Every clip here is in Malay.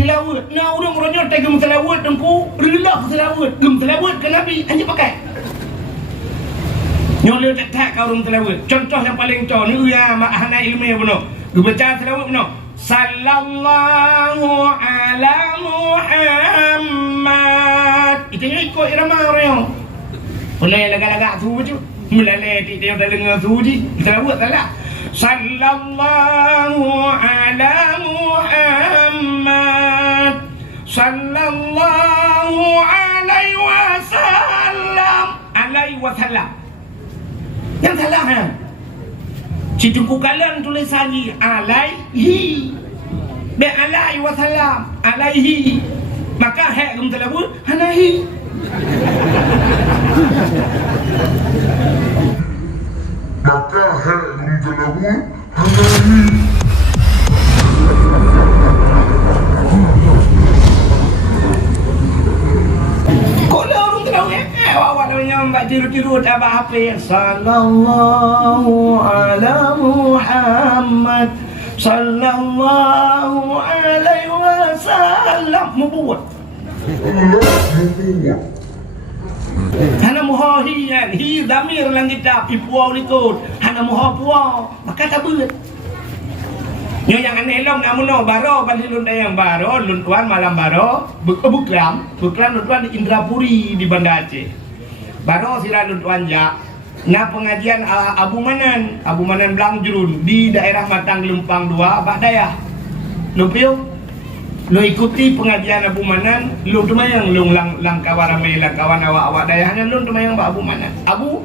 selawat na orang ronyot tak gem selawat tengku relah selawat gem selawat ke Nabi hanya pakai nyoleh tak kau orang selawat contoh yang paling contoh ni ya makna ilmiah benar baca selawat benar sallallahu ala Muhammad itu ikut irama orang boleh lagak-lagak tu je melalai dia dah dengar tu je selawat salah sallallahu ala Muhammad sallallahu alaihi wasallam yang salah kan si tungku kalan tulis lagi alaihi be alaihi wasallam alaihi maka hak kum telabut alaihi maka hak kum telabut alaihi awak yang buat tiru-tiru tak apa sallallahu ala Muhammad sallallahu alaihi wasallam membuat hana muha hiyan hi damir lang kitab ipuaw likod hana muha puaw maka tabut nyo yang aneh long amuno baro balilun dayang baro luntuan malam baro buklam luntuan di Indrapuri di Banda Aceh baro sila luntuan ja na pengajian Abu Manan Belangjurun di daerah Matang Lumpang 2 Abah Dayah lumpio lo ikuti pengajian Abu Manan lu tumayang lu lang kawaramai lang kawan awak dayahnya lu tumayang Abu Manan Abu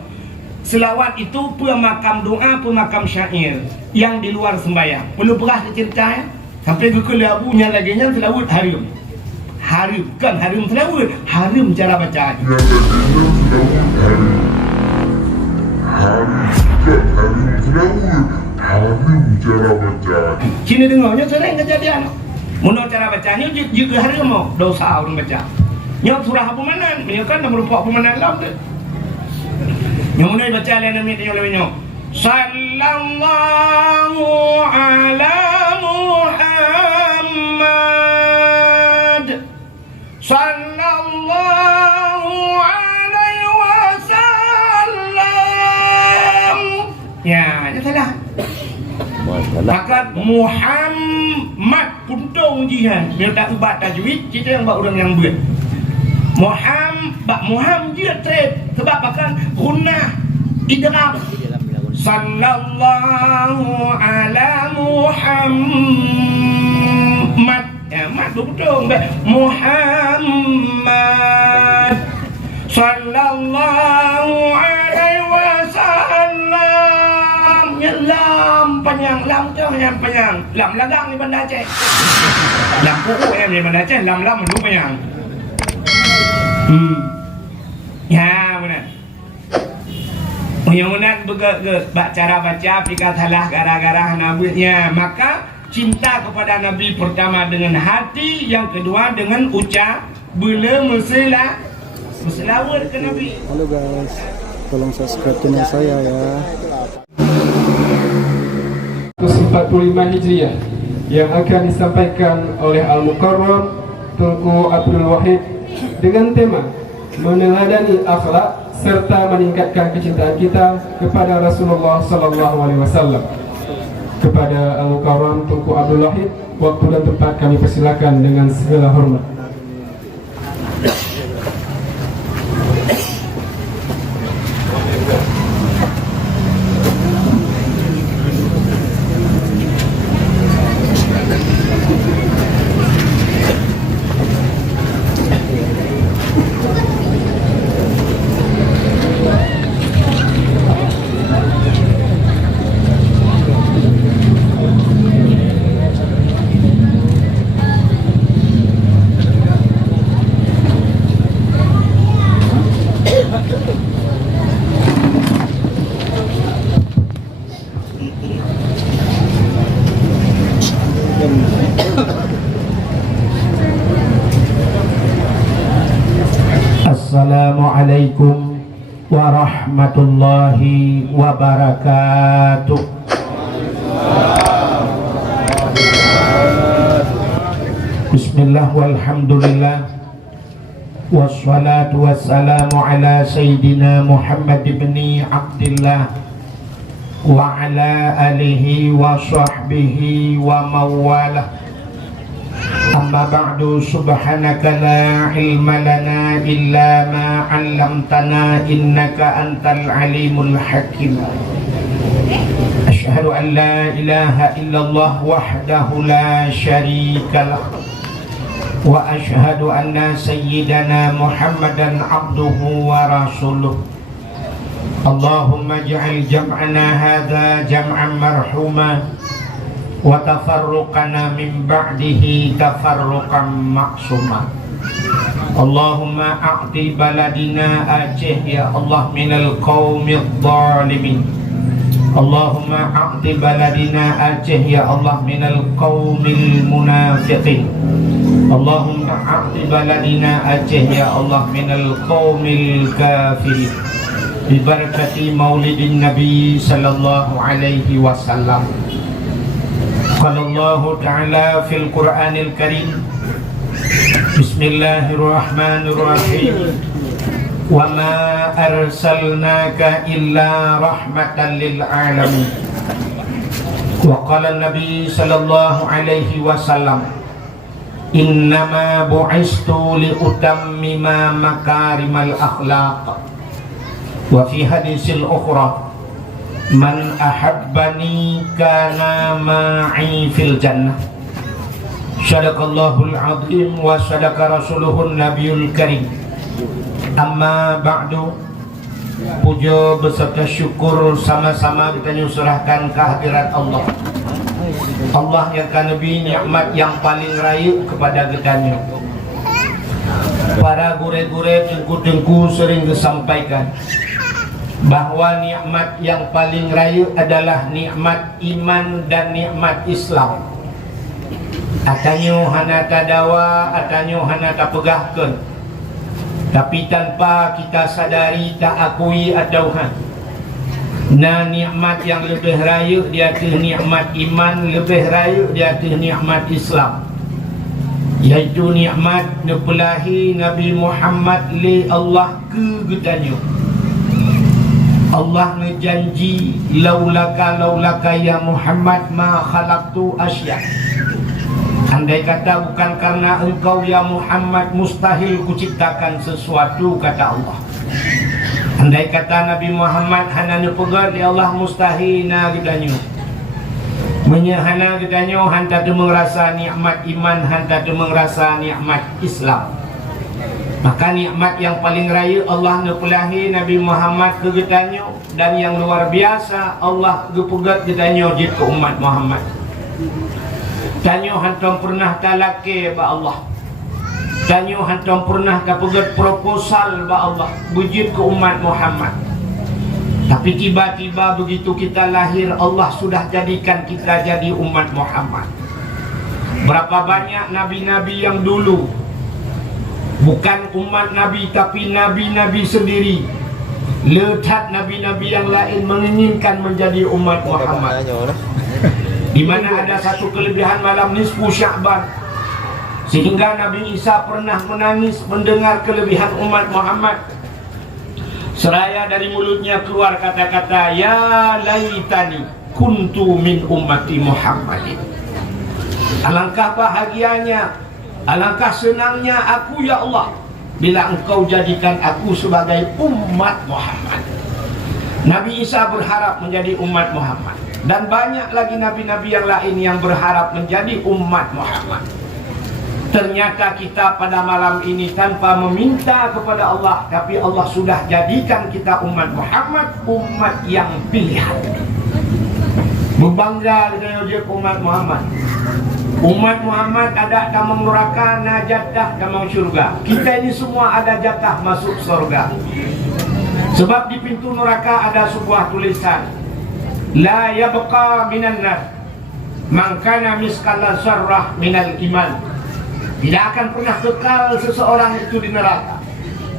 selawat itu pemakam doa, pemakam syair yang di luar sembahyang. Perlu perah cerita ya. Sampai ke abunya lagi nya selawat harum. Harum kan harum selawat, harum cara baca. Harum cara baca. Sini dengarnya sering kejadian. Menurut cara bacanya juga harum dosa orang baca. Nyok surah Abu Manan, kan merupakan Abu Manan lam tu. Yang mana baca lain nama dia lebihnya sallallahu ala Muhammad sallallahu alaihi wasallam ya salah maka Muhammad puntung jihan dia tak ubat tajwid kita yang buat orang yang buat Muhammad dia trip sebab bahkan gunnah idgham sallallahu ala Muhammad ya mat betul Muhammad sallallahu alaihi wasallam ya lam panjang lam tu yang panjang lam lagang di Banda Aceh lam pokok yang di Banda Aceh lam mendu panjang ya benar. Yang benar cara baca aplikasi salah gara-gara nabinya maka cinta kepada Nabi pertama dengan hati, yang kedua dengan ucap bila selawat ke Nabi. Halo guys, tolong subscribe channel saya ya. 145 Hijriah yang akan disampaikan oleh Al-Mukarram Tunku Abdul Wahid dengan tema meneladani akhlak serta meningkatkan kecintaan kita kepada Rasulullah sallallahu alaihi wasallam. Kepada Al-Mukarram Tunku Abdul Wahid, waktu dan tempat kami persilakan dengan segala hormat. Assalamualaikum warahmatullahi wabarakatuh. Bismillah walhamdulillah wassalatu wassalamu ala Sayyidina Muhammad ibn Abdillah wa ala alihi wa sahbihi wa mawalah. Amma ba'du, subhanaka la ilma lana illa ma 'allamtana innaka antal alimul hakim. Asyhadu an la ilaha illallah wahdahu la syarika lah wa asyhadu anna sayyidana Muhammadan abduhu wa rasuluh. Allahumma ij'al jam'ana hadza jam'an marhuma wa tafarruqana min ba'dihi tafarruqan ma'suma. Allahumma a'ti baladina Aceh ya Allah minal qaumidh dhalimin. Allahumma a'ti baladina Aceh ya Allah minal qaumil munafiqin. Allahumma a'ti baladina Aceh ya Allah minal qaumil kafirin. Bi barakati maulidin Nabi sallallahu alaihi wasallam. Qala Allah ta'ala fil Qur'anil Karim. Bismillahirrahmanirrahim. Wa ma arsalnaka illa rahmatan lil alamin. Wa qala Nabi sallallahu alaihi wasallam, innama bu'istu li utammima makarimal akhlaq. Wa fi hadisil ukhra, man ahabbani kana ma'i fil jannah. Sadaqallahul azim wa sadaqa rasuluhun nabiyul karim. Amma ba'du, puja beserta syukur sama-sama kita nyusurahkan kehadirat Allah. Allah yang kan lebih nikmat yang paling raya kepada kitanya. Para gure-gure tengku-tengku sering disampaikan bahwa nikmat yang paling raya adalah nikmat iman dan nikmat Islam. Atanyo hana tadawa, atanyo hana tapegahkeun. Tapi tanpa kita sadari, tak akui atau nah nikmat yang lebih raya di atas nikmat iman, lebih raya di atas nikmat Islam, yaitu nikmat nepelahi Nabi Muhammad li Allah ke getanyo. Allah ngejanji laulaka ya Muhammad ma khalaqtu asya. Andai kata bukan karena engkau ya Muhammad, mustahil kuciptakan sesuatu, kata Allah. Andai kata Nabi Muhammad hana nepegar ya Allah, mustahil na gitanyo. Menyahana gitanyo hanta tu mengrasa nikmat iman, hanta tu mengrasa nikmat Islam. Maka nikmat yang paling raya Allah nepelahi Nabi Muhammad ke gitanyo, dan yang luar biasa Allah gepegat gitanyo jid ke umat Muhammad. Tanyo hantam pernah talake ba Allah. Tanyo hantam pernah kapegat proposal ba Allah bujit ke umat Muhammad. Tapi tiba-tiba begitu kita lahir, Allah sudah jadikan kita jadi umat Muhammad. Berapa banyak nabi-nabi yang dulu bukan umat Nabi, tapi nabi-nabi sendiri, letak nabi-nabi yang lain menginginkan menjadi umat Muhammad. Di mana ada satu kelebihan malam nisfu Sya'ban, sehingga Nabi Isa pernah menangis mendengar kelebihan umat Muhammad. Seraya dari mulutnya keluar kata-kata, ya laitani kuntu min ummati Muhammadin. Alangkah bahagianya, alangkah senangnya aku ya Allah bila engkau jadikan aku sebagai umat Muhammad. Nabi Isa berharap menjadi umat Muhammad, dan banyak lagi nabi-nabi yang lain yang berharap menjadi umat Muhammad. Ternyata kita pada malam ini tanpa meminta kepada Allah, tapi Allah sudah jadikan kita umat Muhammad, umat yang pilihan. Berbangga dengan umat Muhammad. Umat Muhammad ada tamang neraka, na jatah tamang syurga. Kita ini semua ada jatah masuk surga. Sebab di pintu neraka ada sebuah tulisan, la yabqa minan nar man kana miskala zarrah minal iman. Tidak akan pernah kekal seseorang itu di neraka,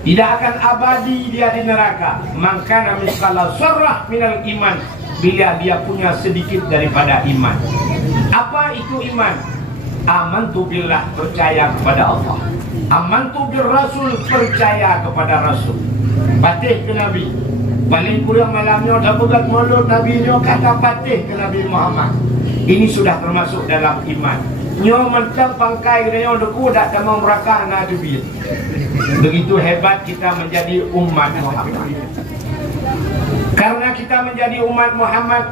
tidak akan abadi dia di neraka. Man kana miskala zarrah minal iman, bila dia punya sedikit daripada iman. Apa itu iman? Amantu billah, percaya kepada Allah. Amantu bir Rasul, percaya kepada Rasul. Patih ke Nabi. Paling kurang malamnya dah pegat mulut Nabi nyo kata patih ke Nabi Muhammad. Ini sudah termasuk dalam iman. Nyo mentang pangkai dia deku dak tamang merakah na dubi. Begitu hebat kita menjadi umat Muhammad. Karena kita menjadi umat Muhammad,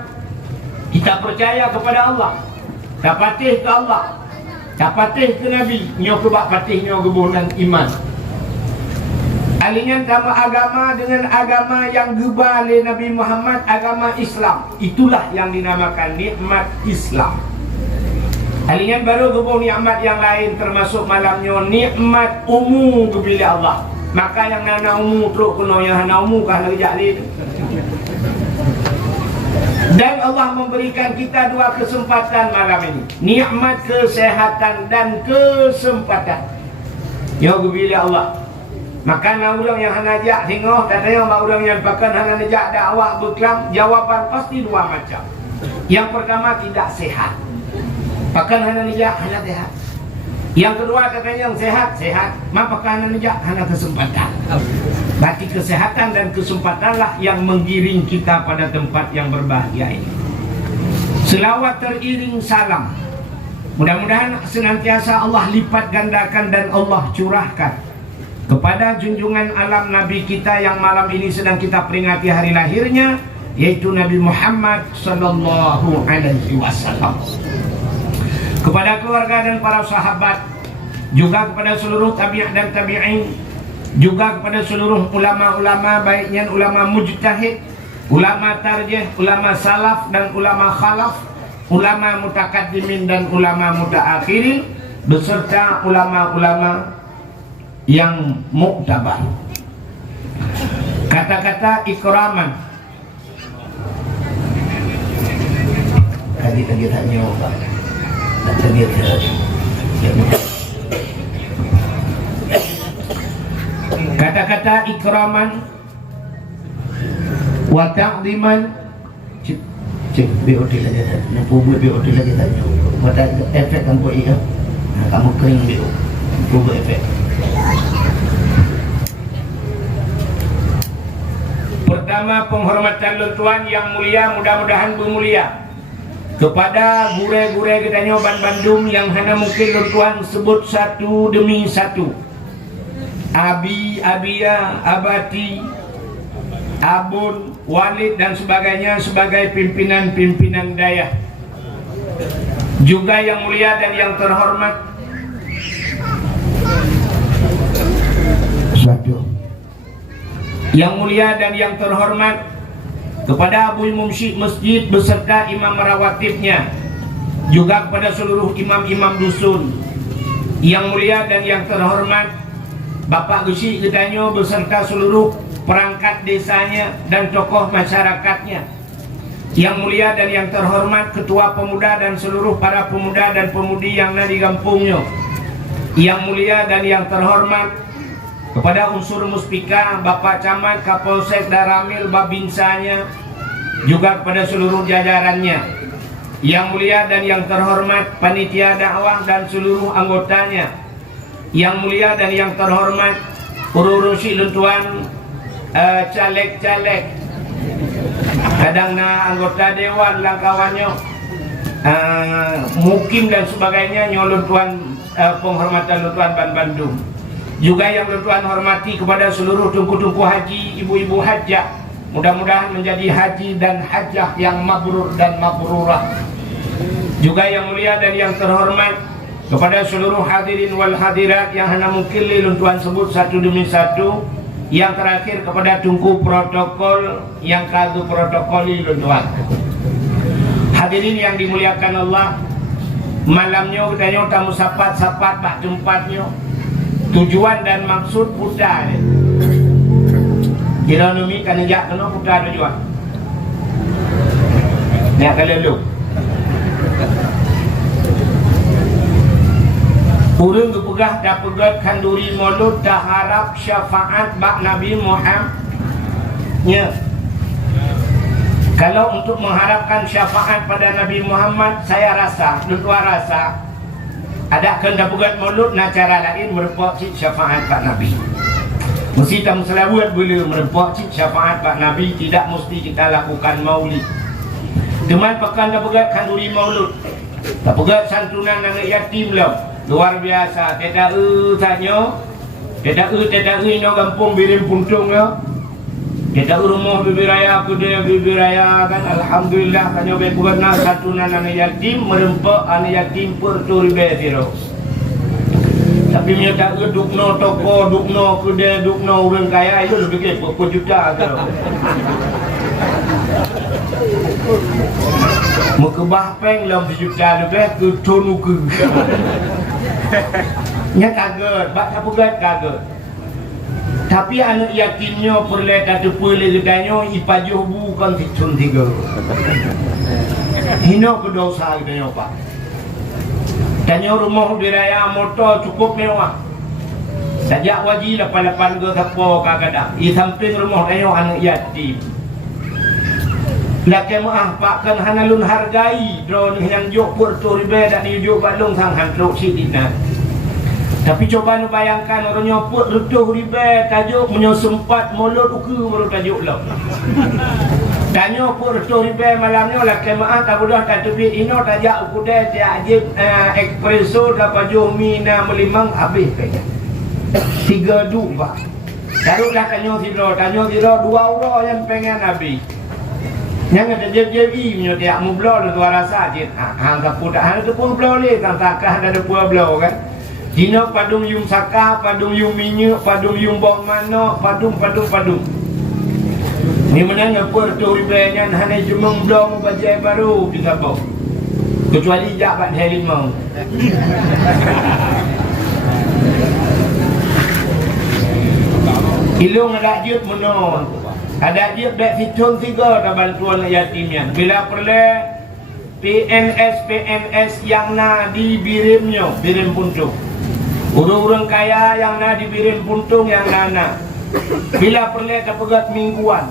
kita percaya kepada Allah. Tak patih ke Allah, tak patih ke Nabi. Nyo kebak patih nyo gebunan iman. Alingan sama agama dengan agama yang gebal oleh Nabi Muhammad, agama Islam. Itulah yang dinamakan nikmat Islam. Alingan baru gebun nikmat yang lain termasuk malamnya nikmat umum kebila Allah. Maka yang nana umum teruk kena yang nana umum kah lagi jahli. Dan Allah memberikan kita dua kesempatan malam ini. Nikmat kesehatan dan kesempatan. Ya kebila Allah. Maka orang yang hanajak tengok katanya orang yang bahkan hanajak dakwah berkelam, jawapan pasti dua macam. Yang pertama tidak sehat. Bahkan hanajak hanya sehat. Yang kedua katanya yang sehat. Maka hanajak hanya kesempatan. Berarti kesehatan dan kesempatanlah yang menggiring kita pada tempat yang berbahagia ini. Selawat teriring salam. Mudah-mudahan senantiasa Allah lipat gandakan dan Allah curahkan kepada junjungan alam Nabi kita yang malam ini sedang kita peringati hari lahirnya, yaitu Nabi Muhammad sallallahu alaihi wasallam. Kepada keluarga dan para sahabat, juga kepada seluruh tabi'in dan tabi'in, juga kepada seluruh ulama-ulama, baiknya ulama mujtahid, ulama tarjih, ulama salaf dan ulama khalaf, ulama mutakaddimin dan ulama mutaakhirin, beserta ulama-ulama yang muktabar. Kata-kata ikraman tadi tanya apa? Tadi kata-kata ikraman wa ta'ziman. Cek BOT lagi tak? Nampu buat BOT lagi tak? Buat efek kamu iya. Kamu kering BO. Buat efek. Pertama, penghormatan lentuan yang mulia, mudah-mudahan bermulia kepada gure-gure kita nyoban Bandung yang hanya mungkin lentuan sebut satu demi satu. Abi, Abia, Abati, Abun, Walid dan sebagainya sebagai pimpinan-pimpinan daya. Juga yang mulia dan yang terhormat yang mulia dan yang terhormat kepada Abu Mumsyid Masjid beserta imam rawatibnya, juga kepada seluruh imam-imam dusun. Yang mulia dan yang terhormat Bapak Gesi Gedanyo beserta seluruh perangkat desanya dan tokoh masyarakatnya. Yang mulia dan yang terhormat Ketua Pemuda dan seluruh para pemuda dan pemudi yang ada di kampungnya. Yang mulia dan yang terhormat kepada unsur Muspika, Bapak Camat, Kapolsek Daramil, Babinsanya, juga kepada seluruh jajarannya. Yang mulia dan yang terhormat panitia dakwah dan seluruh anggotanya. Yang mulia dan yang terhormat urusi lentuan caleg-caleg, kadang anggota dewan langkawannya, mukim dan sebagainya, nyoluntuan penghormatan lentuan Ban Bandung. Juga yang Tuhan hormati kepada seluruh tungku-tungku haji, ibu-ibu hajjah, mudah-mudahan menjadi haji dan hajjah yang mabrur dan mabrurah. Juga yang mulia dan yang terhormat kepada seluruh hadirin wal hadirat yang hanya mungkin luntuan sebut satu demi satu. Yang terakhir kepada tungku protokol yang kagum protokoli luntuan. Hadirin yang dimuliakan Allah, malamnya kita tamu sapat-sapat bak tempatnya. Tujuan dan maksud putar Jeronomi kan jak kena putar tujuan. Ni akan lalu urang kepegah dah pegat kanduri mulut dah harap syafaat bak Nabi Muhammad. Ya. Kalau untuk mengharapkan syafaat pada Nabi Muhammad, saya rasa, dua rasa Ada kena buat mulut na cara lain merempak cik syafaat Pak Nabi. Mesti tak selawat boleh merempak cik syafaat Pak Nabi, tidak mesti kita lakukan maulid. Teman pekan tak buat kanduri maulud. Tak buat santunan anak yatim lah. Luar biasa. Tidak tanya. Tidak ino kampung birim puntung lah. Tidak rumah bibi raya kuda bibi raya kan. Alhamdulillah tanya buat nak santunan anak yatim merempak anak yatim per 2,000 zero. Tapi dia tak dukno toko, dukno kuda, dukno orang kaya itu lebih ke berapa juta tu. Mekebah peng dalam sejuta lebih ke tonu ke. Nya kaget, bak tak pegat kaget. Tapi anak yatimnya perle tak terpulih gedanya ipajuh bukan ticun 3. Hino ke dosa gedanya Pak. Tanya rumah diraya motor cukup mewah. Sajak wajib 88 ke siapa kadang. Di samping rumah tanya anak yatim. Laki maaf Pak kan hanalun hargai drone yang jok Puerto Ribe dan hidup balung sang hantruk sidina. Tapi coba nu bayangkan orang nyoput Puerto Ribe tajuk menyosempat mulut uku baru tajuk lah. Tanya Puerto Ribe malamnya laki maaf tak boleh tak tebit ino tajak ukudah tiap ajib espresso dapat jomina melimang habis kaya 3 du Pak. Taruhlah tanya siro 2 orang yang pengen habis. Yang ada JJI punya tiap mu blow tu rasa je. Hang kapu tak hang tu pun blow ni tang takah ada pun blow kan. Dino padung yung saka, padung yung minyak, padung yung bawang manok, padung. Ni mana ngapur tu ribenya hanya jumong blow bajai baru kita bawa. Kecuali jabat halimau. Ilung ada jut menon. Ada dia dak fitun 3 dah bantuan yatimnya. Bila perlu PNS yang na dibirimnya, birim puntung. Orang-orang kaya yang na dibirim puntung yang nana. Bila perlu tak pegat mingguan.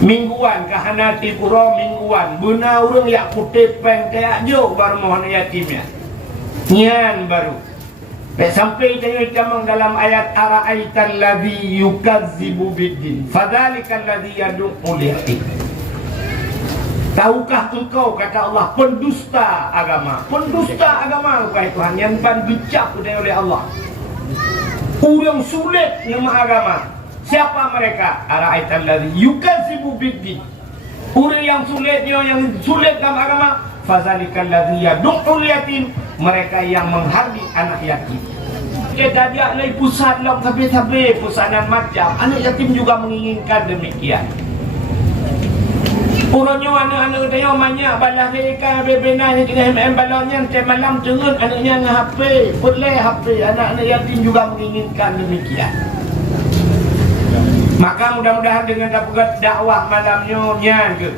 Mingguan ke hanati pura mingguan. Buna orang yang kutip peng kayak jok baru mohon yatimnya. Nyan baru. Sampai tengok jamang dalam ayat ara'aital ladzi yukazzibu biddin fadzalikal ladzi yad'u li'id. Tahukah engkau kata Allah pendusta agama wahai Tuhan yang ban bijak oleh Allah. Orang sulit nama agama. Siapa mereka? Ara'aital ladzi yukazzibu biddin. Orang yang sulit dalam agama. Fadzalikal ladzi yad'u li'id. Mereka yang menghardi anak yatim. Kita dia naik pusat lok sampai pusanan macam anak yatim juga menginginkan demikian. Orangnya anak-anak dia banyak balas mereka bebena ni dengan balonnya tiap malam turun anaknya dengan HP, boleh HP anak-anak yatim juga menginginkan demikian. Maka mudah-mudahan dengan dakwah malamnya nyan ke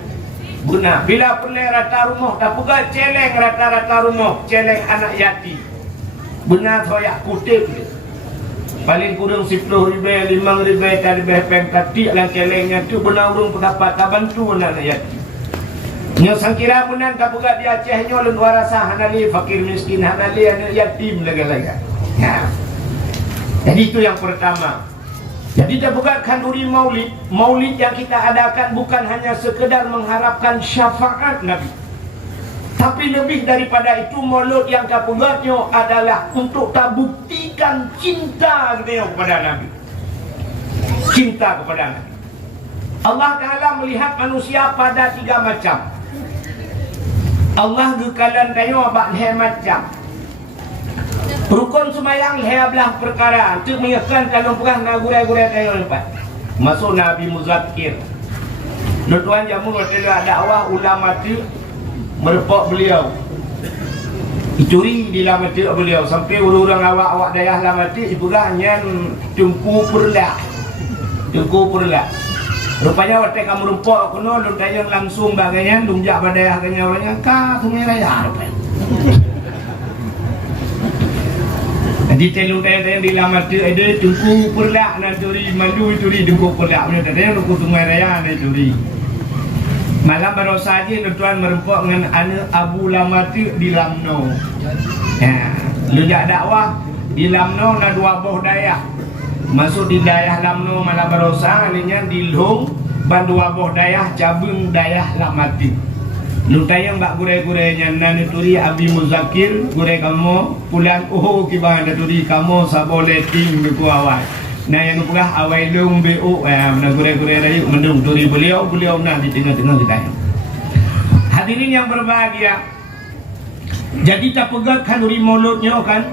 guna. Bila perlu rata rumah tak pegat celeng rata-rata rumah, celeng anak yatim. Benar saya kutip dia. Paling kurang 10,000, 5,000 tak lebih pengkatik lah celengnya tu benar urung pendapat tak bantu anak yatim. Nya sangkira benar tak pegat di Acehnya lun warasa hanali fakir miskin hanali anak yatim lagi-lagi. Ya. Jadi itu yang pertama. Jadi kita bukan kanduri maulid. Maulid yang kita adakan bukan hanya sekedar mengharapkan syafaat Nabi. Tapi lebih daripada itu maulid yang kita buatnya adalah untuk kita buktikan cinta kepada Nabi. Cinta kepada Nabi. Allah Ta'ala melihat manusia pada 3 macam. Allah gekalan tayo abak macam. Rukun semayang belah perkara itu menyekan kalau perang nagurai-gurai tayo lepas. Masuk Nabi Muzakkir. Tuan jamu ada dakwah ulama tu merepok beliau. Dicuri di lamati beliau sampai orang-orang awak dayah lamati ibulahnya tungku perla. Rupanya waktu kamu merepok kuno lu tanya langsung bagainya lunjak badayah kanya orangnya ka sungai raya rupanya. Jadi telung tanya di lamati ada tungku perla nak curi malu curi tungku perla punya tanya tungku sungai raya nak curi. Malam baru saja tuan merempok dengan anak Abu Lamati di Lamno. Lu jak dakwah di Lamno na dua boh daya. Masuk di dayah Lamno Malabarosa alinya di Lhong ban dua boh dayah cabung dayah Lamati. Lu tayang bak gure-gurenya nani turi Abi Muzakir gure kamu pulang kibah ada turi kamu sabole ting ku awal. Nah yang pula awai lung BU na gure-gure dari mendung turi beliau nah di tengah-tengah kita. Hadirin yang berbahagia. Jadi tak pegatkan uri mauludnya kan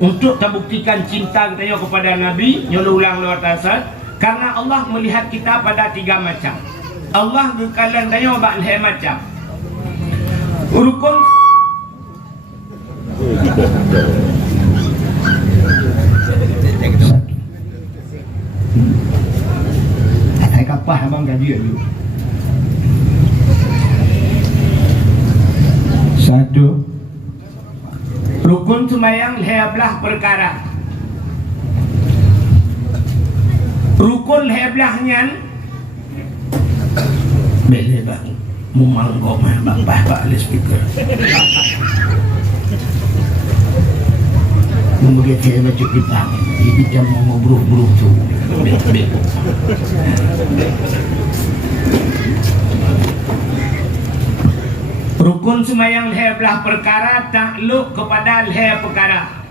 untuk terbuktikan cinta kita kepada Nabi nyulang luar tasad karena Allah melihat kita pada 3 macam. Allah gekalan tanya bak leh macam. Rukun Atai kapah abang gaji dulu. 1 Rukun sembahyang 12 perkara. Rukun 12-nya bele bang Mumanggom bang bah ali speaker. Mungkin saya baca kitab ini jam mau ngobrol tu. Rukun sembahyang 12 perkara takluk kepada 12 perkara.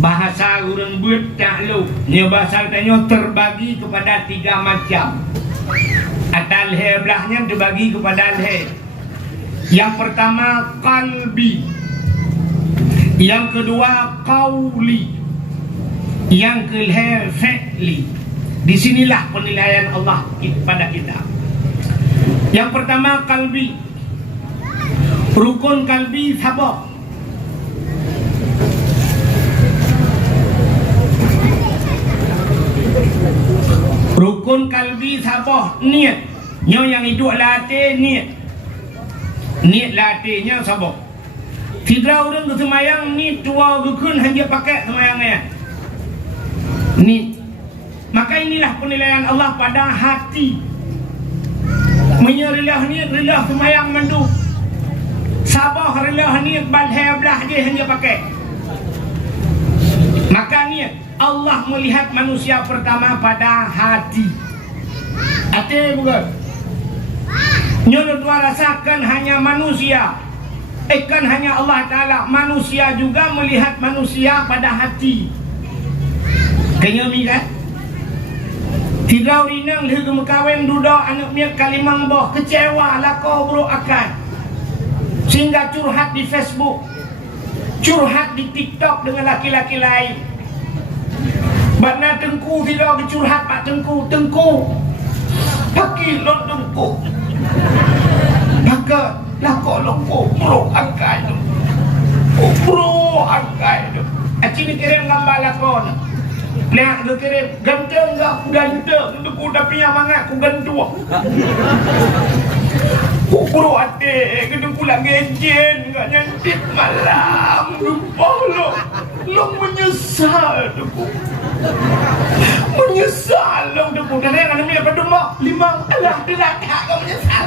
Bahasa urang buat takluk. Nya bahasa tanya terbagi kepada 3 macam. Atal belahnya dibagi kepada yang pertama kalbi, yang kedua kauli, yang kelima fi'li. Disinilah penilaian Allah pada kita. Yang pertama kalbi. Rukun kalbi sabar. Rukun kalbi sabar niat. Nyo yang hidup latih niat. Niat latihnya sabar. Tidak orang ke semayang ni tua gekun hanya pakai semayangnya. Ni. Maka inilah penilaian Allah pada hati. Menyerilah niat rilah semayang mandu. Sabar rilah niat balhai belah je hanya pakai. Maka niat Allah melihat manusia pertama pada hati. Hati bukan? Nyono tua rasakan hanya manusia. Kan hanya Allah Ta'ala. Manusia juga melihat manusia pada hati. Kenyami kan? Tidak rinang lihat kawin duduk anak miak kalimang boh. Kecewa lah kau bro akan. Sehingga curhat di Facebook. Curhat di TikTok dengan laki-laki lain. Bana tengku tidak curhat pak tengku. Pagi lo tengku. Maka lah kau longko bro angkai tu. Bro angkai tu. Acini kirim gambar lah kau. Lihat dia kirim ganteng enggak aku ganteng. Aku dah punya mangat aku gantua. Bro ate kena pula gejen enggak nyantik malam. Lupa lo menyesal tu. Menyesal lo tu. Kadang-kadang ada minat pada mak 5 alah delak kau menyesal.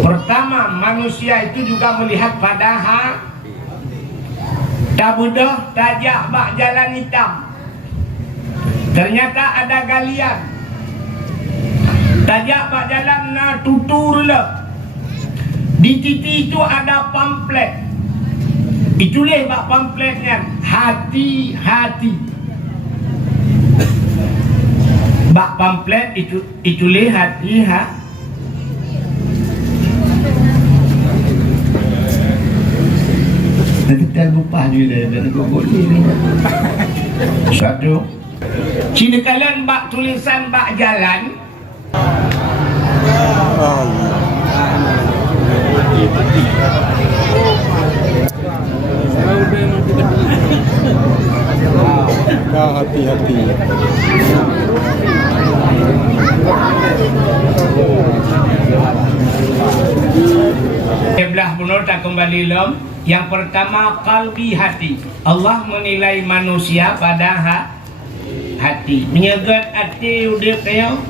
Pertama, manusia itu juga melihat pada tak mudah tajak bak jalan hitam. Ternyata ada galian. Tajak bak jalan na tutur lah. Di titi itu ada pamflet. Itulah bak pamfletnya hati-hati. Bak pamflet itulah hati nanti kita lupa juga dan aku boleh ni. 1 Cina kalian bak tulisan bak jalan. Hati-hati. Belah benar tak kembali lom. Yang pertama kalbi hati. Allah menilai manusia pada hati. Menyegat hati udah kayo.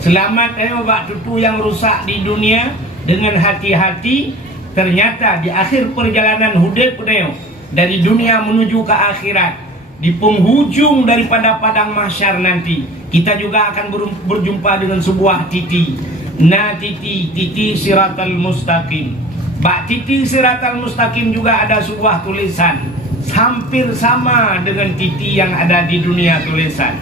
Selamat kayo bak tutu yang rusak di dunia. dengan hati-hati. Ternyata di akhir perjalanan Hudaybiyah dari dunia menuju ke akhirat, di penghujung daripada padang mahsyar nanti, kita juga akan berjumpa dengan sebuah titi. Nah, titi siratal mustaqim. Bak titi siratal mustaqim juga ada sebuah tulisan hampir sama dengan titi yang ada di dunia tulisan.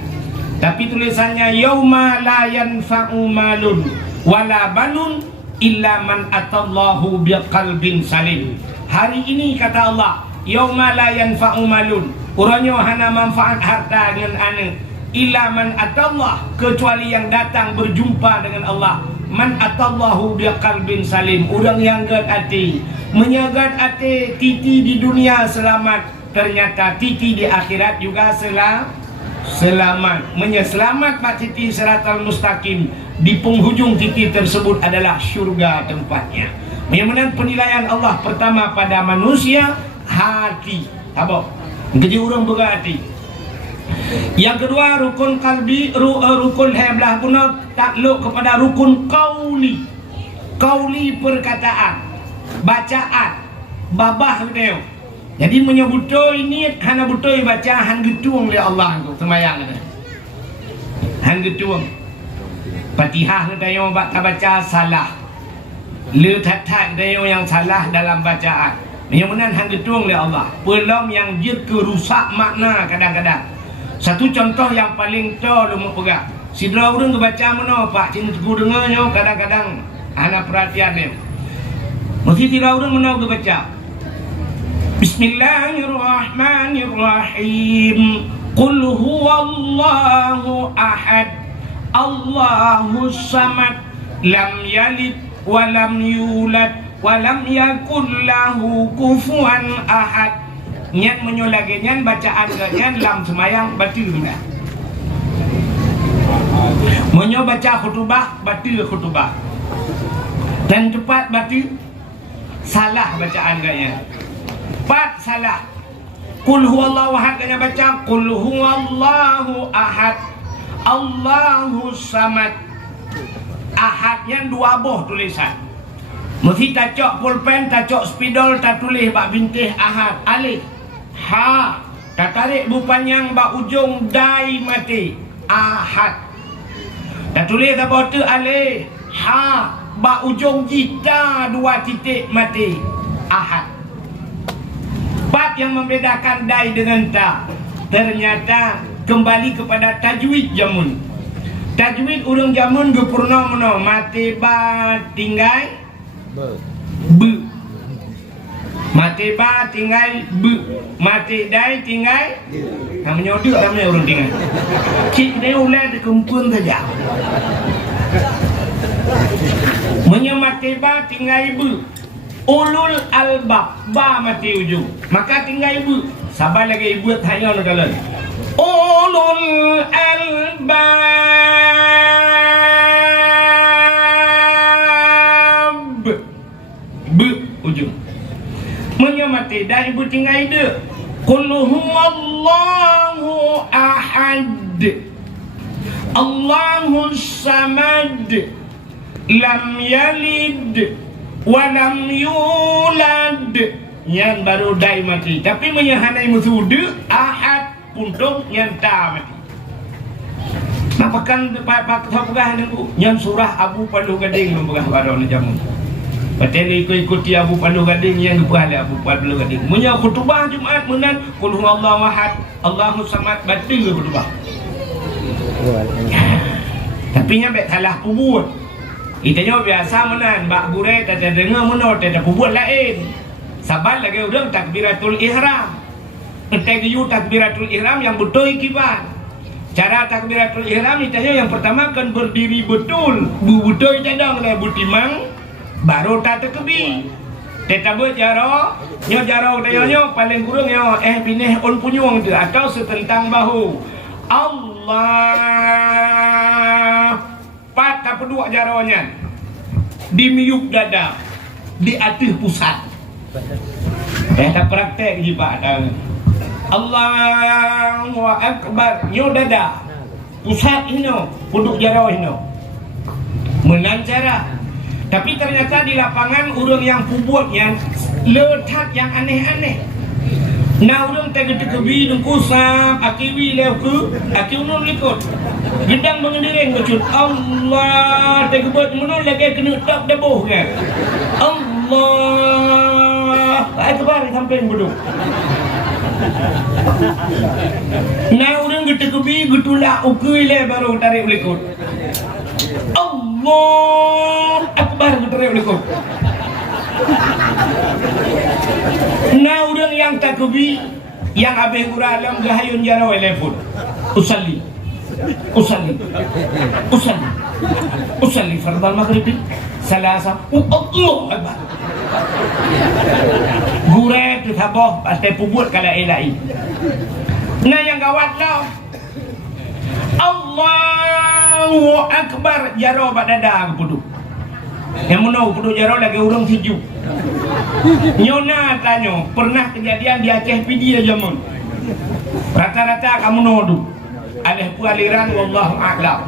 Tapi tulisannya yauma la yanfa'u malun wala banun illa man atallahu biqalbin salim. Hari ini kata Allah, yauma la yanfa'u malun, urangnya hana manfaat harta dengan ane, illa man atallah, kecuali yang datang berjumpa dengan Allah. Man atallahu biqalbin salim, orang yang gad hati, menyagat hati. Titi di dunia selamat, ternyata titi di akhirat juga selamat. Menyelamat pak titi siratal mustaqim. Di penghujung titi tersebut adalah syurga tempatnya. Memang penilaian Allah pertama pada manusia hati. Apa? Jadi orang berhati. Yang kedua rukun kalbi, rukun heblah pun takluk kepada rukun kauli. Kauli perkataan, bacaan, babah dia. Jadi menyebutoi ini hana butoi baca han getuang oleh Allah tu sembahyang tu. Han getuang. Fatihah dia baca salah. Le tat dia yang salah dalam bacaan. Menyebutkan han getuang oleh Allah. Pelom yang dia kerusak makna kadang-kadang. Satu contoh yang paling tol lu pegang. Sidra urang kebaca mana Pak cin ku dengarnya kadang-kadang ana perhatian dia. Mesti sidra urang mana kebaca. Bismillahirrahmanirrahim. Qul huwallahu ahad. Allahus samad. Lam yalid wa lam yulad wa lam yakul lahu kufuwan ahad. Niat menyolagi nyan bacaan nyan lam semayang batil sudah. Menyo baca khutbah batil khutbah. Dan cepat batil salah bacaan ganya. Pat salah. Qul huwallahu ahad ganya baca qul huwallahu ahad. Allahus samad. Ahadnya dua boh tulisan. Mesti tacok pulpen, tacok spidol, tak tulis bak bintih ahad alif. Ha, tak tarik bupanyang bak ujung dai mati ahad. Tak tulis apa tu alif. Ha, bak ujung jita dua titik mati ahad. Bab yang membedakan dai dengan ta. Ternyata kembali kepada tajwid jamun. Tajwid urang jamun gepurna mana mati ba tinggal be. Mati ba tinggal be. Mati dai tinggal namanya odak namanya orang tinggal. Cik dia ulah dikempun saja. Menyamati ba tinggal be. Ulul albab ba mati ujung. Maka tinggal ibu. Sabar lagi ibu tanya nak kalian. Ulul albab be ujung. Menyamati dah ibu tinggal ide. Qul huwallahu ahad. Allahus samad. Lam yalid walam yulad. Yang baru dai mati. Tapi menyahanai musudu ahad puntung yang ta mati. Nampakan pak pegah niku yang surah Abu Palu Gading membegah baron jamu. Patel ikuti Abu Palu Gading yang kepada Abu Palu Gading. Munya khutbah Jumaat menan qul huwallahu ahad Allahus samad batil khutbah. Tapi nyampe salah pubut. Itanya biasa menan bak gure tak dengar menor tak pubut lain. Sabar lagi udang takbiratul ihram. Entai yu takbiratul ihram yang betul kiban. Cara takbiratul ihram itanya yang pertama kan berdiri betul. Betul cadang le butimang baru tak terkebi. Tetapi nyo jaro dayo paling kurang nyo binih on punyung tu atau setentang bahu. Allah patah pedua jaronya di miuk dada di atas pusat. Tak praktek je pak. Allahu akbar nyo dada pusat ino puduk jarau ino. Menan cara Tapi ternyata di lapangan urang yang pubutnya letak yang aneh-aneh. Nah urang tega tekebi nungkusam akiwi lewku aki unun likut gedang mengendiring kecut Allah tega buat menun lagi kena tak dabuh kan Allah akbar sampai bodoh. Nah urang tekebi getulak ukui le baru tarik likut Allah akbar tarik likut. Nah orang yang takubi yang abih guralam gahayun jarawa telepon usalli fardal maghrib salasa Allah akbar guret tu taboh pasti pubut kala elai. Nah yang gawat lah Allahu akbar jarawa bak dadang puduk yang menau puduk jarawa lagi urang sejuk. Nyona tanya, pernah kejadian di Aceh PD aja mun. Rata-rata kamu nodu. Alih pu aliran wallahu a'lam.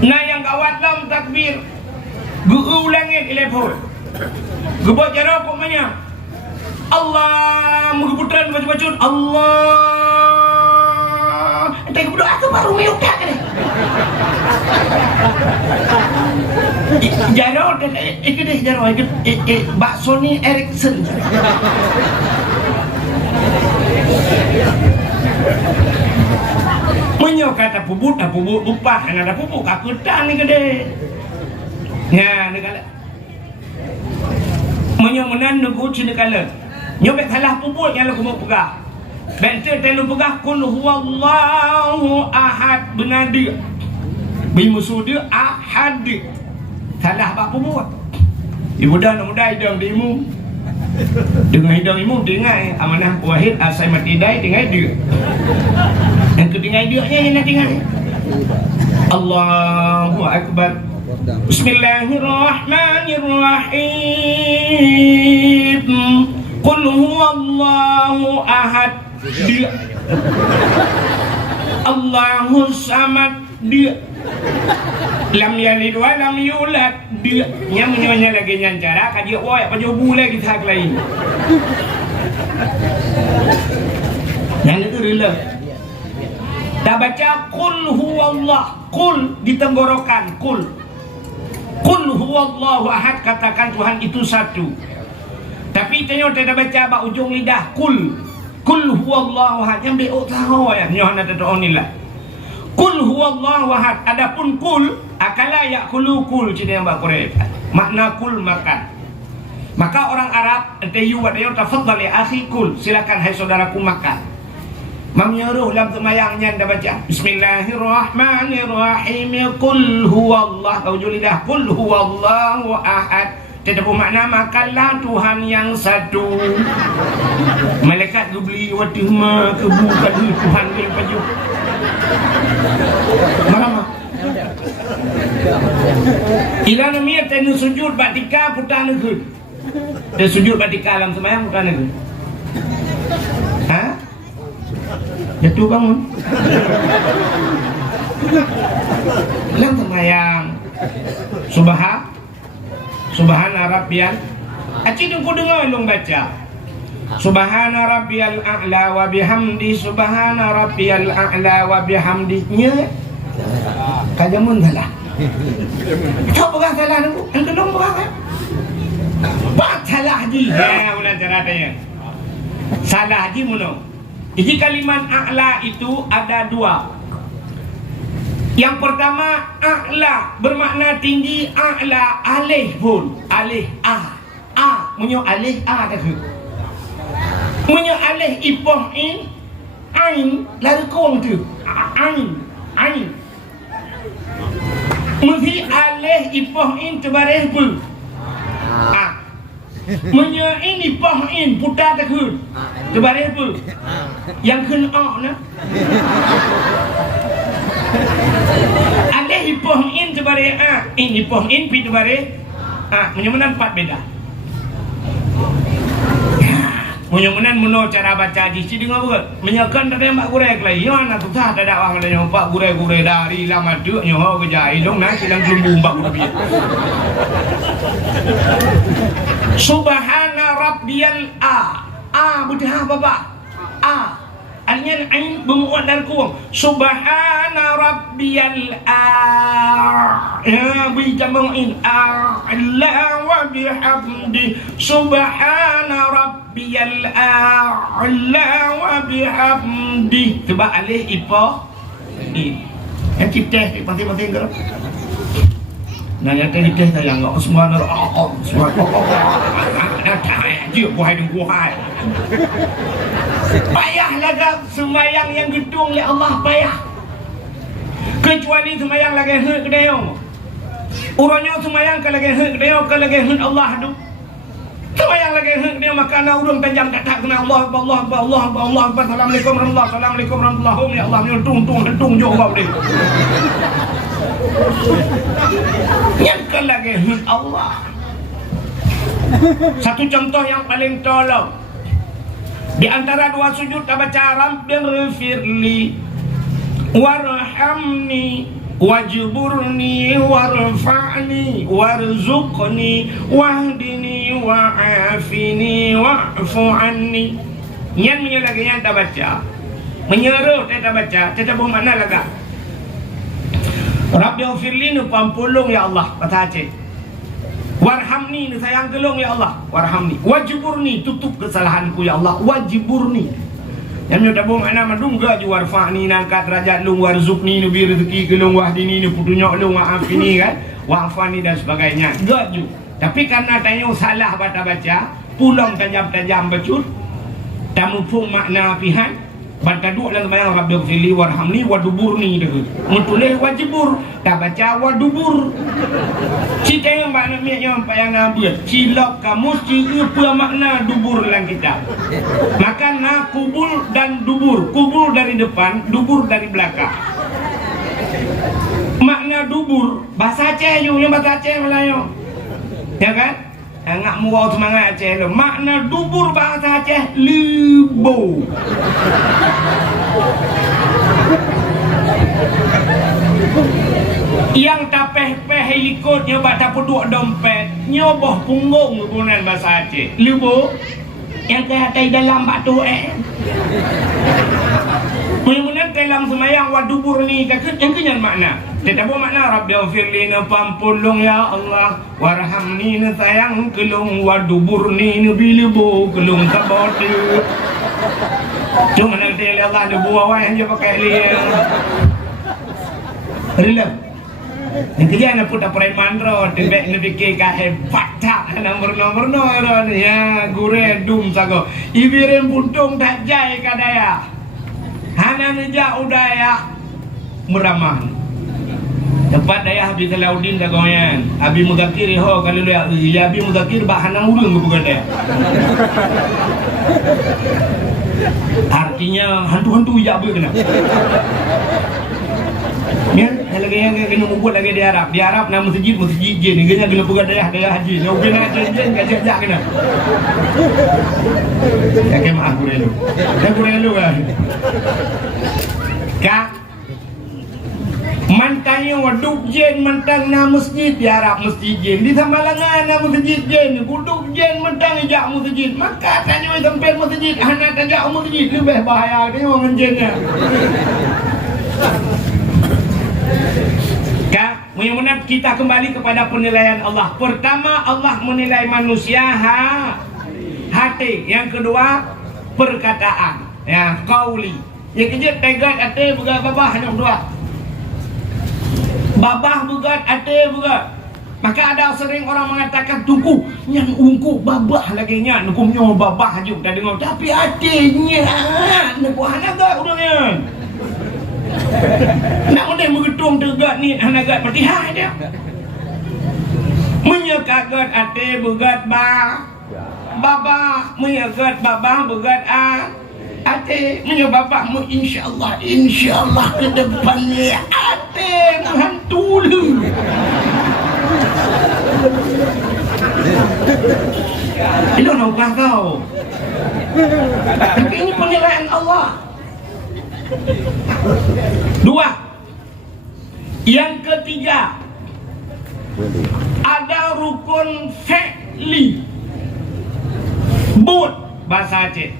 Nah yang gawat lam takbir. Guu langit telepon. Gebot jara pokoknya. Allah mengebutan baca-baca Allah. Entah berdoa ke baru meutak ni. Jaro ikut jaro ikut bakso ni Erikson. Menyo kata pubut upah ada pupuk aku tan ni gede. Ya negala. Menyo menan nugu cina kala. Nyobek salah pubut yang aku mau pegah. Bente telu pegah kul huwallahu ahad benar dia. Bimusuh dia ahad. Salah apa buat? Ibu dah nak mudai dong dimu. Dengan hidung imu dengai amanah wahid asai mati dai dengai dia. Yang kedengai dia yang nak dengai. Allahu akbar. Bismillahirrahmanirrahim. Qul huwallahu ahad. Dia. Allahu samad. Dia. Lam yalid wa lam yulad. Dia yang menyonya lagi nyancara kaji woi apa jobu lagi tak lain. Yang itu rela. Dah baca qul huwallah, qul di tenggorokan, qul huwallahu ahad, katakan Tuhan itu satu. Tapi tanya tidak baca bak ujung lidah qul huwallahu ahad yang beok tahu ya nyohana tadonilah. Qul huwallahu ahad. Adapun qul akala yakulu qul cina yang bak Qur'an. Makna qul makan. Maka orang Arab tayu wa dayu tafaddal ya akhi qul, silakan hai saudaraku makan. Menyuruh dalam semayangnya dah baca Bismillahirrahmanirrahim. Qul huwallah kau lidah qul huwallahu ahad. Tidak bermakna makanlah Tuhan yang satu. Malaikat beli wadih ma kebuka Tuhan ke paju. Marah. Ila namia tenu sujud batika putan negeri. Dia sujud batika dalam semayang putan negeri. Ha? Jatuh bangun. Dalam semayang. Subhana Rabbiyal. Acik tu kau dengar long baca. Subhana Rabbiyal a'la wa bihamdi. Subhana Rabbiyal a'la wa bihamdinya. Kajamun salah. Kau berah salah tu. Engkau dong berah kan? Bak salah haji. Ya, ulang cara tanya. Salah haji muno. Jadi kalimat a'la itu ada dua. Yang pertama a'la bermakna tinggi, a'la alih pun, alih munyo alih tak ke. Munyo alih ipoh in ain lari kong tu. Ain. Mesti alih ipoh in tebareh pun. Munyo in ipoh in putar tak ke. Tebareh pun. Yang kena na. Ada hipoh in sebare in hipoh in pi sebare menyamanan empat beda. Munyunan menurut cara baca haji si dengar buat menyakan tak ada mak gurek lah. Ya nak tu tak ada orang ada yang pak gurek dari lama tu nyoh kerja ilong nak silang kelumbu bak lebih. Subhana rabbiyal betul apa? Alnya ain bermuat dari kuang. Subhana rabbiyal ya bijama'in Allah wa bihamdi. Subhana rabbiyal Allah wa bihamdi. Coba alih ipa ini. Yang kita penting-penting ke? Nah yang kita sayang enggak semua semua dia buai dan buai. Payahlah kau sembahyang yang gedung oleh Allah payah. Kecuali sembahyang lagi hak kedai. Urangnya sembahyang ke lagi hak kedai ke lagi hak Allah tu. Sembahyang lagi hak kedai maka ana urang panjang tak kena Allah Assalamualaikum warahmatullahi ya Allah ni tung jo kau dia. Yang ke lagi hak Allah. Satu contoh yang paling tolong di antara dua sujud kita baca Rabbighfirli warhamni wajburni warfa'ni warzuqni wahdini wa'afini wa'fu anni. Yang lagi yang kita baca menyeru kita baca kita bermakna laga Rabbighfirli nu pampulung ya Allah kata Aceh. Warhamni ni sayang gelung ya Allah. Warhamni. Wajiburni tutup kesalahanku ya Allah. Wajiburni. Yang tabung ana madung ga ju warfa'ni nangkat derajat lu warzukni nu bi rezeki gelung wahdini nu putunyok lu maafini kan. Wa'fani dan sebagainya. Ga ju. Tapi karena tanya salah baca pulang tajam-tajam becut. Tamupung makna pihan. Baca dua dalam bayang Rabbighfirli warhamni waduburni dah. Menulis wajibur, tak baca wadubur. Cita yang makna miaknya yang ambil. Cilap kamu apa makna dubur dalam kitab. Maka na kubul dan dubur. Kubul dari depan, dubur dari belakang. Makna dubur bahasa Aceh yang bahasa Aceh Melayu. Ya kan? Ngak murau semangat Aceh tu. Makna dubur bahasa Aceh libo. Yang tapeh-peh ikut nyoba tak peduk dompet, nyoboh punggung kebunan bahasa Aceh. Libo yang kehati dalam batu Mudah-mudahan dalam semayang wadubur ni kakak yang kenyan makna. Kita buat makna Rabbighfirli na pampulung ya Allah, warhamni na sayang kelung, waduburni na bilibo kelung kabodi. Cuma nak tell Allah na buah yang dia pakai dia. Relap. Yang kerja nak putar preman ro, tibek nak fikir hebat tak nomor ya gure dum sago. Ibiren buntung tak jai kadaya. Hana nejak udaya meramah. Tempat daya Habib Salahuddin dah goyan. Abi Mudakir ho kalau dia ya Abi Mudakir bah hanang urang ke bukan dia. Artinya hantu-hantu ya apa kena. Ya, lagi yang kena buat lagi di Arab. Di Arab nama masjid jin. Kena bukan daya haji. Kalau kena jin gajah kena. Ya ke maaf kurelu. Ya kurelu kan. Kak mantanya waduk jin mentang nama masjid di Arab masjid jin. Di Samalangan nama masjid jin. Guduk jin mentang ijak masjid. Maka tanya sampai masjid. Anak tajak masjid. Lebih bahaya dia orang jinnya. Kak, mudah-mudahan kita kembali kepada penilaian Allah. Pertama, Allah menilai manusia hati. Yang kedua, perkataan. Ya, qauli. Yang ketiga, tegat hati begat babah hanya dua. Babah begat hati begat. Maka ada sering orang mengatakan tuku yang ungku babah lagi nya, nukumnya babah aja dah dengar. Tapi hatinya nak hana gak urangnya. Nak mending mengetung tegat ni hanagat petihah dia. Menyekagat ate begat babah, menyegat babah begat ate, menyebabah mu insyaallah ke depan ni ate hantu lu. Itu naukah kau. Tapi ini penilaian Allah. Dua. Yang ketiga, ada rukun fi'li. But bahasa Aceh.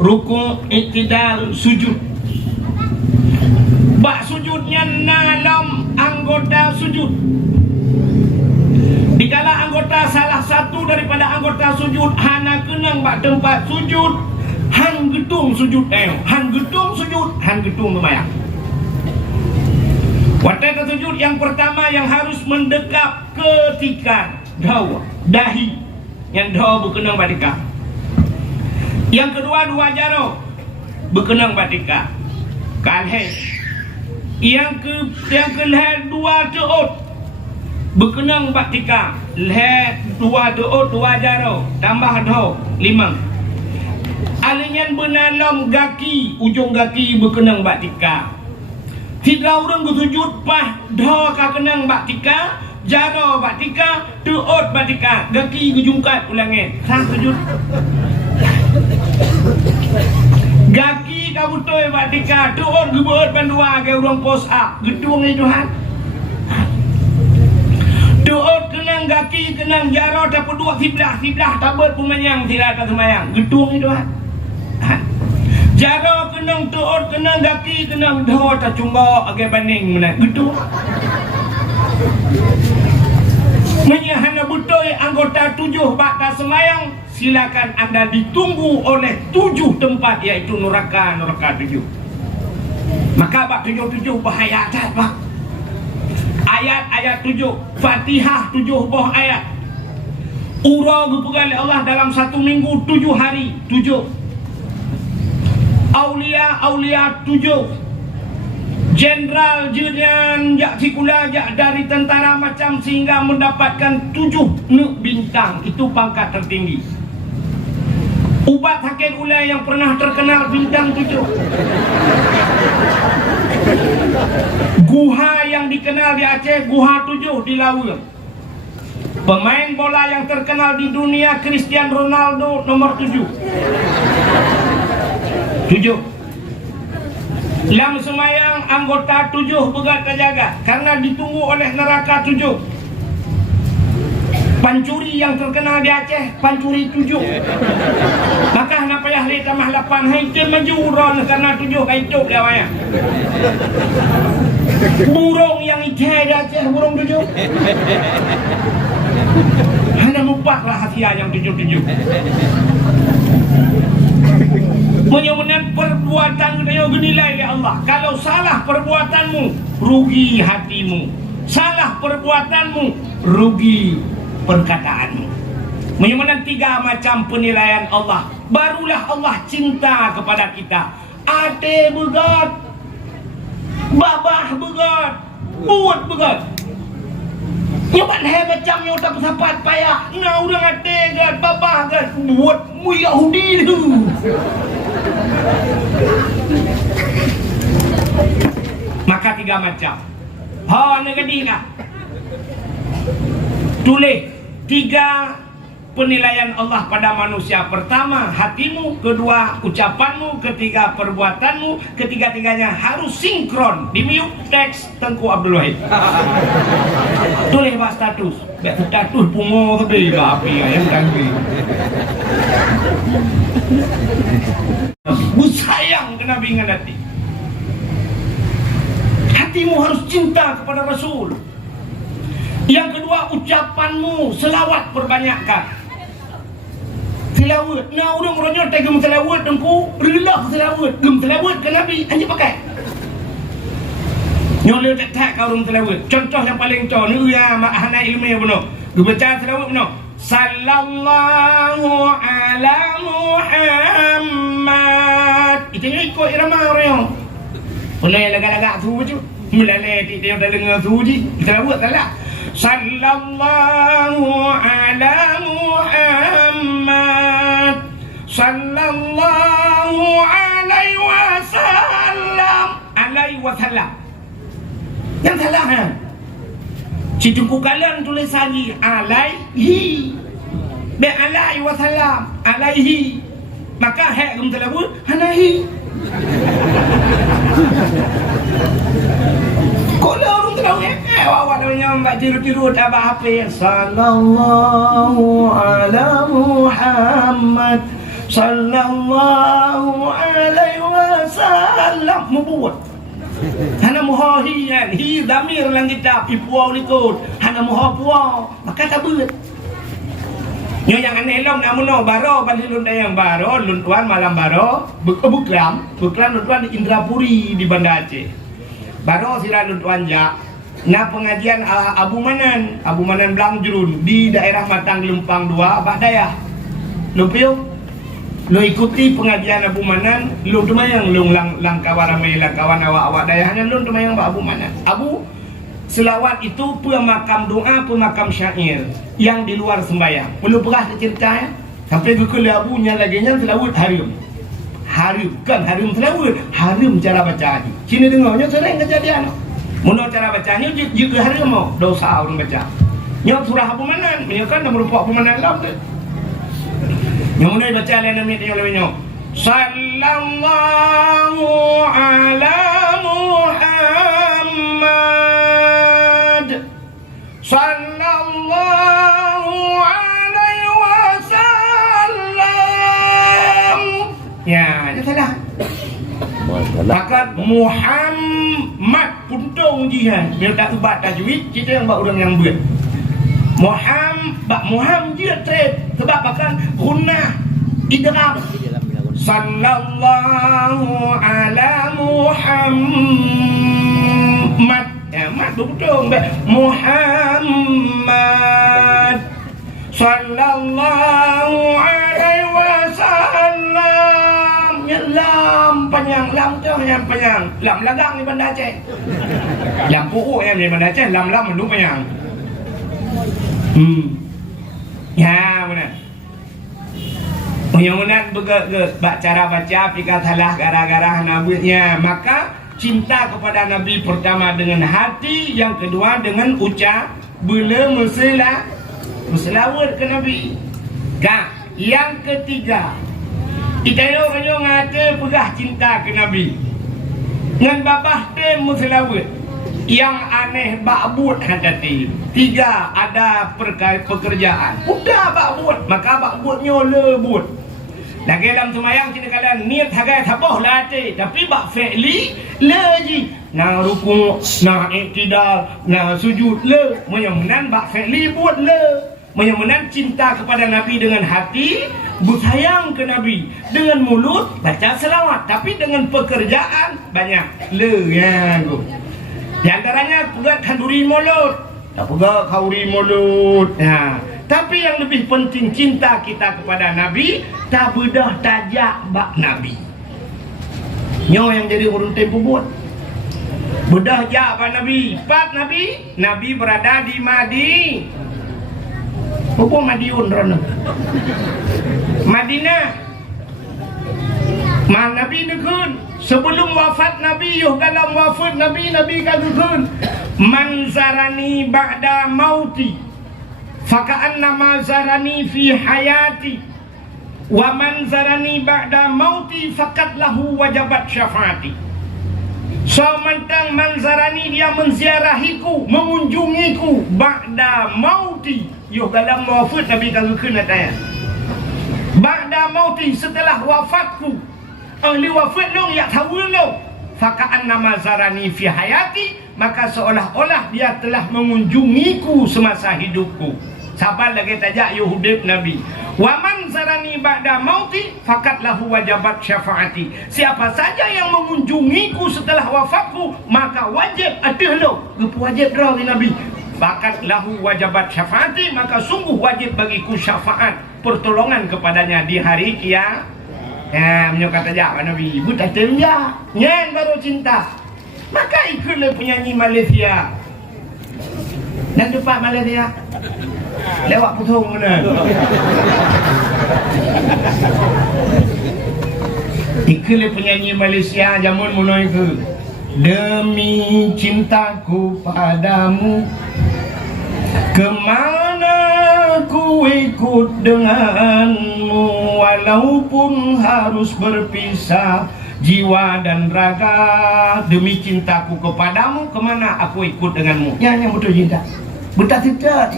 Rukun iktidal sujud. Bak sujudnya dalam anggota sujud. Dikala anggota salah satu daripada anggota sujud hana kenang bak tempat sujud, han gedung sujud han gedung sujud, han gedung sembahyang. Waktu sujud yang pertama yang harus mendekap ketika dahi yang berkenang batika. Yang kedua dua jaro berkenang batika. Kalhe. Yang ke leher dua teot berkenang batika. Leher dua teot dua jaro tambah lima. Alinyan benalom gaki ujung gaki berkenang batika. Tidak orang bersujud pah ka kenang batika, jaro batika, teot batika, gaki gejungkat ulangin. Sang sujud. Gaki kabutoi batika, teot gebeut bandua ke urang pos up, gedung ni Tuhan. Teot kenang gaki kenang jaro dapat dua siblah tabut pemanyang tidak semayang, gedung ni Tuhan. Jaro kenang teot kenang gaki kenang dah tak cunggo agai baning mana gitu. Menyahana butoi anggota 7 bakal semayang, silakan anda ditunggu oleh 7 tempat yaitu neraka 7. Maka bak 7 bahaya tak pak. Ayat 7 Fatihah 7 buah ayat. Urau dipegang Allah dalam 1 minggu 7 hari 7. Aulia 7. Jenderal jenyan jak sikula jak dari tentara macam sehingga mendapatkan 7 bintang. Itu pangkat tertinggi. Ubat hakil ulai yang pernah terkenal bintang 7. Guha yang dikenal di Aceh Guha 7 di Lawu. Pemain bola yang terkenal di dunia Cristiano Ronaldo nomor 7. Lam semayang anggota 7 begat terjaga karena ditunggu oleh neraka 7. Pancuri yang terkenal di Aceh pancuri 7. Maka nak payah li tamah 8 hai ke majuron karena 7 kaituk dia waya. Burung yang ikai di Aceh burung 7. Hanya mupaklah hasiah yang 7. Menyebutkan perbuatan kita dinilai oleh Allah. Kalau salah perbuatanmu, rugi hatimu. Salah perbuatanmu, rugi perkataanmu. Menyebutkan 3 macam penilaian Allah. Barulah Allah cinta kepada kita. Ate begat, babah begat, buat begat. Nyobat hai macam yang tak bersapat payah. Nah orang ate gat, babah gat, buat mu Yahudi tu. Maka 3 macam. Ha negadi kah? Tulis 3 penilaian Allah pada manusia. Pertama hatimu, kedua ucapanmu, ketiga perbuatanmu, ketiga-tiganya harus sinkron. Di mute teks Tengku Abdul Wahid. Tulis pak status. Biar status pungo tadi ke api yang ganti. Sayang kena bingan hati. Hatimu harus cinta kepada Rasul. Yang kedua ucapanmu selawat perbanyakkan. Selawat. Nah orang orangnya tak gem selawat Tengku. Relah selawat. Gem selawat ke Nabi hanya pakai. Nyoleh tak kau orang selawat. Contoh yang paling contoh ni ya makna ilmiah benar. Dia baca selawat benar. Sallallahu ala Muhammad. Itu ni ikut irama orang. Boleh lagak-lagak tu je. Melalai dia dah dengar tu je. Kita buat salah. Sallallahu ala Muhammad. Sallallahu alaihi wasallam. Alaihi wasallam. Yang salah kan? Si Tengku Kalian tulis lagi alaihi. Be alaihi wasallam, alaihi. Maka hak rum telawud alaihi. Kalau orang tahu awak namanya mbak tiru-tiru tak apa sallallahu ala Muhammad sallallahu alaihi wasallam membuat hana muhahiyan hi damir lang kitab ipuaw likod hana muhapuaw maka tabut nyo yang aneh long namuno baro balilun dayang baro luntuan malam baro buklam luntuan di Indrapuri di Banda Aceh baro sira luntuan ja na pengajian Abu Manan Blangjrun di daerah Matang Lempang 2 Badayah lumpio lo ikuti pengajian Abu Manan lu tumayang lu langkawan ramai langkawan awak dayahnya lu tumayang Abu Manan Abu selawat itu pemakam doa pemakam syair yang di luar sembahyang perlu perah cerita sampai ke abunya lagi nya selawat harim kan harim selawat harim cara baca sini dengarnya sering kejadian menurut cara bacanya juga harim mau dosa orang baca nyok surah Abu Manan menyokan nomor Abu Manan lam tu yang mulai baca lain nama dia oleh sallallahu ala Muhammad sallallahu alaihi wasallam ya itu salah maka Muhammad puntung jihan dia tak ubat tajwid kita yang buat orang yang buat Muhammad dia trade sebab akan gunnah idgham sallallahu ala Muhammad ya mat betul Muhammad sallallahu alaihi wasallam ya lam panjang lam tu yang panjang lam lagang di Banda Aceh lam puuk yang di Banda Aceh lam mendu panjang ya benar mudah-mudahan cara baca pika salah gara-gara nabinya maka cinta kepada Nabi pertama dengan hati yang kedua dengan ucap bila selawat ke Nabi yang ketiga itayo kanyo ngate pegah cinta ke Nabi ngan babah tem selawat yang aneh bakbut hadati 3 ada pekerjaan udah bakbut maka bakbutnya lebut lagi dalam semayang kita kalian niat hagai taboh latih tapi bak fi'li leji na ruku na iktidal na sujud le menyamanan bak fi'li buat le menyamanan cinta kepada Nabi dengan hati bersayang ke Nabi dengan mulut baca selawat tapi dengan pekerjaan banyak le ya go. Di antaranya pegat kanduri mulut, tak pegat kauri mulut. Nah, tapi yang lebih penting cinta kita kepada Nabi, tak bedah tajak bak Nabi. Nyo yang jadi urun tempo buat. Bedah jak bak Nabi, pat Nabi berada di Madi. Apa Madiun rono? Madinah. Nabi nekun sebelum wafat Nabi dalam wafat Nabi katakan man zarani ba'da mauti faka'anna ma zarani fi hayati wa man zarani ba'da mauti faqad lahu wajabat syafaati. Sementang man zarani dia menziarahiku mengunjungiku ba'da mauti dalam wafat Nabi katakan katanya ba'da mauti setelah wafatku ahli wafat long ya tahu long faka'an nama zarani fi hayati maka seolah-olah dia telah mengunjungiku semasa hidupku sabar lagi tajak yuhudib Nabi wa man zarani ba'da mauti fakat lahu wajabat syafaati siapa saja yang mengunjungiku setelah wafatku maka wajib aduh lo wajib draw Nabi fakat lahu wajabat syafaati maka sungguh wajib bagiku syafaat pertolongan kepadanya di hari kiamat. Ya, menyokata jawab Nabi, ibu tak terima, nyen baru cinta. Maka ikutlah penyanyi Malaysia. Dan cepat Malaysia. Lewat putung mana? Ikutlah penyanyi Malaysia zaman mula itu. Demi cintaku padamu, kemana ku Aku ikut denganmu walaupun harus berpisah jiwa dan raga, demi cintaku kepadamu kemana aku ikut denganmu. Yang betul cinta. Betul tidak.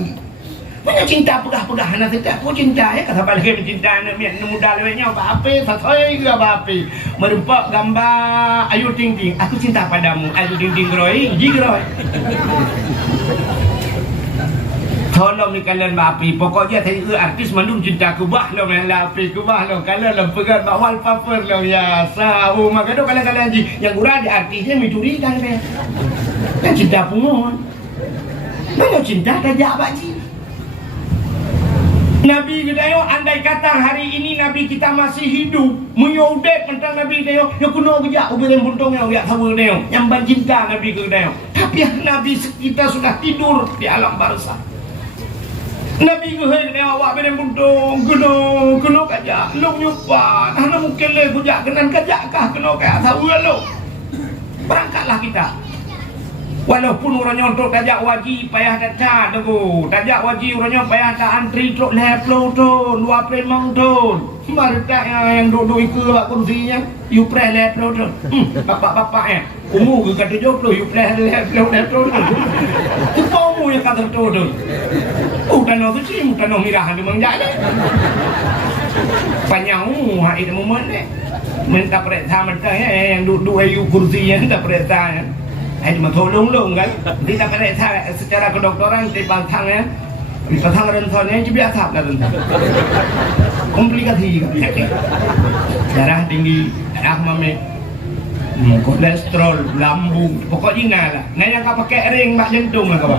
Mana cinta pegah-pegah anak tidak. Aku cinta ya kata balik mencinta anak mian muda lewatnya apa-apa satoi ke apa-apa. Merempak gambar Ayu Ting Ting. Aku cinta padamu. Ayu Ting Ting growing, jigroy. Tolong ni kalian bapi. Pokoknya saya artis mandung cinta ku bah lo main lapi ku bah lo. Kalian lo pegang bawal paper lo ya. Sahu maka do kalian ji yang urang di artisnya mituri kan be. Kan cinta pungun. Mana cinta tajak baji. Nabi kita yo andai kata hari ini Nabi kita masih hidup, menyodek tentang Nabi kita yo, kuno kerja uberen buntung yo ya tahu yo, yang cinta Nabi kita yo. Tapi Nabi kita sudah tidur di alam barzah. Nabi kita yo awak beren buntung, kuno kerja, lu nyupa, hana mungkin le kerja kenan kerja kah kuno kayak tahu lo. Berangkatlah kita. Walaupun orangnya untuk tajak wajib payah tak dego, tajak wajib orangnya payah tak antri truk leplo tu, 2 memang tu. Mereka yang duduk ikut awak kursinya, you press leplo tu. Bapak-bapak umur ke kata 70, you press leplo tu. Tu kamu yang kata tu tu. Tanah tu sih, tanah mirah tu mengjadi. Panjang hak itu momen ni. Minta periksa mereka yang duduk ayu kursinya tak periksa. Cuma tolong kan. Dia tak periksa secara kedokteran di batangnya. Di batang rentannya itu biasa lah rentan. Komplikasi kan. Darah tinggi, darah mame, kolesterol, lambung, pokoknya lah. Nah yang kau pakai ring mak jantung lah kau.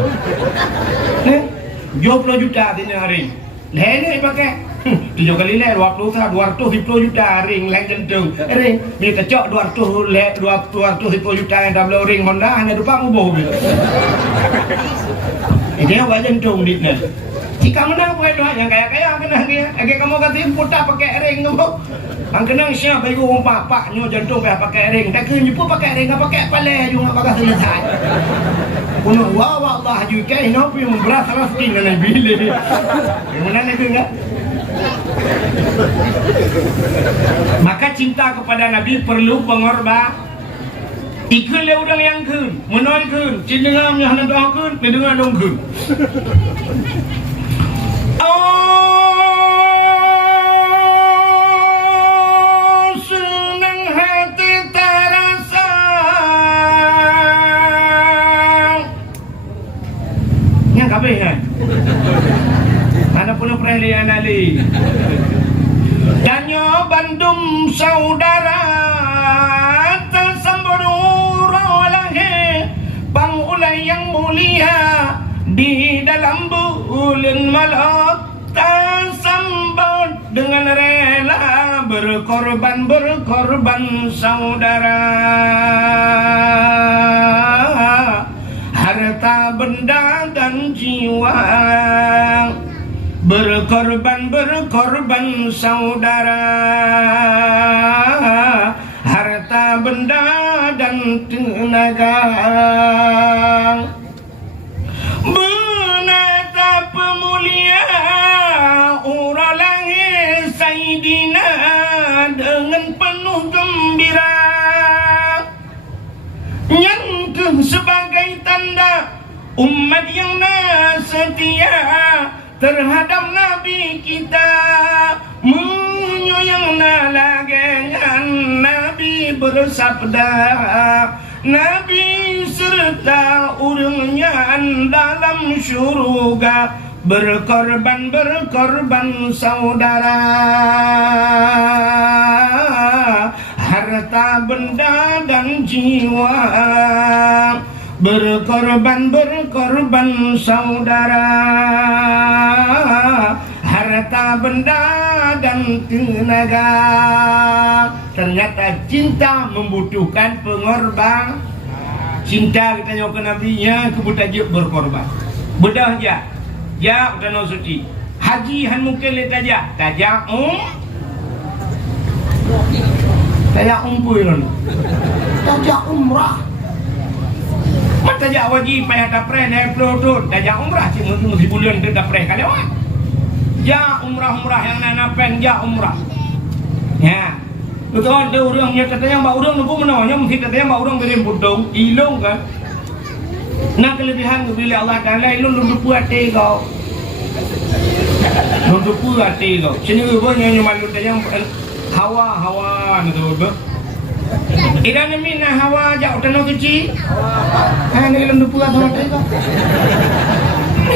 20 juta tiap ring. Nah ini pakai 7 kali le 210 juta ring lain jantung. Ring ni kecok 210 juta yang double ring Honda hanya lupa mubuh. Ini apa jantung dit ni. Jika menang boleh doa yang kaya-kaya kena dia. Agak kamu kata putar pakai ring kamu. Ang kenang siapa ibu paknya jantung pakai ring. Tak kena jumpa pakai ring, pakai pale juga pakai selesai. Kuno wah Allah juga ini apa yang berat terus tinggal bilik. Yang mana ni enggak? Maka cinta kepada Nabi perlu pengorban. Ikut le orang yang kun, menoi kun, cindengang yang hendak doa kun, dengar dong kun. Oh, senang hati terasa. Yang kabeh kan? Mana pun perhalian ali. Danyo Bandung saudara tersemburu lahe bang ulai yang mulia di dalam bulan malam tersambut dengan rela berkorban saudara. Harta benda dan jiwa berkorban saudara. Harta benda dan tenaga menatap mulia orang langit Sayyidina dengan penuh gembira, yang sebagai tanda umat yang setia terhadap Nabi kita, menyayang lagengan Nabi bersabda, Nabi serta urangnya dalam syurga berkorban saudara. Harta benda dan jiwa berkorban saudara. Harta benda dan tenaga. Ternyata cinta membutuhkan pengorban. Cinta kita nyawa ke Nabi-nya kebutuhan berkorban. Bedah je. Ya udah no suci. Haji han mungkin le tajak. Tajak tajak pun. Tajak umrah. Tajak wajib payah dapre naik pelotun. Tajak umrah cuma mesti bulan dia dapre kan lewat. Ja umrah yang nanapeng ja umrah. Ya. Betul ada orang nya kata yang bau orang nunggu menanya mesti kata yang bau orang kirim putung ilung kan. Nah kelebihan bila Allah Taala ilung lundu puate kau. Lundu puate kau. Sini ubah yang malu yang hawa itu ubah. Ira nami na hawa jauh tanah suci. Ah ni lundu puate kau.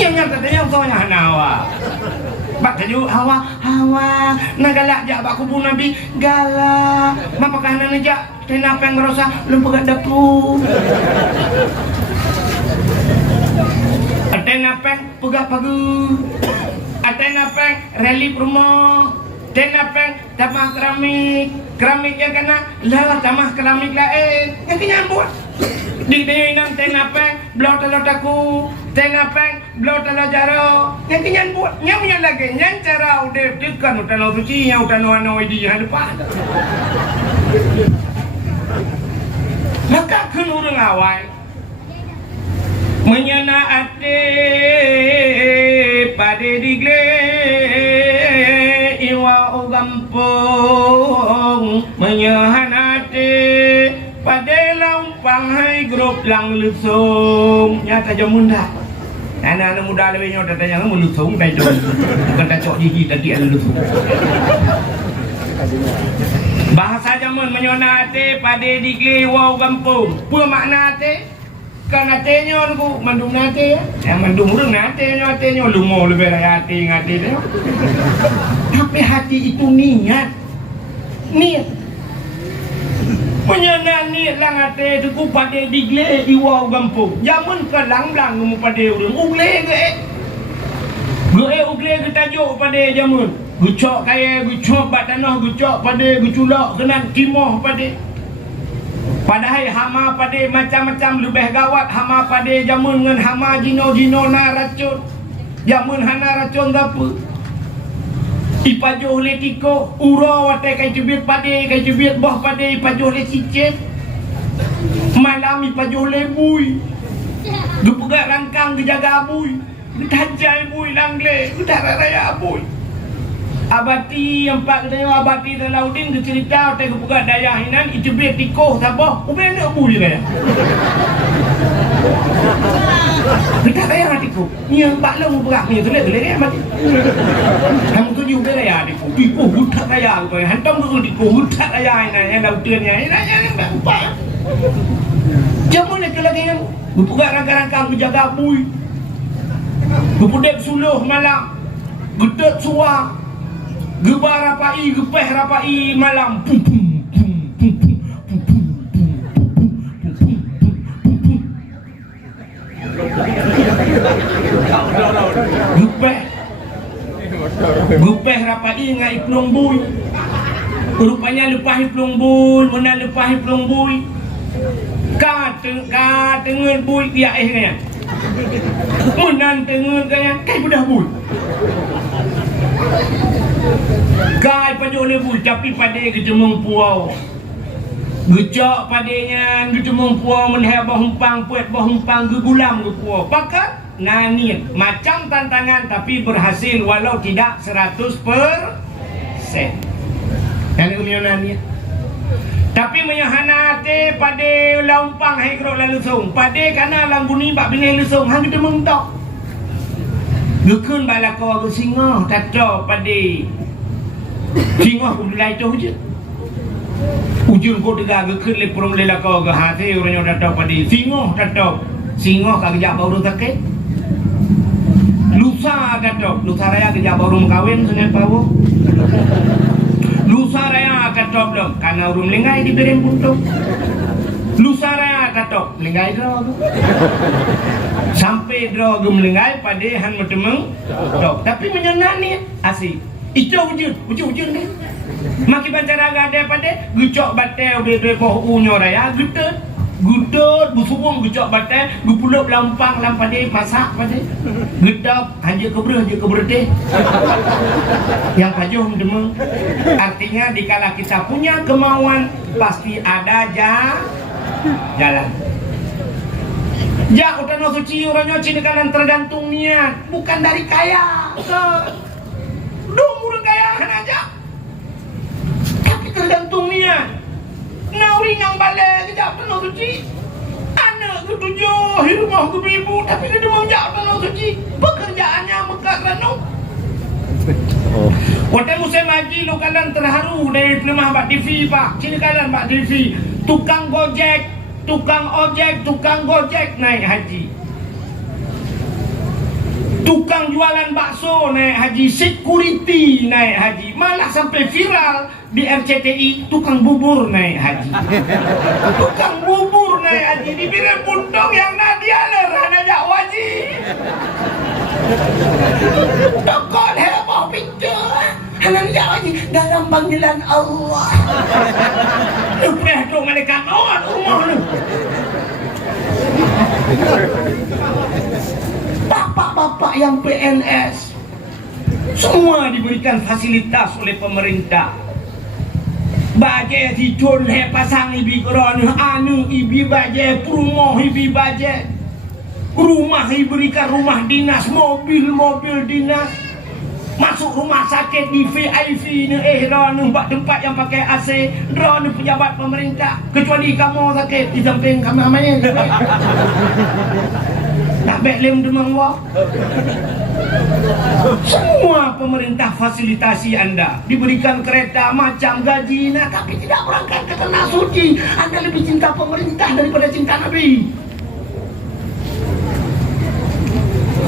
Yang kata yang kau yang hawa. Bak tajuk hawa nak galak jak bak kubur Nabi galak mapakah nak jak tena peng merasa lupa kat dapur atena peng pegak pagu atena peng rally rumah tena peng tamah keramik yang kena lah tamah keramik lain yang kenyambut di dengan tena peng blok telur taku tena peng blok telur jaro yang kenyambut yang punya lagi yang cara udah tekan utan suci yang utan warna di depan maka kun urang awai menyana ate pade digle iwa ugampung menyahan ate pada lampang hai grup lang lusung nyata jamun dah anak-anak muda lebih nyoda tanya kamu lusung dah jom bukan dah cok gigi tadi ada lusung bahasa jamun menyona ate pada digli wow kampung apa makna ate kan ate nyo aku mandung nate ya mandung urang nate nyo lumo lebih raya ate ngate dia tapi hati itu niat Penyana ni lang ate tu pada digle iwau gampung. Jamun ke lang-lang mu pada urang. Ugle ke. Ugle ke tajuk pada jamun. Gucok kaya, gucok bat tanah, gucok pada guculak kenan kimoh pada. Padahal hama pada macam-macam lebih gawat hama pada jamun dengan hama jino-jino na racun. Jamun hana racun apa? Ipajuh le tiko uro wate kai jubit pade kai jubit boh pade ipajuh le cicit malam ipajuh le bui gepegak rangkang gejaga bui getajai bui langle gedara raya bui abati yang pak dia abati Salaudin ke cerita te gepegak daya hinan ijubit tiko saboh ubene bui raya kita kaya hatiku ni yang pak long berak ni gelek dia mati kamu tu juga raya hatiku tipu budak raya aku hantam tu tipu budak raya ini yang lautannya ini yang apa jamu ni lagi yang buka rangka-rangka menjaga bui bupudek suluh malam gedek suar gebar rapai gepeh rapai malam pum pum Gupeh rapai ngai plong bui. Rupanya lupahi plong bui, mana lupahi plong bui. Ka tengen bui dia kaya. Menan tengen kaya kai budah bui. Kai pajole bui tapi pada kejemung puau. Gejak padanya kejemung puau menhe bahumpang puet bahumpang gegulam ke puau. Pakat nanit macam tantangan tapi berhasil walau tidak 100%. Kan umionannya. Tapi menyahana te pada lampang hai gro lalu sung. Pada kana lambuni bak bini lusung hang kita mentok. Gekun balako ke singa tato pada. Singa ulai tu je. Ujung ko dega gekun le prong le lako ke hati orangnya tato pada singa tato. Singa ka gejak baru sakit. Lusa katok, lusa raya kerja baru kawin Senin Pawu. Lusa raya katok dong, karena urung linggai di piring puntung. Lusa raya katok, linggai draw. Sampai draw gem linggai pada han metemeng dok. Tapi menyenani asik. Itu wujud ni. Maki bacara gade pada gucok batel bebe boh unyo raya gede. Gudut, busubung gecok batai, gupulup lampang lampadai masak pada. Gedap hanya keber deh. Yang pajuh demeng. Artinya dikala kita punya kemauan pasti ada jalan. Ya udah no suci orangnya cinikalan tergantung niat, bukan dari kaya. di rumah aku ibu, tapi dia demam jauh dalam suci. Pekerjaannya mekat ranau. Waktu musim haji lo kalian terharu dari lemah Pak TV Pak. Sini kalian Pak TV. Tukang gojek, tukang ojek, tukang gojek naik haji. Tukang jualan bakso naik haji, security naik haji, malah sampai viral di RCTI tukang bubur naik haji. Tukang bubur naik haji di Biren Puntong yang Nadia lerana Jawaji. Tokol heboh pintu. Hanan Jawaji dalam panggilan Allah. Lupa tu mereka kawan rumah lu. Bapak-bapak yang PNS semua diberikan fasilitas oleh pemerintah. Baje dicun he pasang ibi koron anu ibi baje rumah ibi baje. Rumah diberikan rumah dinas, mobil dinas. Masuk rumah sakit di VIP ni ron buat tempat yang pakai AC, ron pejabat pemerintah. Kecuali kamu sakit di samping kami amanya. Tak baik lem demang wah. Semua pemerintah fasilitasi anda, diberikan kereta macam gaji, nah tapi tidak berangkat ke tanah suci. Anda lebih cinta pemerintah daripada cinta Nabi.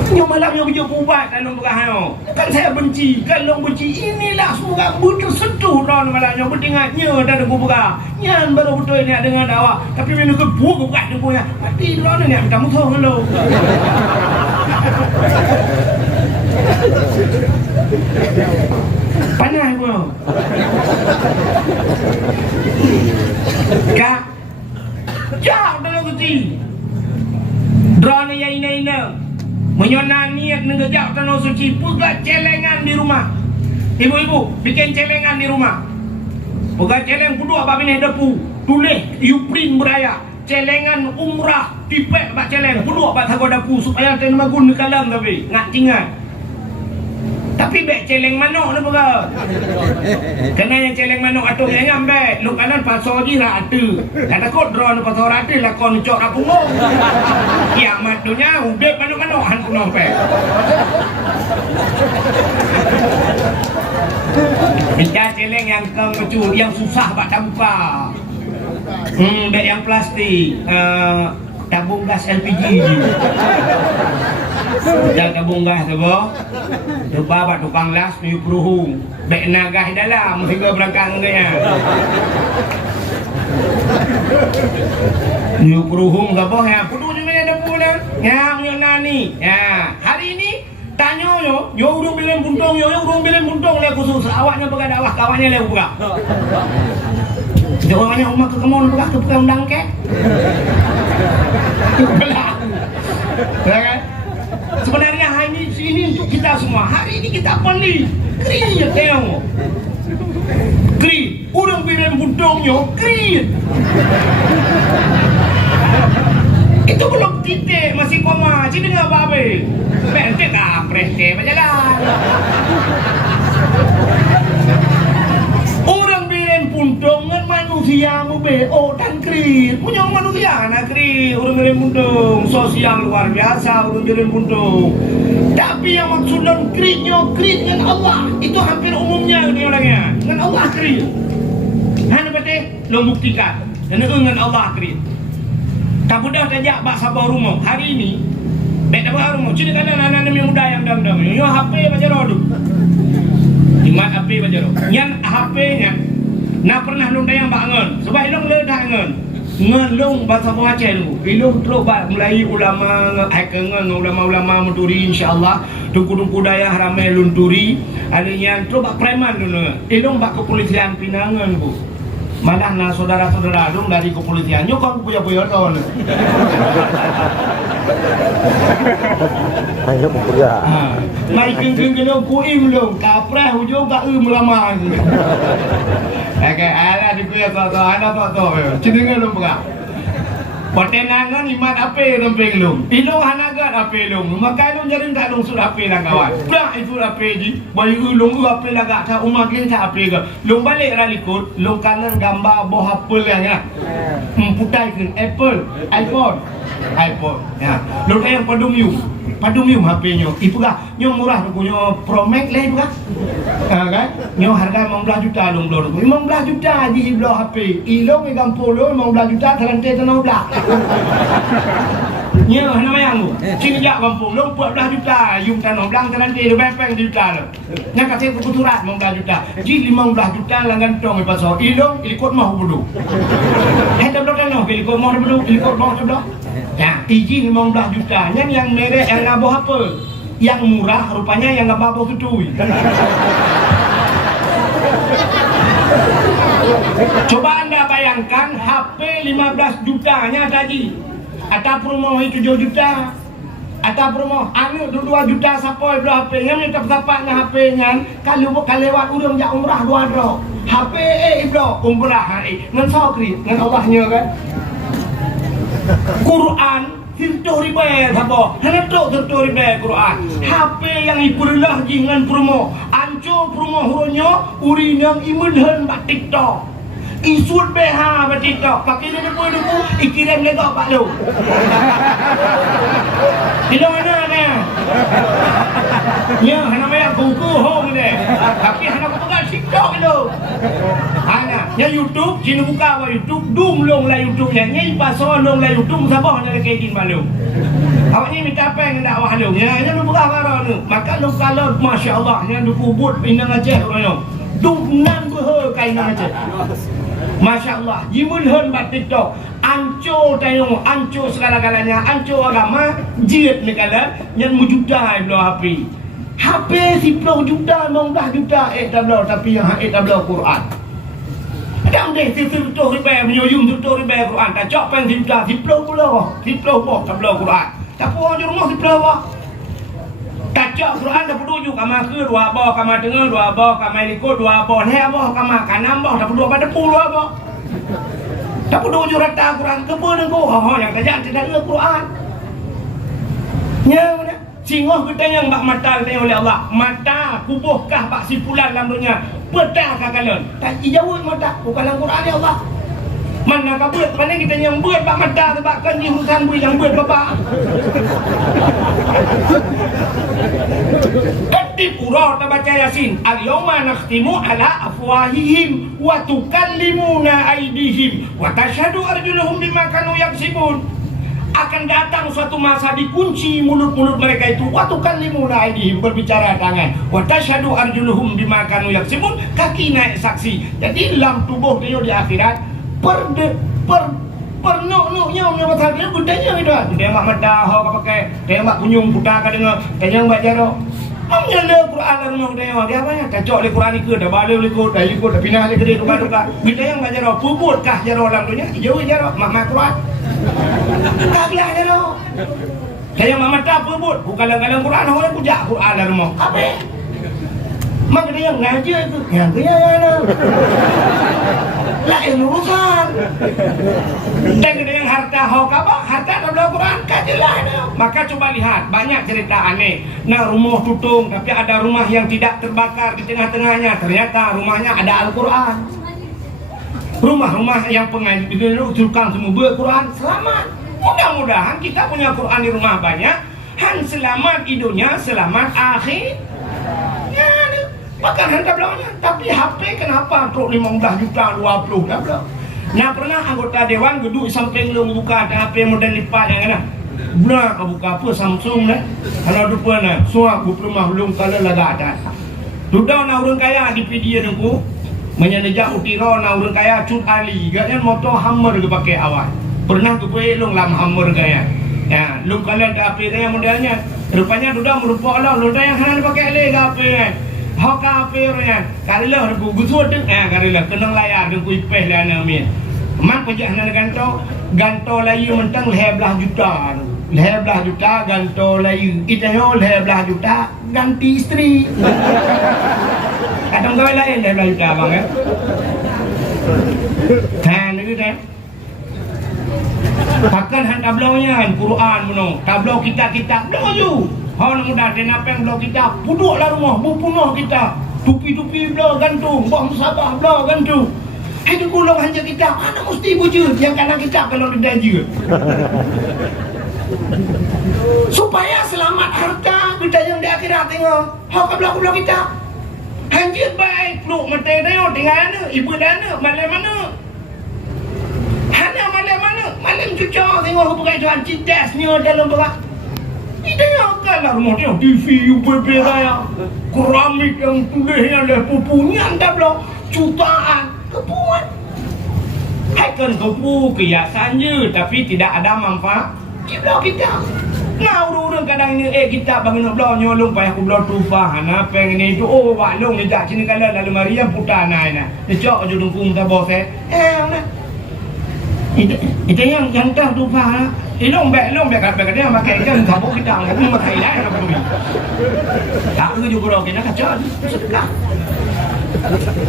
Yang malam yang bijak ubat dalam berahano. Kan saya benci, kalau benci inilah surah bertersentuh dalam malam yang berdingatnya dan berah. Nyan baru betul ni dengan awak. Tapi bila ke buah ubat dia punya. Mati dalam ni minta musuh lo. Panas pun. Kak. Jauh dalam kecil. Drone yang ina-ina. Menyona niat negejak tanah suci, pegat celengan di rumah. Ibu-ibu bikin celengan di rumah. Pegat celeng kedua bab ini depu. Tulis you print beraya. Celengan umrah tipek bab celeng kedua bab tago depu supaya ten magun di kalang tapi ngak tingat. Tapi bek celeng manok ni pegat. Kena yang celeng manok atuk yang nyambe. Lu kanan pasal di rata. Kata kod drone pasal rata lah kon cok rapungong. Kiamat dunia udah manok-manok hantu nompe. Bicara celeng yang kemecut, yang susah bak tanpa. Bek yang plastik, tabung gas LPG je. Dan tabung gas tu boh. Lupa bak tukang las ni peruhung. Bek nagas dalam sehingga berangkang dia. Ni peruhung ke boh ya. Kudu ni mana depu dah. Yang nani. Ya, hari ini tanya yo urung bilen buntung yo urung bilen buntung le khusus awaknya begadang awak kawannya le buka. Dia orangnya rumah ke kemon buka ke undang ke. Belah. Kan? Sebenarnya hari ini untuk kita semua. Hari ini kita beli kri tengok. Kri, urung bilen buntung yo kri. Itu belum titik, masih koma. Cik dengar babe. Bentek tak preste berjalan. Orang bilen puntung dengan manusia mubeo dan kri. Punya manusia nak kri. Orang bilen puntung. Sosial luar biasa orang bilen puntung. Tapi yang maksudnya kri dengan Allah. Itu hampir umumnya ni orangnya. Dengan Allah kri. Hanya betul lo buktikan. Dan dengan Allah kri. Tak mudah tajak bak sabar rumah. Hari ini bek sabar rumah. Cina kanan anak yang muda yang dam-dam. Yo HP baca rodu. Imat HP baca rodu. Nyan HP nya nak pernah lung dayang bak ngon. Sebab ilung le dah ngon. Ngon lung bahasa Aceh lu. Ilung terus bak mulai ulama ngon ulama-ulama menturi insya-Allah. Tungku-tungku dayah ramai lunturi. Ada yang terus bak preman dulu. Ilung bak kepolisian Pinangan bu. Malah na saudara-saudara dong dari kepolisian nyokong puya-puya tahun. Ayo puya. Mai keng-keng lo kuim lo, kaprah hujung tak melama. Oke, ada di puya tu ada tu. Cendengan lo buka. Patenangan imat ape rempeng lu. Ilung hanagat ape lu. Maka lu jaring tak lung sudah ape lah kawan. Dah itu ape ji. Bayu ulung ape lah gak tak umak kita tak ape ke. Lung balik ralikut, lung kanan gambar boh apel yang ya. Putai ke Apple, iPhone. iPhone. Ya. Lu yang Padumium HP-nya. Ibu kah? Nyo murah tu punya Pro Max lah ibu kah? Kan? Nyo harga 15 juta long blor. 15 juta di blor HP. Ilong di kampung lo 15 juta terantai tanah belah. Nyo hana mayang tu. Sini jak kampung lo 14 juta. Yung tanah belang terantai lo bepeng juta lo. Nya kata kebetulan 15 juta. Ji 15 juta langgan tong pasal. Ilong ikut mau bodoh. Hendak blor tanah ikut mau bodoh, ikut mau bodoh. Ya, iji 15 juta. Yang merek yang ngaboh apa? Yang murah rupanya yang ngaboh ketui. Coba anda bayangkan HP 15 jutanya tadi. Atau promo 7 juta. Atau promo anu 2 juta sapoi bro HP-nya minta sapaknya HP-nya. Kalau lewat urang jak umrah 2 dro. HP bro umrah ngan sokri ngan Allahnya kan. Quran hirto ribe sabo haneto hirto ribe Quran HP yang ipulah jingan promo anco promo huronyo uri yang imunhen bak TikTok isut BH bak TikTok pakai dia pun aku ikiran lega pak lu di mana ni ya hana maya kuku hong ni tapi hana buka TikTok lu hana ya YouTube jin buka wa YouTube dum long la YouTube nya nyai pasal long la YouTube sabah hana ke din malu awak ni minta apa yang dakwah lu ya lu buka barang tu maka lu kalau masya-Allah nya du kubut pinang Aceh royo dum nan behe kai nang Aceh masya-Allah jimun hen bat TikTok anco tayong anco segala-galanya anco agama jid negara yang mujudah blo HP 10 juta 15 juta tablo tapi yang tablo Quran Dang deh tutur ribe menyuyum tutur ribe Quran tak cok pen juta 10 pula 10 boh tablo Quran tak puan di rumah 10 boh tak cok Quran dah pedujuk kama ke 2 boh kama tengah 2 boh kama ikut 2 boh le boh kama kanan boh tak pedu pada 10 boh tak pedujuk rata Quran ke pun ko yang kerja tidak ada Quran nya mana singoh kita yang bak mata ni oleh Allah mata kubuhkah bak sipulan lamanya pedah kakalan tak jauh mata bukan Al-Quran ya Allah mana kabut mana kita yang buat bak mata sebabkan ni urusan buat yang buat bapak ketip urah tak baca Yasin al-yawma nakhtimu ala afwahihim wa tukallimuna aydihim wa tashhadu arjuluhum bima kanu yaksibun akan datang suatu masa dikunci mulut-mulut mereka itu waktu kalimuna aidihim berbicara tangan wa tashhadu arjuluhum bima kanu yaksibun kaki naik saksi jadi dalam tubuh dia di akhirat pernuk-nuknya pasal dia budaya itu dia mak medah ho pakai dia mak kunyung putar ka dengar dia baca ro amnya le Quran rumah dia apa ya kacok le Quran ikut dah balik ikut dah ikut dah pindah le gede tukar-tukar kita yang baca ro pubutkah jaro dalam dunia jauh jaro mak Quran kagak ada lo. Kayak mama tak pun bukan dalam Quran orang puja Quran dalam rumah. Apa? Mak dia yang ngaji itu, yang dia ada. Lah ilmu urusan. Dan dia yang harta hok apa? Harta dalam Quran kajilah. Maka coba lihat banyak cerita aneh. Nah rumah tutung tapi ada rumah yang tidak terbakar di tengah-tengahnya. Ternyata rumahnya ada Al-Quran. Rumah-rumah yang pengaji itu tukang semua berquran selamat. Mudah-mudahan kita punya Quran di rumah banyak. Han selamat hidupnya, selamat akhir. Ya, bahkan hantar belakangnya. Tapi HP kenapa truk 15 juta 20 dah belak. Nah pernah anggota dewan geduk samping lu buka HP model lipat yang mana? Benar kau buka apa Samsung dah. Kalau lupa nah, suap rumah belum kalau laga ada. Sudah nak orang kaya di video tu. Menyejak utiro na urang kaya cut ali gaknya motor Hummer ke pakai awal pernah tu elong lam Hummer gaya ya lu kalian dah api yang modelnya rupanya sudah merupakan Allah lu yang hana pakai le gape hok api nya karilah ku gusut karilah kenang layar ku ipeh lana min man pejak hana ganto layu mentang leblah juta ganto layu itayo leblah juta ganti isteri kadang gawe lain leblah juta bang ya kan itu dah takkan han tablonya Quran mono tablo kita belum maju hon mudah denapeng blo kita puduklah rumah bupunoh kita tupi-tupi blo gantung bang sabah blo gantung hai kulong hanja kita mana mesti bujur yang kanan kita kalau tidak je Supaya selamat harta kita yang di akhirat tengok. Hak kebelah kita. Hanjir baik peluk mata dia tinggal mana? Ibu dana mana? Hana mana? Malam cucuk tengok bukan tuan cindasnya dalam berak. Ini yang kalah rumah dia TV UBB raya. Keramik yang tulisnya ada pupunya anda belum jutaan kepuan. Haikan kepu kiasannya tapi tidak ada manfaat di belah kita. Nah urang kadang ni kita bagi nak belah nyolong payah aku belah tufah hana peng ni tu oh balong ni dak sini kala dalam Maria putar nai na. Ni cok je dungkung ta bos nah. Itu yang dah tufah. Long bek kat dia makan kan kabuk kita ngomong makai dah nak beli. Tak ke juga kita kacau sedekah.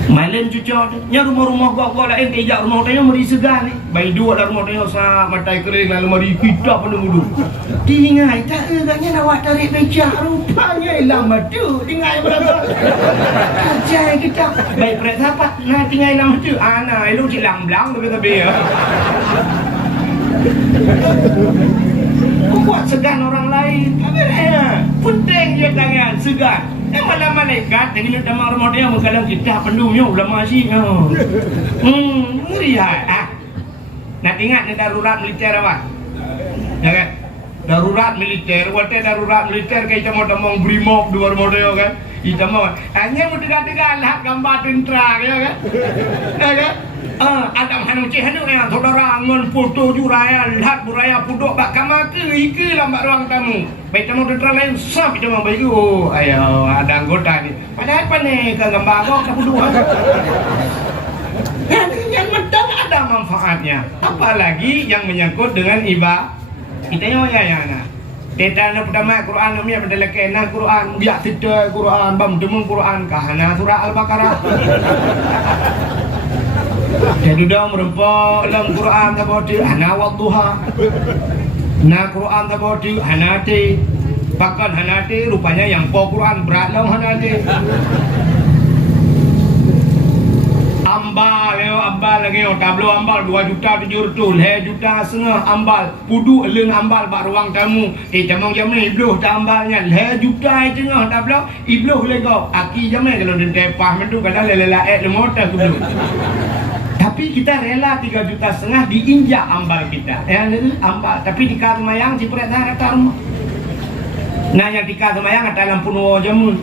Malam cucuk nya rumah-rumah gua lain tejak rumah tanya meri segan ni. Bai dua dalam rumah tanya sa matai kering lalu meri kita pun dulu. Dingai tak agaknya nak tarik becak rupanya hilang madu dingai berapa. Kacai kita. Baik pret apa? Nah tinggal hilang madu. Ana elu cilang blang tapi ya. Buat segan orang lain. Penting dia tangan segan. Malah malaikat dengan tamang rumah dia kadang kita pendunya ulama sih. Ngeri ah. Nak ingat ni darurat militer apa? Ya kan? Darurat militer, darurat militer kayak cuma brimob dua rumah dia kan. Kita mau hanya mudah-mudahan lah gambar tentera ya kan. Ya kan? Adam hanu cihanu ya saudara ngon foto juraya lihat buraya pudok bak kamake iki lambat ruang tamu. Baik tamu tentera lain sap kita mau bagi ayo ada anggota ni. Padahal apa ni ke gambar kok ke pudok. Yang medang ada manfaatnya. Apalagi yang menyangkut dengan ibadah. Kita ya nah. Kita nak pertama Quran ni ada lekena Quran, biak tidak Quran, bam demung Quran kahana surah Al-Baqarah. Jadi dah merempah dalam Quran tak boleh hana wadduha. Na Quran tak boleh hanati. Bahkan hanati rupanya yang po Quran berat dalam hanati. Ambal lagi tablo ambal 2,700,000 2,500,000 ambal pudu leng ambal bak ruang tamu jamang jamai ibluh tak ambalnya 2 juta tengah tablo ibluh lego aki jamai kalau den tepah mendu kadang lelaek le motor tu belum. Tapi kita rela 3,5 juta diinjak ambal kita. Ambal tapi di Karmayang cipret dah kata rumah. Nah yang di Karmayang ada lampu nuo jamun.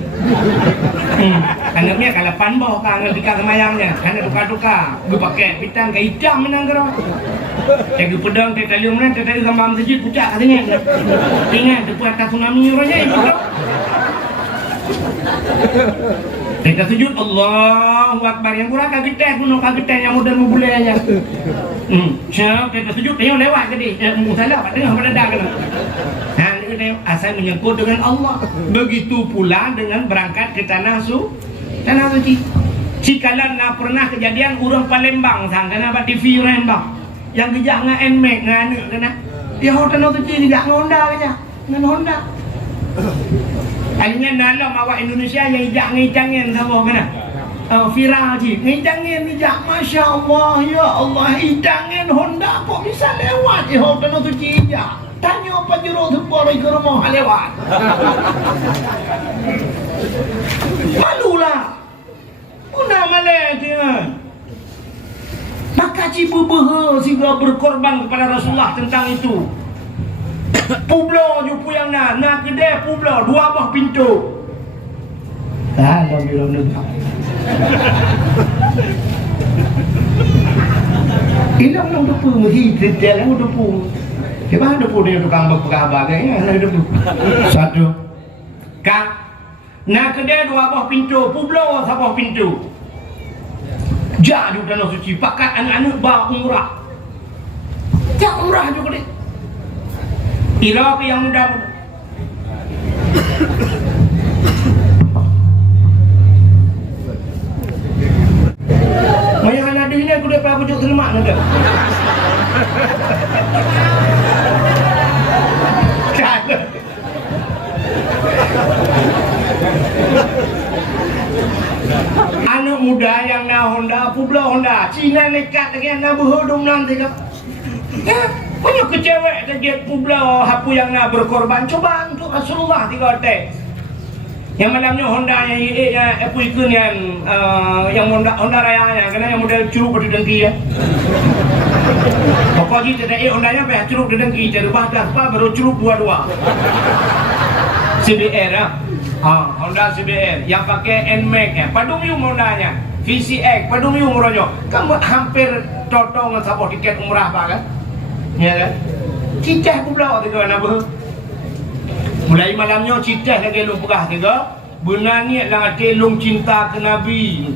Anaknya kalau panboh kangen di Karmayangnya, karena duka-duka, gue pakai pitang ke hitam menang kero. Saya pedang teh talium nan teh gambar masjid pucak katanya. Ingat tu atas tsunami orangnya itu. Kita sujud Allahu Akbar yang kurang kagetan kuno kagetan yang mudah membulainya. Siap kita sujud tengok lewat tadi. Musalah pada tengah pada dah kena. Asal menyangkut dengan Allah. Begitu pula dengan berangkat ke tanah suci. Cikalan nak pernah kejadian orang Palembang sang kena buat TV Palembang. Yang gejak dengan NMAX dengan anak kena. Dia tanah suci gejak dengan Honda aja. Dengan Honda. Akhirnya dalam awak Indonesia yang gejak ngicangin sama kena. Viral je. Ngicangin gejak. Masya Allah ya Allah. Ngicangin Honda kok bisa lewat. Tanah suci gejak. Tanya apa jero sebuah ke rumah lewat. Malulah. Guna malah dia. Maka cibu beha sehingga berkorban kepada Rasulullah tentang itu. Publo jupu yang nak kedai publo 2 buah pintu. Dalam bilang negara. Ilang nang depu mesti detail yang depu. Siapa ada pun dia tukang berkabar kan? Ada pun. Satu. Kak. Nak kedai 2 buah pintu, publo 1 buah pintu. Jadu tanah suci pakat anak-anak ba umrah. Jak umrah juga deh. Iraq yang muda. Banyak anak ini aku dah pakai baju selamat ada. Anak muda yang na Honda, publo Honda, Cina nekat lagi nak berhudung nanti kan? Ya, Punya kecewek kaget pula hapu yang nak berkorban. Coba untuk Rasulullah 3 teks. Yang malamnya Honda yang apa ikut yang Honda Raya kena yang model curug pada dengki ya. Pokoknya tidak Hondanya apa curug pada dengki jadi bahkan apa baru curug dua-dua. CBR ya. Honda CBR yang pakai NMAX ya. Padung yung Hondanya. VCX padung yung umrohnya. Kamu hampir totong sabot tiket umrah pak kan? Ya kan? Cicah pula tu kan apa? Mulai malamnya cicah lagi lu pegah tiga. Benar ni lah telung cinta ke Nabi.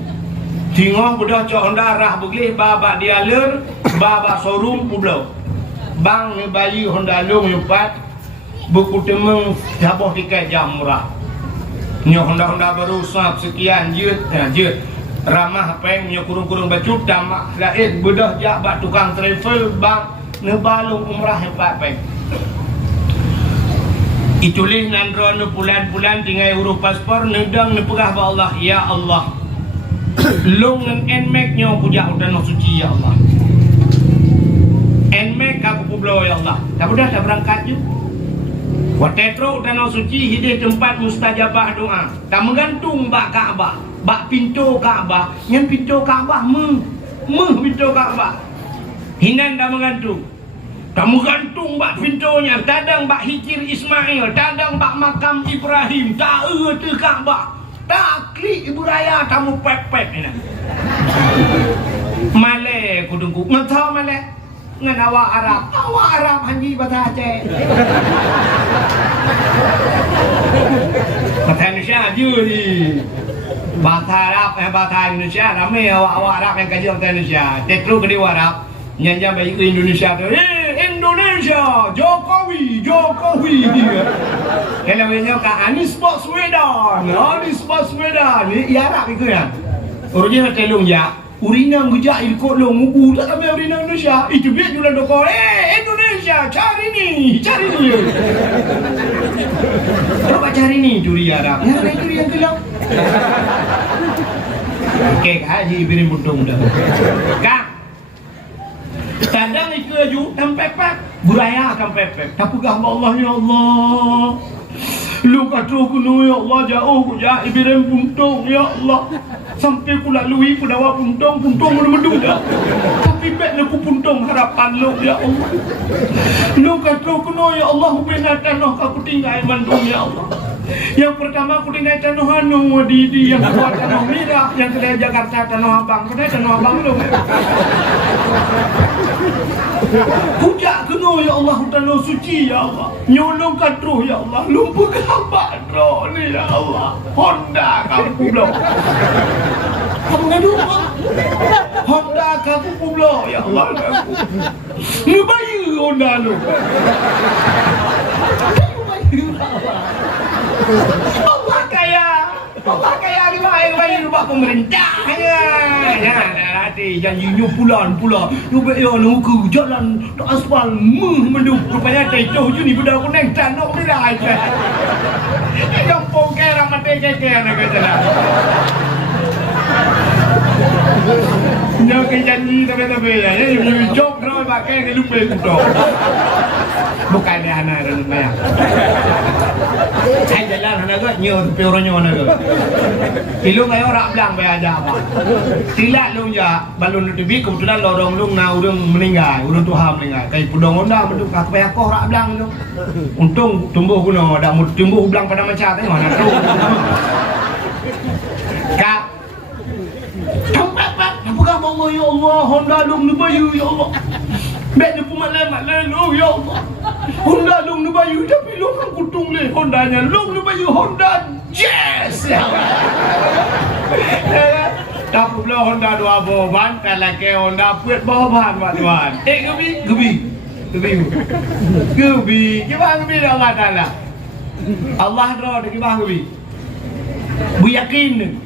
Tengok budak cok Honda rah beglih baba dialer, baba showroom pula. Bang ni bayi Honda long empat. Buku temeng sabah tiket jam murah. Ni Honda baru sap sekian jeut, jeut. Ramah peng ni kurung-kurung baju tamak lain bedah jak bak tukang travel bang nebalung umrah empat peng. Itulah nandro nu bulan-bulan tinggal urus paspor nedang nepegah ba Allah ya Allah. Long ngan NMAX nyo pujak udan suci ya Allah. NMAX aku publo ya Allah. Tak udah tak berangkat je. Watetro udan suci hidih tempat mustajabah doa. Tak menggantung bak Kaabah, bak pintu Kaabah, yang pintu Kaabah pintu Kaabah. Hinan dah menggantung. Kamu gantung bak pintunya, tadang bak hikir Ismail, tadang bak makam Ibrahim, tak tu Kaabah, tak klik Ibu Raya, kamu pep-pep ni. Malay kudungku, ngetahu Malay? Ngan awak Arab hanji bahasa Aceh. Bahasa Indonesia je ni. Bahasa Arab, bahasa Indonesia, ramai awak Arab yang kaji bahasa Indonesia. Tekru kedua Arab, nyanyi baik ke Indonesia tu. Indonesia, Jokowi. Kalau punya kat Anies Baswedan, ni Arab itu ya. Orangnya nak telung ya. Urina ngejak ikut lo ngubu tak sampai urina Indonesia. Itu biar jualan doko. Indonesia, cari ni. Coba cari ni curi Arab. Yang ada curi yang gelap. Kek haji beri buntung dah. Kak. Kadang itu aju tempek-pek. Buraya akan pepek. Tapi Allah ya Allah. Lu kata aku ya Allah jauh ku jah ibiran puntung ya Allah. Sampai ku lalui ku dawa puntung medu dah. Tapi bet aku puntung harapan lu ya Allah. Lu kata aku ya Allah benar tanah aku tinggal Bandung ya Allah. Yang pertama aku tinggal tanah Hanu Didi, yang kedua tanah Merah, yang kedua Jakarta tanah Abang. Kedua tanah Abang lu. Pujak kena ya Allah tanah suci ya Allah. Nyolong katruh ya Allah. Lumpur gambar ni ya Allah. Honda kamu blok. Kamu ngadu apa? Honda kamu blok ya Allah. Ngebayu Honda lu. Allah kaya gimana rumah pemerintahnya. Nanti janjinya pulang. Lubek ya nuku jalan aspal mendu. Rupanya tecoh je ni budak kuning tanah merah aja. Yang pokok ramai keke nak jalan. Nyo ke janji tapi ya. Ni jok no pakai ke lupa tu. Bukan dia anak dan banyak. Saya jalan anak tu nyo tapi orangnya anak tu. Ilung ayo rak belang bayar aja apa. Silat lung ya balun tu bi kebetulan lorong lung na urang meninggal, urang Tuhan meninggal. Kai pudong onda bentuk kak bayar koh rak belang tu. Untung tumbuh kuno dak tumbuh belang pada macam tu mana tu. Kak Apakah Allah ya Allah Honda lung nubayu ya Allah. Bek ni pumalai lu ya Allah. Honda lung nubayu tapi lung kan kutung le Hondanya. Lung nubayu Honda Jazz. Tak pula Honda dua boban kalau ke Honda puet boban tuan. Gebi. Gimana gebi Allah Taala? Allah ro de gimana gebi? Bu yakin.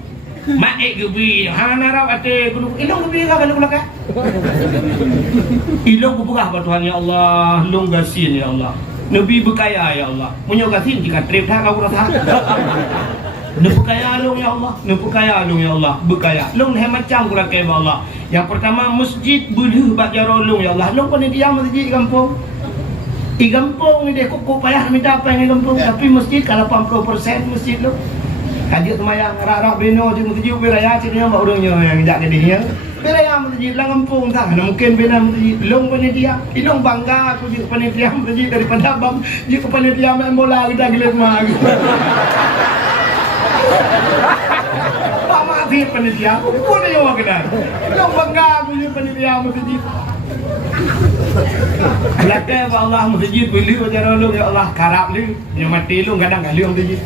Mak gebi, hana rawat gunung ilung gebi ka balik ulaka. Ilung bubuh ba Tuhan ya Allah, lung gasin ya Allah. Nabi berkaya ya Allah. Munyo gasin jika trip dah kau rasa. Nabi berkaya lung ya Allah, nabi berkaya lung ya Allah, berkaya. Lung he macam kula ke Allah. Yang pertama, masjid boleh bak jarolong ya Allah. Long panitia masjid kampung. Di kampung ni dia kok payah minta apa yang kampung, tapi masjid kalau 80% masjid lu. Kaji semayang rak-rak beno je masjid beraya cerita bak urangnya yang jak gedinya. Beraya masjid lah kampung tak. Mana mungkin bena masjid long panitia. Ilong bangga aku jadi panitia masjid daripada abang jadi panitia main bola kita gelet mah. Mati panitia, pun dia orang kenal. Long bangga punya panitia masjid. Belakang Allah masjid boleh ajar lu ya Allah karap lu, yang mati lu kadang kali masjid.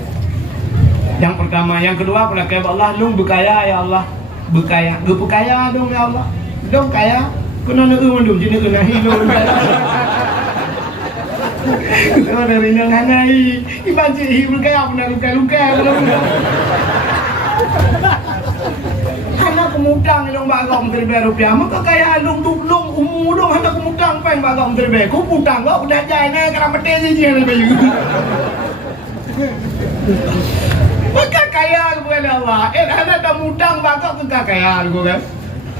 Yang pertama, yang kedua belakang Allah lu berkaya ya Allah, berkaya, berkaya dong ya Allah, dong kaya. Kena nak mandum jenis kena hilang. Kau dari nang hanai, iban sih berkaya benar luka-luka. Hana kemudang ilong bagong terbe rupiah, maka kaya alung duklung umudong hana kemudang peng bagong terbe. Ku putang kau udah jaya kerana mati je ni bayu. Maka kaya bukan Allah. Hana dah mudang bagong ke kaya aku kan.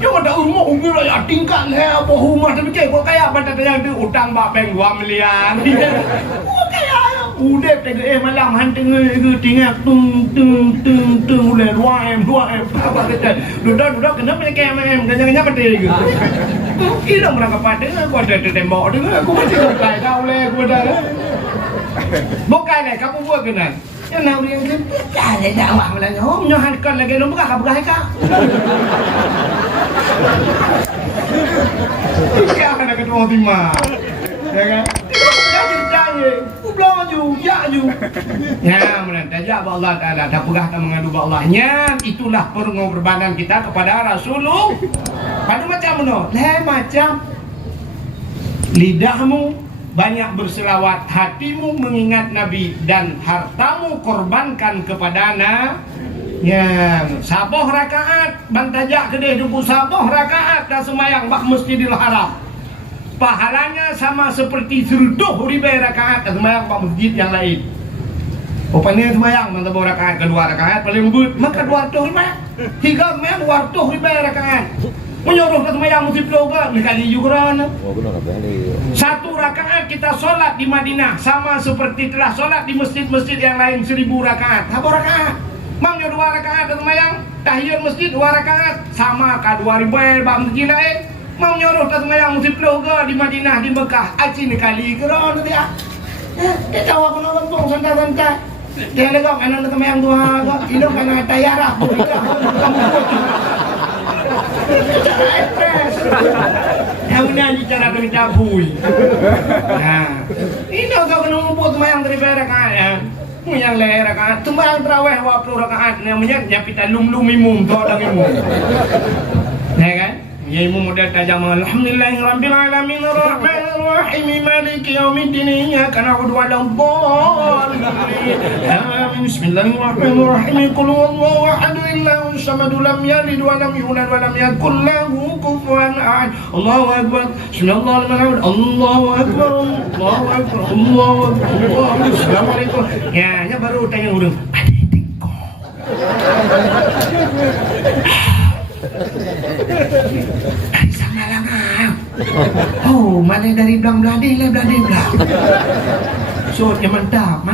Yang ada umur raya tingkat lah, apa rumah tu fikir kau kaya pada yang tu utang bak bank 2 miliar. Kau kaya. Udah tengok malam hantu ke tinggal tung ulah 2M apa kata duduk kena mereka ganyan mati ke hilang berangkat pada aku ada tembok dengar aku macam bukan kau le aku dah bukan le kamu buat kena yang nak yang ke dah dah awak melanya oh nyohankan lagi lu bukan kau siapa nak ketemu timah ya kan belaju, ya, menantajak Allah Taala, tak pegah tak mengadu Allah-Nya. Itulah pengorbanan kita kepada Rasulullah. Pada macam mana? Macam lidahmu banyak berselawat, hatimu mengingat Nabi dan hartamu korbankan kepada ya, saboh rakaat, bantajak kedai duku saboh rakaat dan semayang bak Masjidil Haram. Pahalanya sama seperti 100,000 rakaat semayang pak masjid yang lain. Rupanya semayang mantap rakaat kedua rakaat paling lembut maka 200,000 tiga semayang 200,000 rakaat. Menyuruh ke semayang mesti peloga kali juga. Satu rakaat kita solat di Madinah sama seperti telah solat di masjid-masjid yang lain 1,000 rakaat. Apa rakaat? Mang 2 rakaat semayang tahiyat masjid 2 rakaat sama ka 2,000 pak masjid lain. Mau nyuruh tak semayang mesti peloga di Madinah di Mekah aci ni kali kerana dia dia tahu aku nak kampung santai-santai dia legak anak nak semayang tua hidup anak tayarah cara ekspres yang ini cara kami cabui ini kau kena ngumpul semayang dari rakaat ya yang leher rakaat semayang terawih waktu rakaat namanya nyapita lum-lumimum tu orang imum ya kan. Ya ibu modal tajam alhamdulillahirabbil alamin arrahmanir rahim maliki yaumiddin iyyaka na'budu wa iyyaka nasta'in bismillahirrahmanirrahim qul huwallahu ahad allahu samad lam yalid wa lam yulad wa lam yakul lahu kufuwan ahad Allahu akbar sallallahu alaihi Allahu akbar Allahu akbar Allahu akbar assalamualaikum ya baru tanya urang dari sana lah oh mana dari belang beladih so yang mantap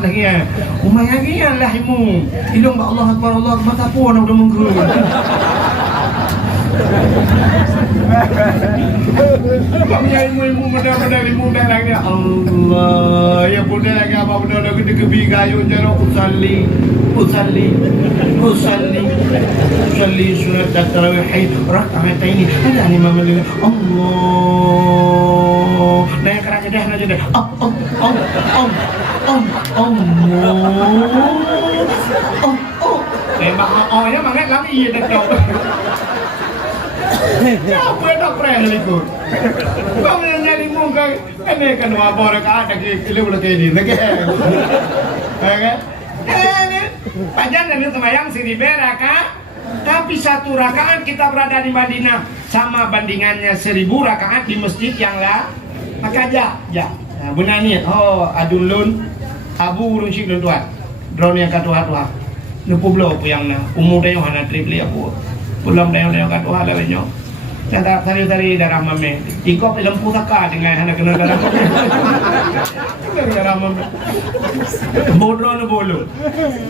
lagi ya umay lagi ya lahimu ilong ba Allah akbar mata pun udah menggerun punya ilmu mudah-mudahan ilmu dah lagi Allah ya mudah lagi apa mudah lagi dekebi gayo jaro usalli sunat tarawih rakaatain ada ni mama dia Allah naik kerana dah Allah nya mangat lami iya dah kau apa dah pernah ikut kau nyari muka ini kan apa rakaat lagi kilo lagi ni lagi kan Pajan dan semayang 1,000 rakaat tapi 1 rakaat kita berada di Madinah sama bandingannya 1,000 rakaat di masjid yang lah maka aja bunani adulun abu urung sik lun tuan drone yang katuha nupu blow pu yang na umur dayo hana tripli apu pulam dayo katuha la benyo Kata tari-tari darah mame. Ikop lempu taka dengan anak kena darah mame. Darah mame. Bodoh nu bolu.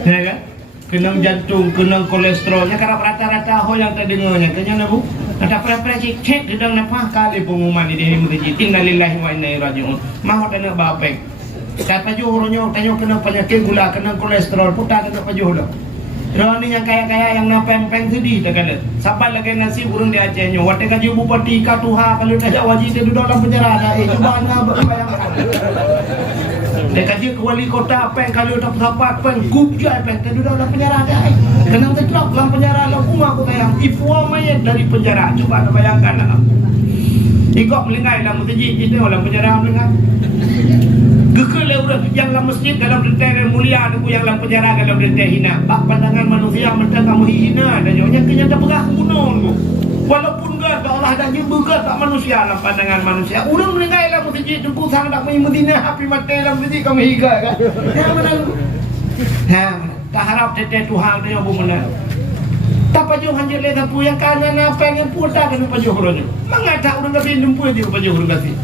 Ya kan? Kena jantung, kena kolesterolnya karena rata-rata ho yang terdengarnya. Kena bu. Kata pera-pera cek gedang napa kali pengumuman di masjid. Innalillahi wa inna ilaihi rajiun. Mau tanya bapek. Kata jurunya tanya kena penyakit gula, kena kolesterol, putar kena pajuh dah. Rani yang kaya-kaya yang napeng-peng sedih tak kena. Sampai lagi nasi burung di Acehnya. Waktu kaji bupati katuha kalau dah wajib dia duduk dalam penjara dah. Cuba anda bayangkan. Dia kaji ke wali kota peng kalau tak sapat peng gubjai peng dia duduk dalam penjara dah. Kena terjelak dalam penjara lah rumah aku tayang. Ipuah mayat dari penjara. Cuba anda bayangkan lah. Ikut melingai dalam masjid kita dalam penjara melingai. Gekelai orang yang dalam masjid dalam rentai mulia aku yang dalam penjara dalam rentai hina. Bak pandangan manusia mentang kamu hina dan nyonya kenyata berah gunung tu. Walaupun gad Allah dah nyebut tak manusia dalam pandangan manusia. Orang meninggal dalam masjid tu sang tak punya Madinah api mati dalam masjid kamu higa kan. Yang mana? Ha, tak harap tete Tuhan dia bu mana. Tak pajuh hanjir le tapu yang kanan pengen putar kan pajuh orangnya. Mangata orang kabin jumpa dia pajuh orang kasih.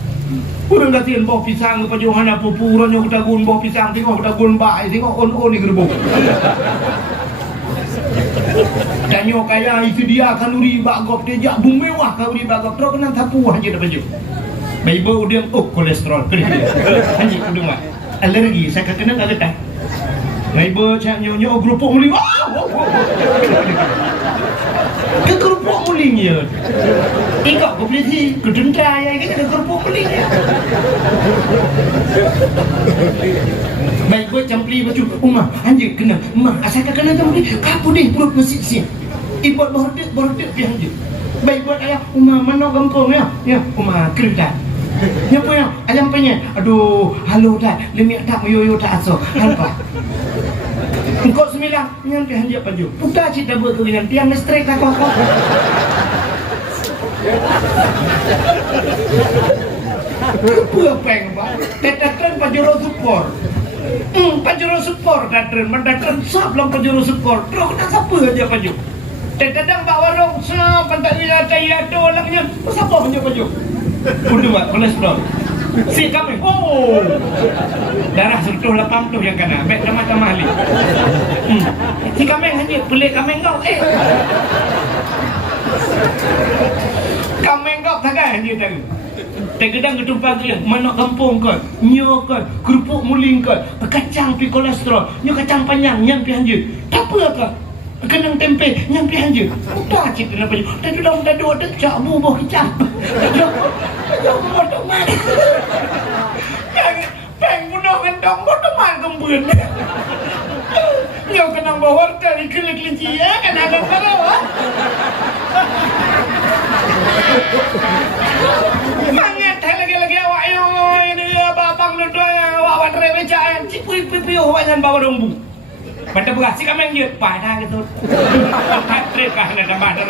Urang gatiin bawa pisang ke pajuhan apa puranya kita gun bawa pisang tengok kita gun baik tengok on di gerbong. Tanyo kaya itu dia kalori bagop dia jak bumewah kalori bagop terus kena tapu aja dah baju. Bible dia kolesterol kena. Hanya udah mak. Alergi saya kena tak getah. Bible cak nyonya kerupuk muling. Ke kerupuk mulingnya. Ikut ke beli ke dendra ya ke kerupuk mulingnya. Baik buat campli baju umah anjing kena mah asal kena campli kapu deh perut mesin. Ibot bordet pi anjing. Baik buat ayah umah mana gampang ya umah kereta. Ya punya ayam punya. Aduh halo dah lemik tak moyo tak aso. Hampa. Engkau sembilan nyampe hanya baju. Putar cita buat keringan tiang listrik tak kau. Apa peng pak? Tetapkan pajero support. Pajero support datren, mendatren sab lang pajero support. Terus nak siapa aja baju? Tetadang bawa warung sab pantai wilayah ya tu langnya. Siapa hanya baju? Udah kolesterol. Si kami, darah 180 yang kena, baik tamah-tamah li. Si kami hanya pelik kami kau, kami kau tak hanya tahu. Tegedang ketumpah dia, mana kampung kau, nyo kau, kerupuk muling kau, kacang pi kolesterol, nyo kacang panjang, nyam pi hanja. Tak apa kau, kenang tempe, nyam pi hanja. Udah cik kenapa je? Tadi dah dua cak bubuh kicap. Jangan bodoh man. Peng bunuh gendong bodoh man kembun. Nyo kenang bawa dari kelik-kelik ya, kan ada karawa. Mangat lagi awak yo ini babang lu doa awak rewe jaan cipu-cipu awak bawa dombu. Pada berasi kami yang pada gitu. Katrik kah nak pada.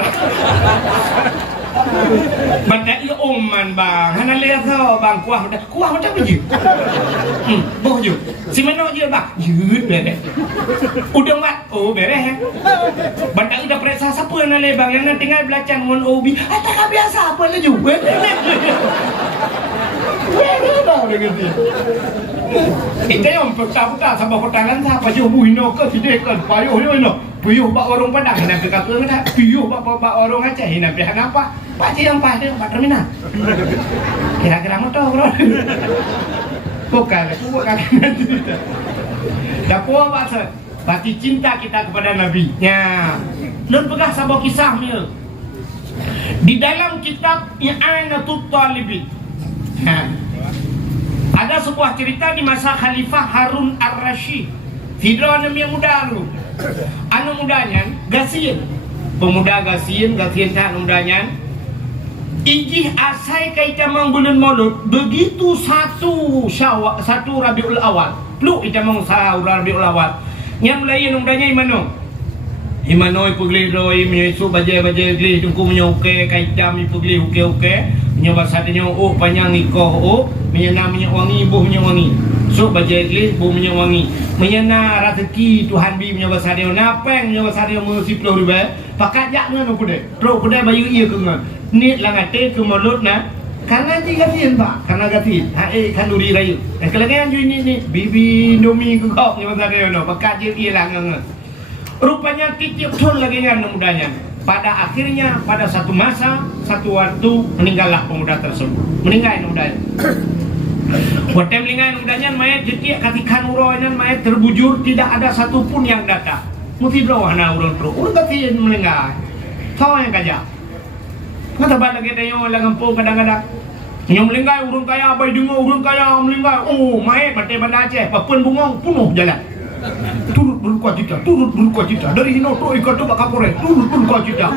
Benda ia oman bang, hana lihat so bang kuah macam baju. Boh je. Si mana je bang? Yud beres. Udah mat, beres. Benda udah periksa siapa yang nalai bang yang tinggal belacan mon obi. Tak biasa apa lagi juga. Dah begitu. Kita yang pertama sama pertangan siapa je buino ke tidak ke payuh yo no. Puyuh bak warung Padang nak kata nak puyuh bak warung Aceh nak pihak apa? Pak cik yang pas dia Pak terminal. Kira-kira motor bro. Bukan nanti. Dah puas bahasa. Berarti cinta kita kepada Nabi. Ya. Nun pegah sabah kisahnya. Di dalam kitab I'anatul Talibin. Ada sebuah cerita di masa Khalifah Harun Ar-Rasyid. Hidra yang muda dulu. Anu mudanya Gasien. Pemuda Gasien tak mudanya. Ijih asai kaitamang bulan Maulud. Begitu satu Rabiul Awal. Lu itamang sahur Rabiul Awal. Yang mulai mudanya Imano ipugli roi menyesu bajai gli tungku menyoke kaitam ipugli uke menyoba sadenya panjang ikoh menyana wangi buh wangi so bajai gli buh wangi menyana rezeki Tuhan bi menyoba sadenya napeng menyoba sadenya musip lo riba pakat jak ngan aku deh terus aku deh bayu iya ke ngan ni langate ke mulut na karena gatin pak karena gatin kan duri rayu kelengan ju ni bibi Indomie ke kau ni masa dia no pakat je iya lah ngan rupanya titip tun lagi ngan mudanya pada akhirnya pada satu masa satu waktu meninggallah pemuda tersebut meninggal mudanya waktu meninggal mudanya mayat jetiak katikan uroinan mayat terbujur tidak ada satupun yang datang mesti berapa na urang terus urang gatin meninggal kau yang kajak kata balik kita yang orang kampung kadang-kadang yang melingkai urang kaya abai dengar urang kaya melingkai oh mayat mati bandar Aceh papun bungong penuh jalan turut berduka cita dari hino tu ikat tu bakal korek turut berduka cita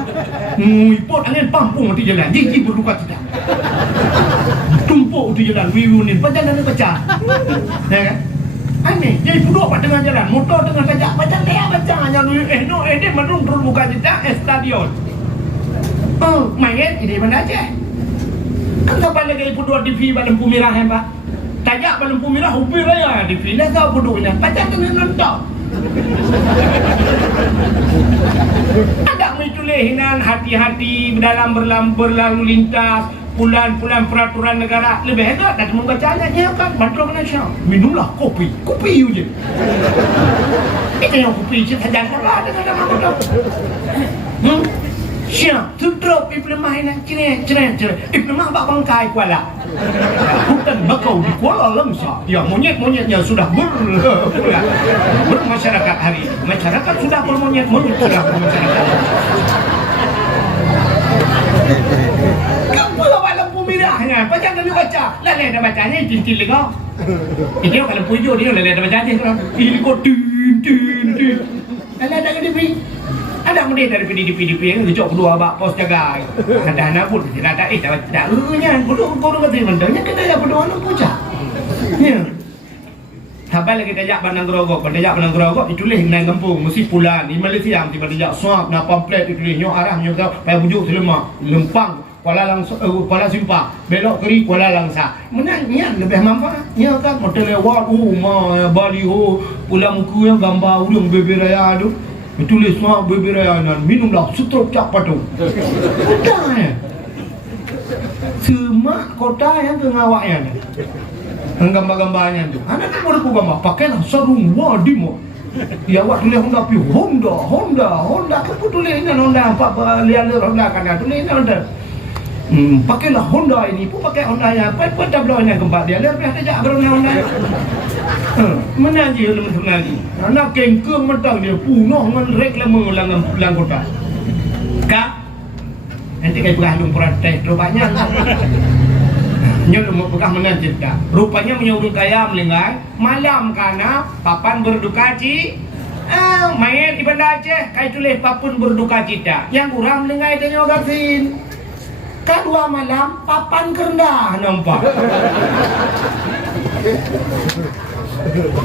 ipot angin pampung di jalan jiji berduka cita tumpuk di jalan wiwunin pacaran pecah ya kan aneh jadi duduk pada tengah jalan motor tengah sajak macam dia macam hanya dia merung berduka cita stadion mayat ini mana aja kan kapan lagi puduk TV Lempu Merah ya pak tajak Lempu Merah upir raya TV lah kau puduk ini pacar kena nonton ada menculihinan hati-hati dalam berlalu lintas pulan-pulan peraturan negara lebih hebat dan membacanya kan bantuan nasional minumlah kopi je itu yang kopi je tajak lah siap tudrop iplemah ini cereh iplemah bak bangkai kuala hutan bakau di Kuala Lemsa ya monyet-monyetnya sudah bermasyarakat hari ini masyarakat sudah bermonyet sudah bermasyarakat kamu lah Lempu Merahnya macam kami baca lalu ada bacanya tintin lego ini kalau Lempu Hijau dia lalu ada bacanya ini kok tin lalu ada KDP ada mudah dari PDP yang kecok kedua bak pos jaga ada anak pun tidak ada tak kudu kata mentanya kita ya berdua nak pucat ya sampai lagi tajak Bandang Gerogok ditulis naik kampung mesti pulan di Malaysia mesti tajak swab na pamphlet ditulis nyok arah nyok payah bujuk Selemak Lempang Kuala Simpang belok kiri Kuala Langsa menangnya lebih manfaat ya kan hotel lewat baliho pulang muka yang gambar udang bebek raya tu tulis semua beberayanan minumlah setruk cak padu kota semak kota yang ngawaknya gambar-gambarnya tu anak kan boleh gambar pakailah sarung wadimo dia awak tulis Honda kan tulisnya Honda apa liar Honda kan tulisnya Honda pakailah Honda ini pun pakai Honda ya apa tablonya gempa dia lihat aja Honda menanji menanji anak kengkeng mentang dia punoh reklame ulang kota kak nanti kayak berandung protes rupanya nyolong bekah menanji tak rupanya menyuruh kaya melingkai malam karena papan berduka cita main di Banda Aceh kayak tulis papun berduka cita yang kurang melingkai dan nyogatin kedua malam papan kerendah nampak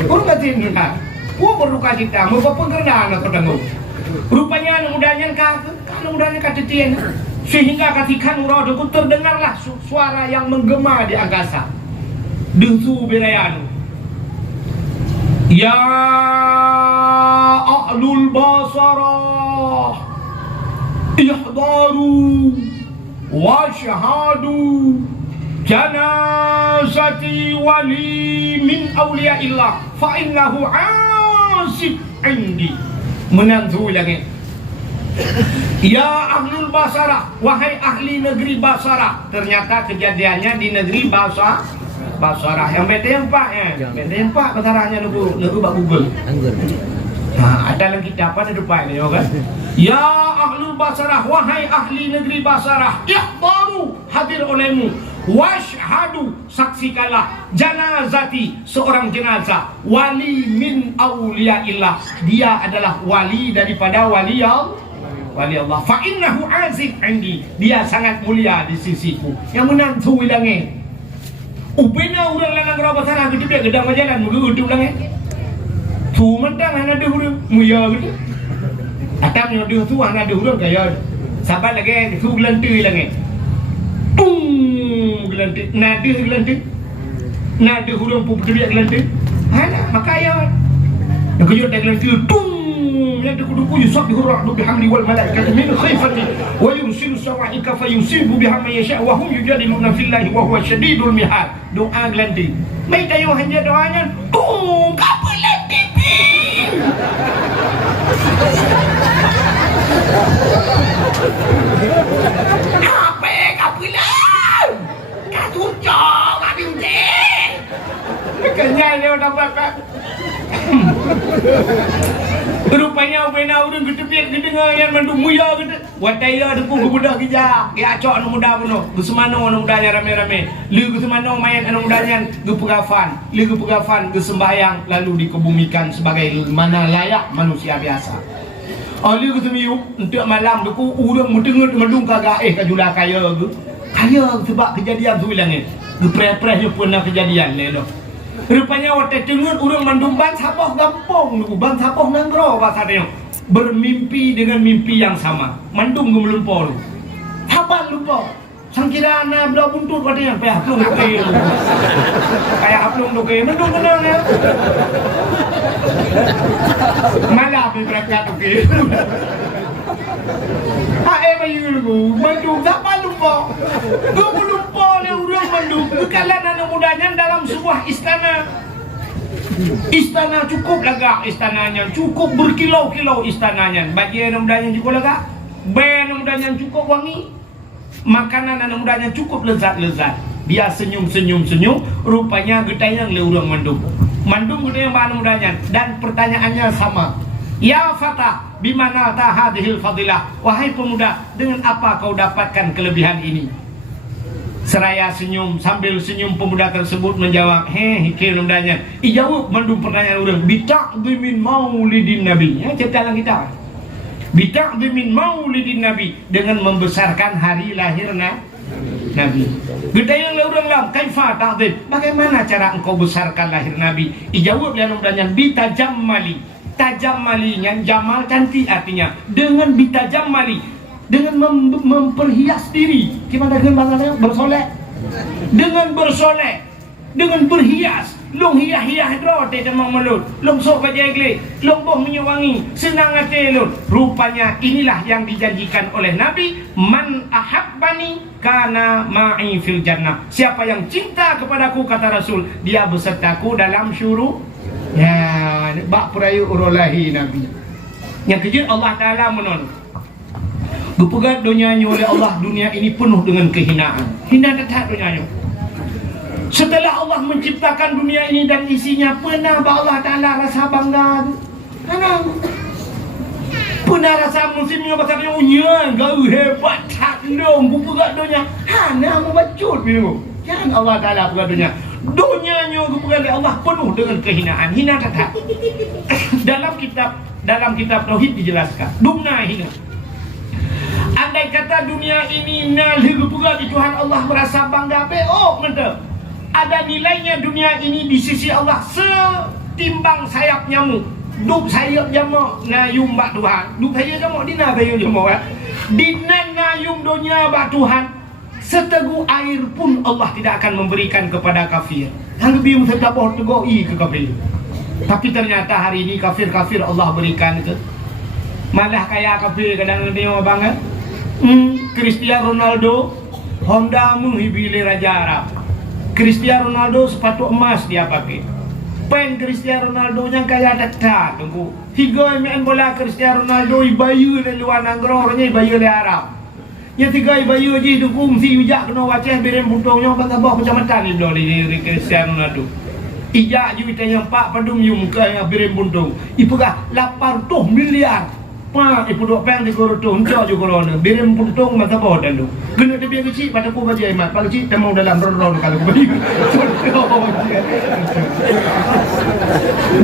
kurang gatin kan berduka cita mau papan kerendah nak ketemu rupanya anak mudanya katitian sehingga ketika nuradaku terdengarlah suara yang menggema di angkasa desu berayanu ya ahlul basarah ihdaru washahadu janazati wali min awliyaillah fa innahu asib indi menantu lagi ya ahlul basarah wahai ahli negeri Basarah ternyata kejadiannya di negeri Basarah yang BT4 BT4 Basarahnya negeri bak Google ada lagi apa di depan ni kan ya ahlul Basarah wahai ahli negeri Basarah baru hadir olehmu washhadu saksikanlah janazati seorang jenazah wali min auliyaillah dia adalah wali daripada wali Allah fa innahu azib indi dia sangat mulia di sisiku yang menantu wilangnya upena urang lanang geraba sana gede dia gedang jalan mugu ulangnya tu mentang ada urang muya gitu atamnya dia tu ada urang kaya sabar lagi tu gelanti langnya gelanti nadi urang pu dia gelanti ana makaya nak kejut gelanti yang duku-duku yusabbihu ar-ra'du bihamdi wal malaikatu min khifati wa yursilu sawa'ika fayusibu biha man yasha' wa hum yujadiluna fillahi wa huwa syadidul mihad. Doa gelanti. Mai tayo hanya doanya. Kapelan pipi. Apa kapelan? Katucok abing teh. Kenyal dia dapat. Rupanya bena urang ketepian kedengar yang mandu muya gitu. Wataya depu kebudak kijak. Ya acok anu muda puno. Gesemano anu mudanya rame-rame. Lu gesemano mayan anu mudanya gepegafan. Lu gepegafan gesembahyang lalu dikebumikan sebagai mana layak manusia biasa. Lu gesemiu untuk malam deku urang mendengar mendung kagak kajula kaya ge. Kaya sebab kejadian tu bilang ni. Gepreh-prehnya pernah kejadian ni doh. Rupanya waktu dengar orang mandum ban sapoh gampong tu, ban sapoh nanggro bahasa dia. Bermimpi dengan mimpi yang sama. Mandum gemelumpor tu. Saban lupa. Sangkira anak belah buntut katanya. Payah haplung doke. Payah haplung doke. Mandum kenal ya. Malah pergi berangkat doke. Hai bayu lu, mandum saban lupa. Lupa ni orang mandum. Kekalan anak mudanya dalam sebuah istana. Istana cukup lagak istananya, cukup berkilau-kilau istananya. Bagi anak mudanya cukup lagak, anak mudanya cukup wangi, makanan anak mudanya cukup lezat-lezat. Dia senyum-senyum, rupanya getayang le orang mandum. Mandum getayang anak mudanya dan pertanyaannya sama. Ya Fatah, bimana tahadhil fadilah? Wahai pemuda, dengan apa kau dapatkan kelebihan ini? Seraya senyum, sambil senyum pemuda tersebut menjawab, hikir mudanya. Ijawab mandum pertanyaan orang, bita'dhimin maulidin nabi. Ya, cerita dalam kita. Bita'dhimin maulidin nabi, dengan membesarkan hari lahir Nabi. Gedayang le orang lam, kaifa ta'dhim? Bagaimana cara engkau besarkan lahir Nabi? Ijawab dia mudanya, bitajammali. Tajammalinya jamal cantik artinya dengan bitajammali, dengan memperhias diri. Gimana dengan bahasanya? Bersolek. Dengan bersolek, dengan berhias. Long hiah-hiah dro te demang melut. Long sok bajai gele, long boh minyak wangi, senang hati lut. Rupanya inilah yang dijanjikan oleh Nabi, man ahabbani kana ma'i fil jannah. Siapa yang cinta kepadaku, kata Rasul, dia besertaku dalam syurga. Ya, bak perayu urulahi Nabi. Yang kejut Allah Ta'ala menon. Gupegat dunianya oleh Allah, dunia ini penuh dengan kehinaan. Hina tetap dunianya. Setelah Allah menciptakan dunia ini dan isinya, pernah Allah Ta'ala rasa bangga? Mana? Pernah rasa musimnya besarnya unya, gau hebat tak dong. Gupegat dunia. Hana mau bacut minum. Jangan Allah Ta'ala pegat dunia. Dunianya kepada Allah penuh dengan kehinaan, hina tetap. dalam kitab tauhid dijelaskan dunia hina. Andai kata dunia ini nalih kepada Tuhan Allah merasa bangga beok mentah. Ada nilainya dunia ini di sisi Allah setimbang sayap nyamuk. Duk sayap nyamuk na yum bak Tuhan. Duk sayap nyamuk dina sayap nyamuk. Dina na yum dunia bak Tuhan. Seteguk air pun Allah tidak akan memberikan kepada kafir. Hang biung sedapur tegoi ke kafir. Tapi ternyata hari ini kafir-kafir Allah berikan ke. Malah kayak kafir kadang dia banget. Cristiano Ronaldo Honda menghibili Raja Arab. Cristiano Ronaldo sepatu emas dia pakai. Pen Cristiano Ronaldo yang kaya dekat tunggu. Tiga main bola Cristiano Ronaldo ibayu dari luar negara, ibayu dari Arab. Yang tiga ibayu je tu kumsi ujak kena waceh berem puntungnya bangabah kecamatan ni dulu di Cristiano Ronaldo. Ijak je yang pak padum yung kaya berem puntung. Ipegah 800 miliar. Pa ipudok peng di koroto unca ju korona. Berem puntung mata bodan tu. Kena dia biar kecil pada ku baca imat. Pada kecil temau dalam ron kalau bayi.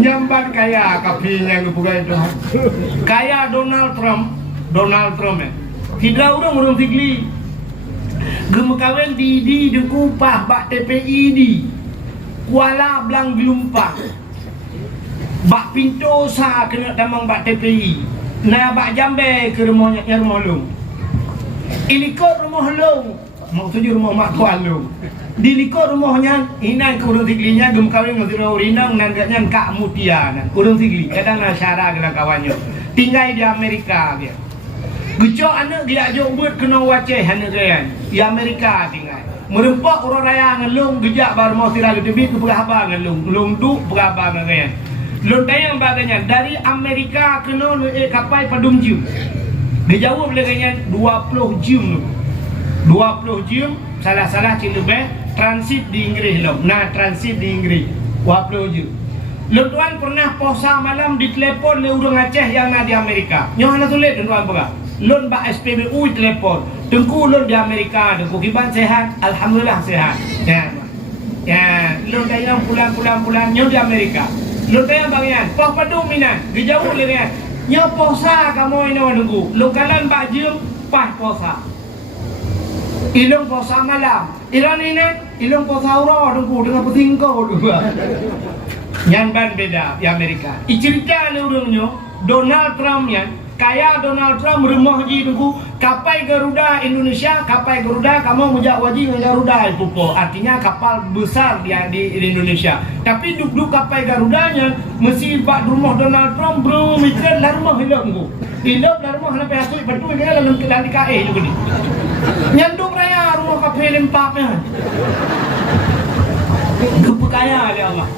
Nyambat kaya kafinya ngebukai Tuhan. Kaya Donald Trump ya. Tidak orang tigli. Gemekawin di dekupah bak TPI di Kuala Blang Gelumpang. Bak pintu sah kena tamang bak TPI. Nah bak jambe ke rumahnya rumah long. Ilikot rumah long. Maksudnya rumah mak kual long. Di likot rumahnya hinan ke urang tiglinya gemekawin ngadira urinang nangganya kak mutia nan. Urang tigli kadang syara gelang kawannya. tinggal di Amerika dia. Gejok anak dia ajak buat kena waceh anak dia di Amerika tinggal. Merempak orang raya ngelung gejak baru mau sirah lebih ke berapa ngelung. Lung duk berapa ngelung. Lung tayang baganya dari Amerika kena kapal padum jam. Dia jauh belakangnya 20 jam. 20 jam salah-salah cik lebih transit di Inggris lo. Nah transit di Inggris 20 jam. Lung tuan pernah posa malam ditelepon le urang Aceh yang di Amerika. Nyoh ana tulis tuan berapa? Lun ba SPBU telepon. Tengku lun di Amerika, tengku kiban sehat, alhamdulillah sehat. Ya. Ya, lun dayang pulang nyoh di Amerika. Lun dayang bangian, poh padu minan, gejauh lirian. Nyoh posa kamu ino tengku. Lun kalan ba jam pas posa. Ilung posa malam. Iran ini ilung posa ura tengku dengan petingkau dua. Nyanban beda di Amerika. Icerita le urangnya Donald Trump nya kaya Donald Trump rumah ji tunggu kapal Garuda Indonesia, kapal Garuda kamu mujak wajib dengan Garuda itu po. Artinya kapal besar dia di Indonesia. Tapi duk kapal Garudanya mesti bak rumah Donald Trump bro mikir lah rumah hilang go. Hilang lah rumah sampai hasut betul dia dalam di KE juga ni. Nyanduk raya rumah kapal lempapnya. Gepuk kaya dia Allah.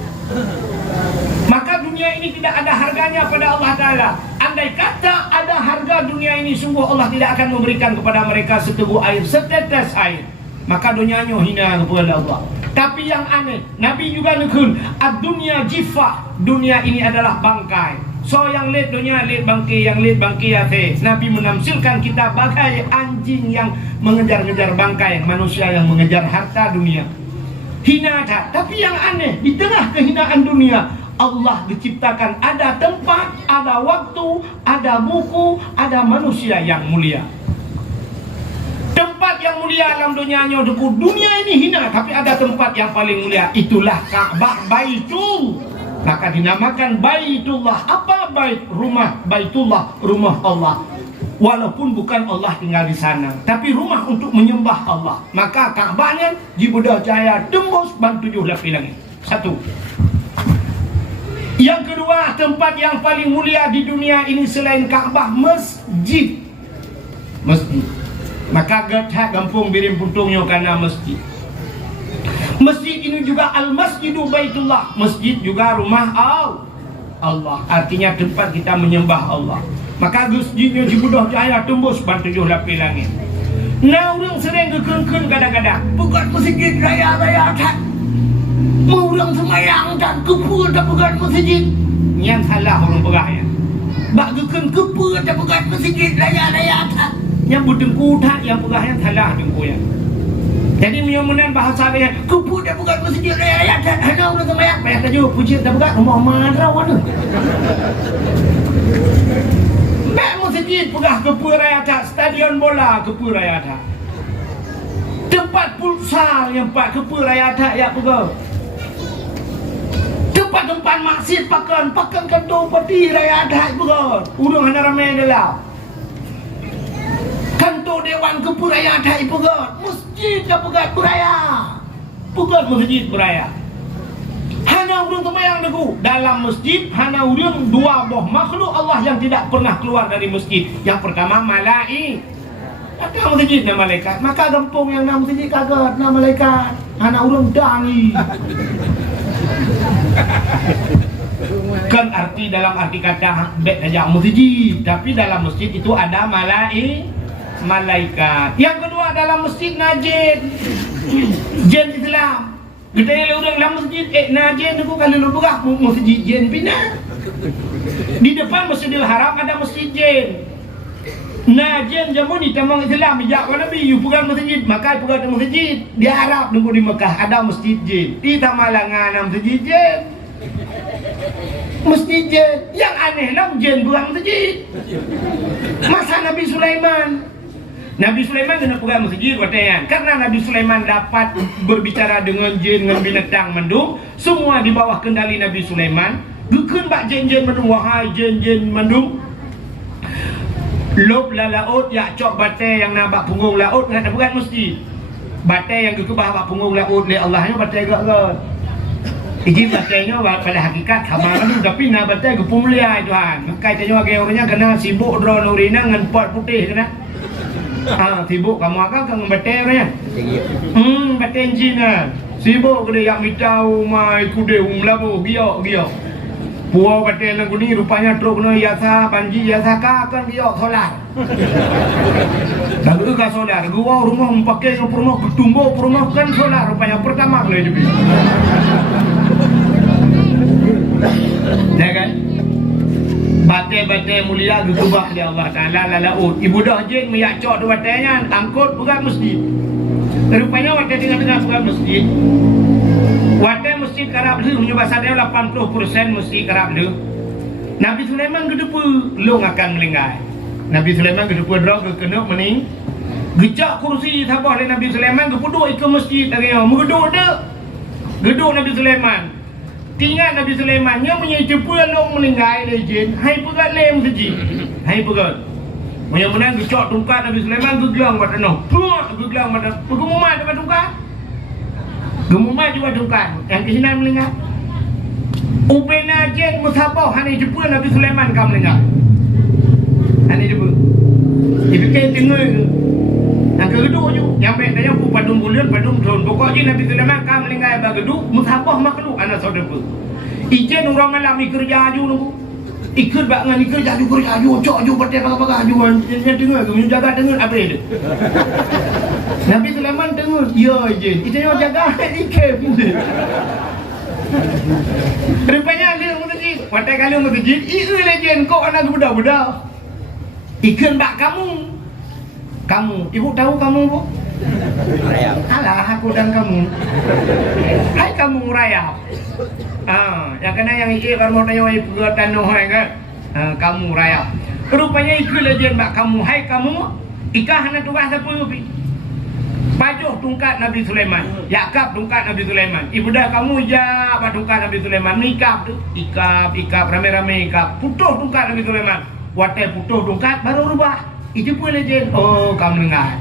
Maka dunia ini tidak ada harganya pada Allah Ta'ala. Andai kata ada harga dunia ini, sungguh Allah tidak akan memberikan kepada mereka seteguk air, setetes air. Maka dunianya hina kepada Allah. Tapi yang aneh, Nabi juga nekun, ad-dunya jifa, dunia ini adalah bangkai. So yang lihat dunia, lihat bangkai, yang lihat bangkai ya teh. Nabi menamsilkan kita bagai anjing yang mengejar-ngejar bangkai, manusia yang mengejar harta dunia. Hina tak? Tapi yang aneh, di tengah kehinaan dunia, Allah diciptakan ada tempat, ada waktu, ada buku, ada manusia yang mulia. Tempat yang mulia dalam dunianya, dunia ini hina, tapi ada tempat yang paling mulia. Itulah Ka'bah Baitul. Maka dinamakan Baitullah. Apa bait? Rumah. Baitullah, rumah Allah. Walaupun bukan Allah tinggal di sana, tapi rumah untuk menyembah Allah. Maka Ka'bahnya jibudah cahaya tembus ban 7 lapis langit. Satu. Yang kedua, tempat yang paling mulia di dunia ini selain Ka'bah, masjid. Masjid. Maka gathat kampung Birim Puntungnya karena masjid. Masjid ini juga Al-Masjidu Baitullah. Masjid juga rumah Allah. Artinya tempat kita menyembah Allah. Maka masjidnya jibudah cahaya tembus ban 7 lapis langit. Nah orang sering kekengken kadang-kadang bukan masjid raya-raya tak. Orang semayang tak kepul tak bukan masjid. Yang salah orang beraya. Bak keken kepul tak bukan masjid raya-raya tak. Yang berdengku tak, yang beraya salah dengku ya. Jadi menyamakan bahasa dia kepul tak bukan masjid raya-raya tak. Hanya orang semayang payah tajuk puji tak bukan rumah madrasah mana. Masjid pegah Kepul Raya tak, stadion bola Kepul Raya tak, tempat futsal yang pak Kepul Raya tak ya pegah, tempat maksud pakan kantor parti Raya tak pegah, urang hana ramai dalam kantor dewan Kepul Raya tak pegah, masjid dah pegah Kepul Raya, pegah masjid Kepul Raya. Hana urang temayang deku dalam masjid, hana urang dua buah makhluk Allah yang tidak pernah keluar dari masjid. Yang pertama malaikat. Ada masjid nama malaikat. Maka kampung yang nama masjid kagak nama malaikat. Hana urang dangi. Kan arti dalam arti kata bet aja masjid, tapi dalam masjid itu ada malaikat. Yang kedua dalam masjid najin. Jin Islam. Kita yang orang dalam masjid najin tu kalau lu buka masjid jin pindah. Di depan Masjidil Haram ada masjid jin. Najin jamu ni tamang Islam bijak Nabi you bukan masjid, maka bukan masjid. Di Arab nunggu di Mekah ada masjid jin. Di Tamalangan ada masjid jin. Masjid jin. Yang aneh lah jin bukan masjid. Masa Nabi Sulaiman kena pegang masjid katanya. Karena Nabi Sulaiman dapat berbicara dengan jin, dengan binatang mendung, semua di bawah kendali Nabi Sulaiman. Gekun bak jin-jin mendung, wahai jin-jin mendung. Lop la laut ya cok batai yang nak bak punggung laut nak pegang masjid. Batai yang ke bawah bak punggung laut le Allahnya batai gak. Iji batainya pada hakikat kamaran tapi na batai gepumulia Tuhan. Maka tanya orangnya kena sibuk drone urina dengan pot putih kena. Sibuk kamu akan kang batai orangnya. Batai Cina. Sibuk kena yang mitau mai kude umlabu giok. Puau batai lang kuni rupanya truk no yasa banji yasa ka kan giok solar. Lagu ka solar, gua rumah pakai rumah ketumbo rumah kan solar rupanya pertama kali juga. Ya kan? Batai-batai mulia gegubah di Allah Ta'ala lalaut. Ibu dah jin miyak cok tu batainya angkut bukan masjid. Rupanya watai tengah-tengah bukan masjid. Watai masjid karab lu menyebab sadar 80% masjid karab lu. Nabi Sulaiman gedepu long akan melinggai. Nabi Sulaiman gedepu drog kena mening. Gejak kursi tabah oleh Nabi Sulaiman gepuduk ke masjid lagi. Megeduk dah. Geduk Nabi Sulaiman. Tinggal Nabi Sulaiman yang punya cepat long meninggal legend. Hai pegat lem seji. Hai pegat. Yang menang gecok tungkat Nabi Sulaiman geglang pada noh. Puak geglang pada. Pegemumat dapat tungkat. Gemumat juga tungkat. Yang kesinan meninggal. Upena jen musabah hani cepat Nabi Sulaiman kam meninggal. Hani cepat. Dipikir tengah ke. Yang kedua je. Yang baik tanya aku padung bulan, padung tahun. Pokoknya Nabi Sulaiman kam meninggal bageduk. Musabah makhluk anak saudara. Ijen orang malam kerja aju nunggu. Ikut bangan kerja aju. Cok aju batai bagai ajuan. Yang dengar tu, jaga dengar apa dia. Nabi Sulaiman dengar. Ya ijen. Ijen yang jaga ikhlas. Rupanya dia masjid. Batai kali masjid. Ikhlas legend kau anak budak-budak. Ikan bak kamu, ibu tahu kamu bu? Rayap. Alah aku dan kamu. Hai kamu rayap. Yang kena yang ikut kalau tanya ibu tanah kan? Kamu rayap. Rupanya ikut legend bak kamu. Hai kamu, ikah hana tugas apa upi? Pajuh tungkat Nabi Sulaiman. Yakab tungkat Nabi Sulaiman. Ibu dah kamu ja tungkat Nabi Sulaiman. Nikap tu, ikap rame-rame ikap. Putuh tungkat Nabi Sulaiman. Watai putuh tungkat baru rubah. Itu pun legend. Oh, kamu dengar.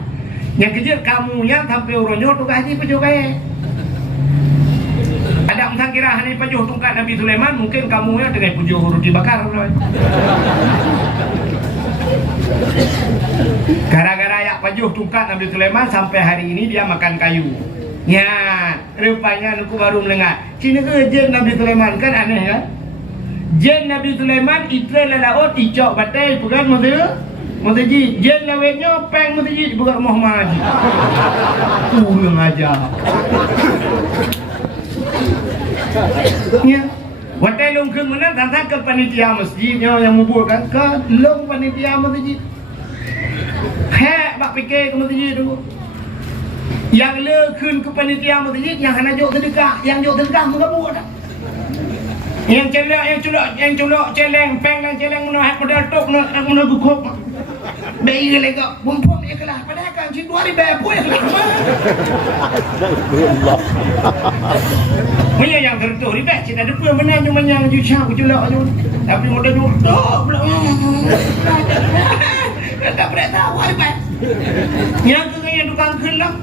Yang kecil kamu yang sampai orangnya tugas ni pajuh kaya. Ada orang kira hanya pajuh tungkat Nabi Sulaiman, mungkin kamu yang dengan pajuh roti bakar. Gara-gara yak pajuh tungkat Nabi Sulaiman sampai hari ini dia makan kayu. Ya, rupanya aku baru mendengar. Cina ke jen Nabi Sulaiman kan aneh kan? Jen Nabi Sulaiman itre laut icok batai bukan Mutaji, jen lawetnya peng mutaji bukan Muhammad. Kurang ajar. Ya, watai long ke mana datang ke panitia masjidnya yang membuatkan ke long panitia masjid. Hek bak fikir ke masjid tu. Yang le kun ke panitia masjid yang hana jok sedekah, yang jok sedekah mengabuk dah. Yang culak celeng peng dan celeng menahan modal tok nak gukop. Bayi lagi bumpum ya kelah padahal kan si 2000 apa ya kelah. Allah. Punya yang tertuh ni dah cita depan mana cuma yang jusah culak tu. Tapi modal tok pula. Tak boleh tahu apa. Yang tu yang tukang kelah.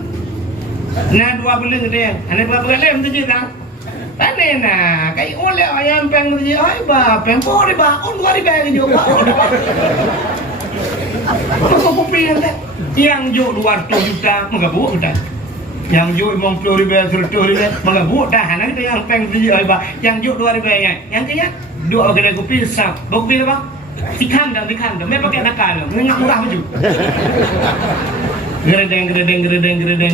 Nah 2 bulan dia. Ana berapa lem tu je kan? Panen nah, kai oleh ayam peng tu je. Ai ba, peng boleh ba, on 2000 je ba. Apa pilihan tak? Yang jok 200 juta mengabuk tak? Yang jok 50,000, 100,000 mengabuk tak? Hanya kita yang peng tu je ai ba. Yang jok 2000 nya. Yang kaya dua kedai kopi sah. Kopi apa? Ikan dah. Mai pakai nakal. Ngak murah baju. Geredeng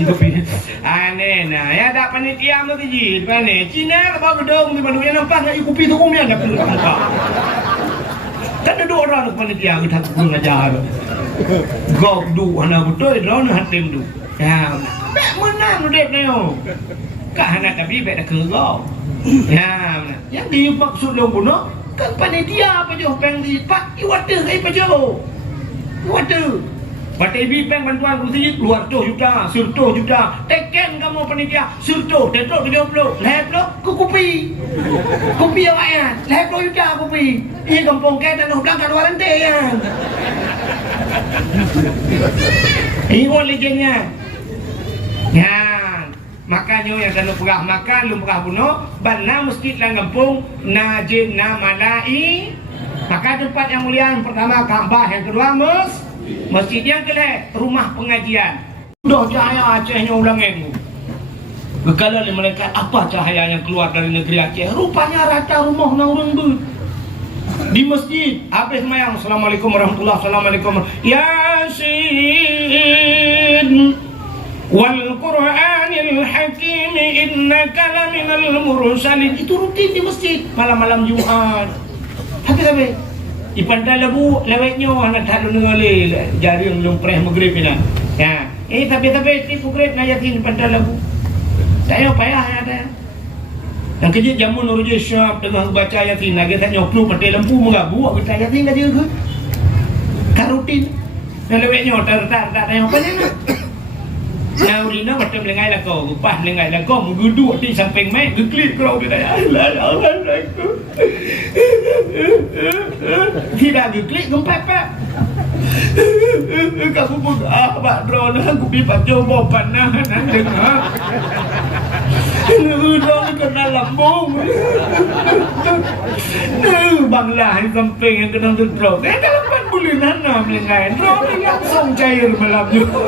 kopi. Aneh nah, ya tak panitia mesti ji. Pane Cina apa gedung di Bandung yang nampak enggak kopi tu umnya enggak perlu nampak. Kan ada orang panitia kita kurang ajar. Gok du ana betul drone hatim du. Ya, mek menang dep ni oh. Ka hana tapi bek dak kegok. Ya, yang dimaksud lo bunuh kan panitia apa jo peng di pak iwate ai pa jo. Iwate Batai bipeng bantuan kursi keluar 2 juta, 100 juta. Teken kamu panitia, 100, tetok 70. Leplo ku kopi. Kopi awak ya. Leplo juta kopi. Ini kampung ke tanah belakang luar rente ya. Ini legendnya. Ya. Makanya yang kalau perah makan, lu perah bunuh, bana masjid lang kampung, na jin na malai. Maka tempat yang mulia yang pertama Kaabah, yang kedua masjid, yang kedua rumah pengajian. Dah cahaya Acehnya ulang ilmu. Kalau mereka apa cahaya yang keluar dari negeri Aceh? Rupanya rata rumah orang ber. Di masjid, habis semayang, Assalamualaikum warahmatullahi wabarakatuh. Yasin wal Qur'anil Hakim innaka laminal mursalin. Itu rutin di masjid malam-malam Jumat. Tapi ipantai labu lewatnya anak tak nungale jari yang preh maghrib ina. Ya. Tapi itu grade na yakin ipantai labu. Tayo payah ada. Yang kerja jamun urus syab dengan baca yakin lagi tak nyoklu pakai lampu mengabu kita yakin dah juga. Karutin. Na lewatnya tak tayo apa ni. Nah, urina macam lengai lah kau, upah lengai lah kau, menguduk di samping mai, geklik kau dia. Allah aku. Tidak geklik gempak. Kamu pun Pak drone aku pipa coba panah nak dengar. Drone kena lambung. Banglah di samping yang kena drone. Dalam 4 bulan nanam lengai. Drone langsung cair malam juga.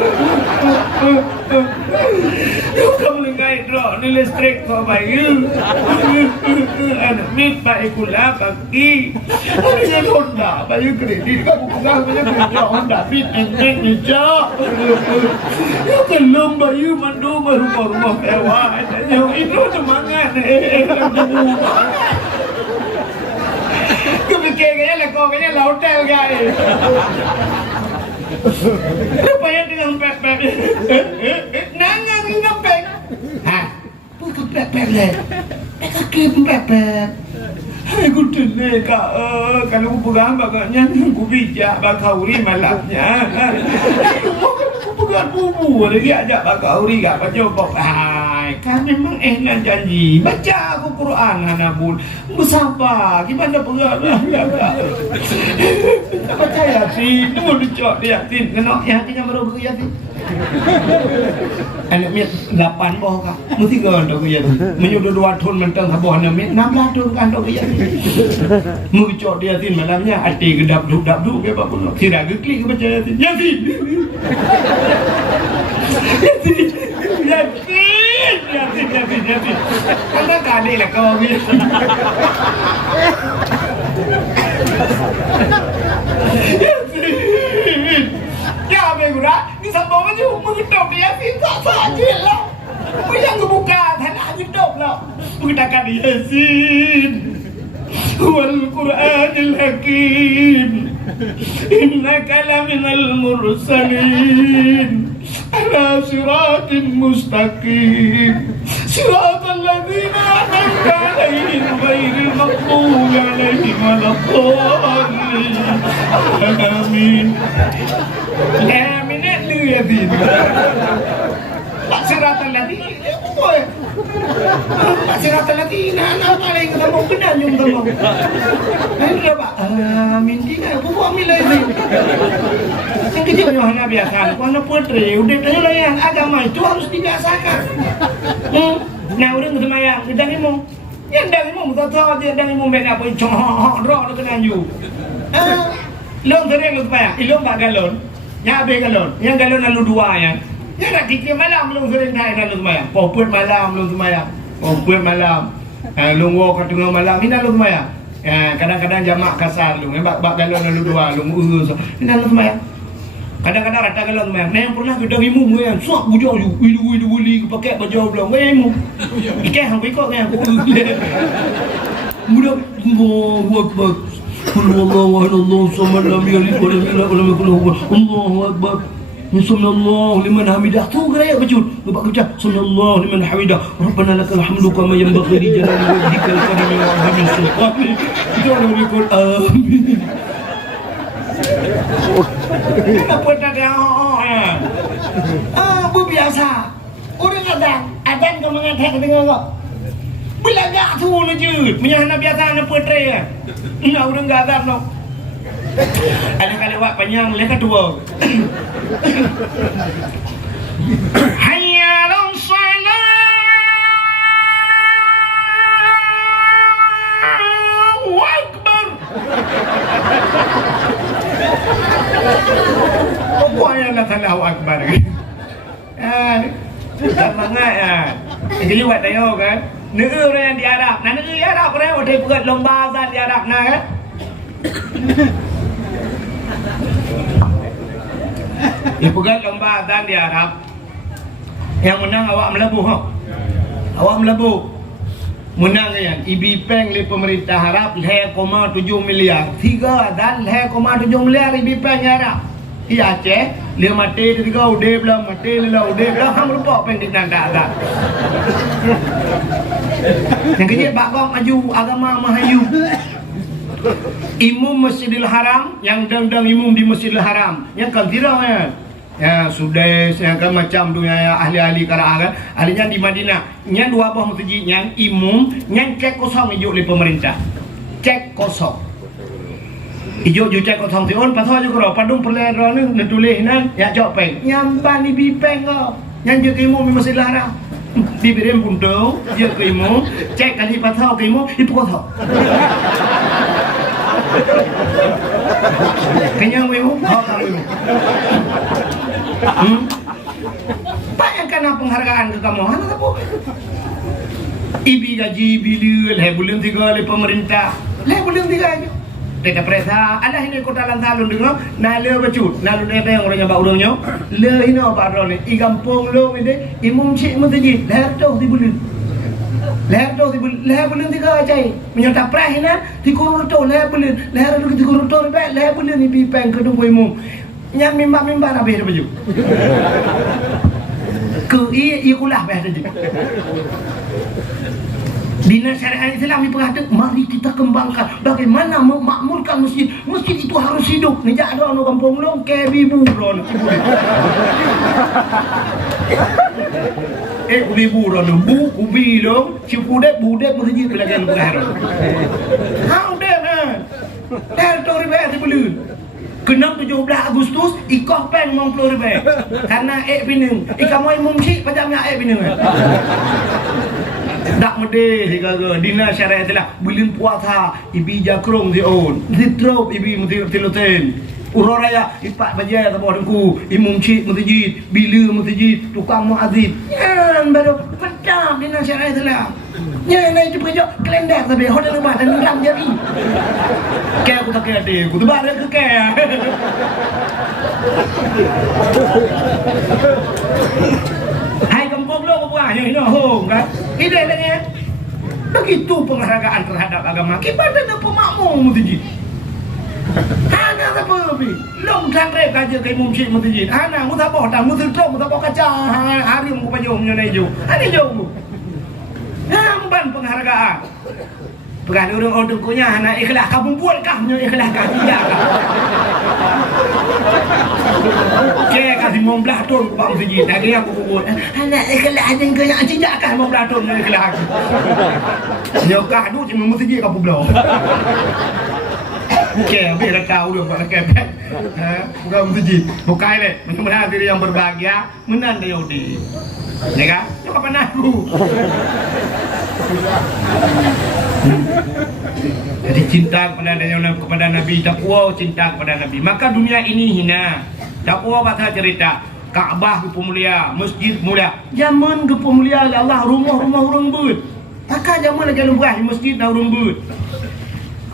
Kamu lengai drone ni listrik kau bayu. Anak mit baik pula pagi. Ada Honda bayu kredit kamu pegang bayu kredit Honda fit engek ni cak. Kelum bayu mandu rumah mewah. Itu semangat Kepikir kayaknya lah kau kayaknya lah hotel guys. Rupanya dengan pep-pep. Nangang dengan pep. Hah? Bukan pep-pep lah. Kaki pep-pep. Aku tenang kak. Kalau aku pegang bagaknya aku bijak bakauri malamnya. Aku pegang bubu lagi ajak bakauri kak. Baca pop. Hai, kan memang nak janji. Baca aku Quran Hanabul. Bersabar. Gimana pegang lah. Tak baca Yasin. Ni mau dicok dia Yasin. Kena Yasin yang baru buku Yasin. Anak miat 8 boh kak. Mesti kan tak Yasin. Menyudah 2 tahun mentang boh anak miat 16 tahun kan tak Yasin. Mau dicok dia Yasin malamnya hati gedap-duk ke apa pun. Tidak klik baca Yasin. Yasin. Yasin. Karena kali lah kau ni. Yasin. Ya begura, ni sambung aja mengetop dia Yasin tak saja lah. Yang buka tanah getop lah. Mengatakan Yasin. Wal Qur'anil Hakim. Innaka laminal mursalin. على صراط مستقيم صراط الذين أنعمت عليهم غير المغضوب عليهم ولا الضالين آمين آمين الذين صراط الذين صراط الذين أنعمت عليهم تمام benar nyum tolong. Ini Pak. Amin tidak buku ambil lagi. Yang kecil hanya biasa. Karena putri udah tanya layan agama itu harus dibiasakan. Nah udah semayang kita ni mau. Yang dari mau tahu dia dari mau benda apa cong roh tu kena ju. Long sering lu semayang. Ilong tak galon. Yang abe galon. Yang galon lalu 2 yang. Yang nak kicik malam long sering naik lalu semayang. Poput malam long semayang. Poput malam. Lungo kat tengah malam ni lalu semayang. Kadang-kadang jamak kasar lu. Bak galon lalu 2 lu urus. Ni lalu semayang. Kadang-kadang rata galon semayang. Nah yang pernah kita rimu yang suap bujau ju. Widu buli pakai baju belum. Rimu. Ikan hang ikut ni aku. Mudah Allahu Akbar. Allahu Akbar. Samad lam yalid wa lam yulad wa lam yakul lahu Allahu Akbar. Subhanallah liman hamidah. Tu gaya bajul. Lepas kerja Subhanallah liman hamidah. Rabbana lakal hamdu kama yanbaghi li jalali wajhikal karim wa 'azimi sultanik. Kita orang ikut amin. Kenapa tak ada? Bu biasa. Orang adan kau mengatakan dengan kau. Belagak tu lu je. Menyahana biasa anak putri kan. Nak orang enggak ada no. Ada kali wak panjang leka tua. Hayya 'alas salat. sangat kan. Jadi buat tengok kan. Negara yang di Arab. Nah negara di Arab orang ada buat lomba azan di Arab nah kan. Bukan lomba azan di Arab. Yang menang awak melebu ha. Awak melebu. Menang kan. IB Peng le pemerintah Arab 2,7 miliar. 3 azan 2,7 miliar IB Peng Arab. Iya Aceh, dia mati dia tiga udah belum mati dia udah belum ham lupa pendek nanda ada. Yang kecil bakal maju agama Mahayu. Imam Masjidil Haram yang dang imam di Masjidil Haram yang kan tirau kan. Ya sudah yang kan macam dunia ahli-ahli karaangan, ahlinya di Madinah. Yang dua buah masjid yang imam yang cek kosong hijau oleh pemerintah. Cek kosong. Ijo cek kosong tion pasal aja kau padung perleran ni tulis nan ya jawab peng nyampan di bipeng kau yang je imam di Masjidil Haram diberi puntung je imam cek kali pasal imam itu kosong kenyang imam kamu banyak kena penghargaan ke kamu mana apa ibi gaji bilil bulan 3 oleh pemerintah bulan 3 aja Teka presa, ada ini kota lantalun dengar, nale bacut, nalu nete yang orangnya bau orangnya, le ini apa orang ni, igampong lo ini, imam cik masjid, leher tu dibulun, leher 3 aja, menyata preh ini, dikurut tu leher bulun, leher tu dikurut tu leher bulun ni bipeng kedung imam, yang mimba nabi ada baju, ke ikulah bahasa je. Dinas syariat Islam diperhatikan, mari kita kembangkan bagaimana memakmurkan masjid. Masjid itu harus hidup. Nejak ada orang kampung long kebi buron. Ubi buron bu ubi long cipudet budet masjid belakang berharap. How then? Territory base belum. Kenam 17 Agustus ikoh peng 50,000 karena pinung ikamoy mumsi pajamnya pinung dak mede higaga dina syariat lah bilin puasa ibi jakrong di on ditrop ibi muti tiloten uroraya ipak bajaya tabo dengku imum cik masjid bila masjid tukang muazzin yan baru pencam dina syariat lah nya naik cepat kalender tapi hotel lebat dan ram jadi kayak aku tak ada aku tu bar ke kayak hai kampung lo buahnya ini hong kan ide dengan begitu penghargaan terhadap agama kita ada pemakmur masjid hana apa bi long tangre kaje ke mumsyid masjid hana mutabah dan mutul mutabah kaca hari mu pajomnya nejo ada jom namban penghargaan bukan orang kunya hana ikhlas kamu buat kahnya ikhlas kah tidak kah ke kasih 15 ton ke Pak Masjid lagi aku buat hana ikhlas ada yang kaya tidak kah 15 ton ikhlas nyokah tu cuma masjid kamu belum Okey, biar tahu dia buat kepek. Bukan masjid, bukan le. Mudah-mudahan diri yang berbahagia menang Yahudi. Ya kan? Cuma pernah aku. Jadi cinta kepada Nabi, takwa cinta kepada Nabi. Maka dunia ini hina. Takwa pasal cerita Kaabah ke mulia, masjid mulia. Zaman ke mulia Allah rumah-rumah orang but. Maka zaman lagi lumrah di masjid dan orang but.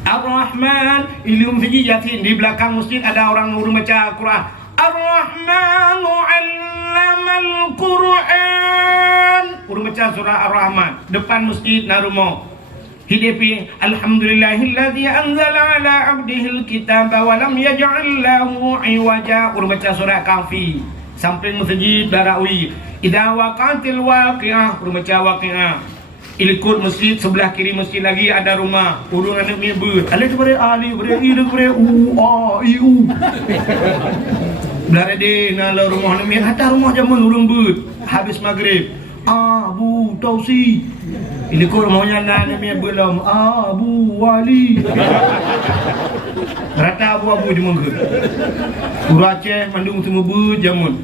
Ar-Rahman ilmu masjid yatin di belakang masjid ada orang baca Quran. Ar-Rahmanu 'allamal Quran. Urang baca surah Ar-Rahman depan masjid narumo. Hidupi alhamdulillahilladzi anzala 'ala 'abdihil kitaba wa lam yaj'al lahu 'iwaja. Urang baca surah Kahfi samping masjid Darawi. Idza waqatil waqi'ah. Urang baca waqi'ah. Ikut masjid sebelah kiri masjid lagi ada rumah urung anak nyebut ada kepada ali kepada i kepada u belar de nala rumah ni hatta rumah zaman urung but habis maghrib Abu Tausi ini ko rumahnya nana nyebut lam Abu Wali rata abu-abu di mangga Aceh mandung semua but jamun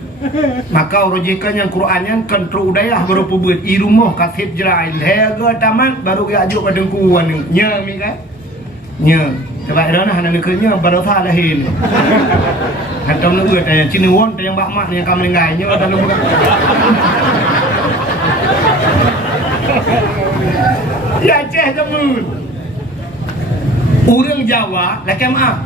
maka rojekan yang Qurannya kan terudayah baru pebut i rumah kaset jerail hega tamat baru ke ajuk padengku anu nya mi kan nya sebab dah hana nekenya baru tha lahir hantam nu tayang cinewon tayang bak mak yang kam lengai nya dalam Aceh temun. Orang Jawa, laki maaf,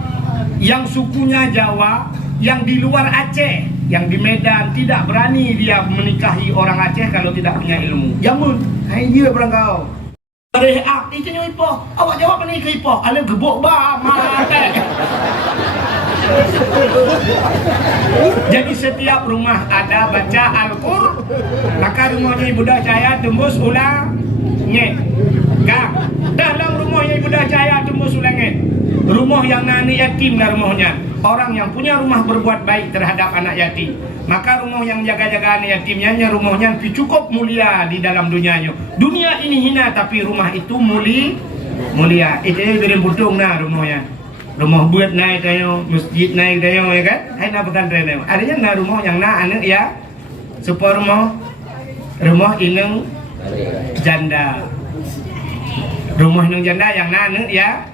yang sukunya Jawa, yang di luar Aceh, yang di Medan tidak berani dia menikahi orang Aceh kalau tidak punya ilmu. Jamun, hai dia berangkau. Rehat, itu nyo ipo. Awak jawab ni ke ipo. Ala gebuk ba mate. Jadi setiap rumah ada baca Al-Qur'an, maka rumahnya Ibu Dah Cahaya tembus ulang nyet. Kang, dalam rumahnya Ibu Dah Cahaya tembus ulang nyet. Rumah yang nani yatim dah rumahnya. Orang yang punya rumah berbuat baik terhadap anak yatim, maka rumah yang jaga-jaga anak yatimnya rumahnya cukup mulia di dalam dunianya. Dunia ini hina tapi rumah itu mulia. Itu yang butung nah rumahnya. Rumah buat naik tayo, masjid naik tayo ya kan? Hai na pesantren tayo. Adanya na rumah yang na anak ya. Supaya rumah ineng janda. Rumah ineng janda yang na anak ya.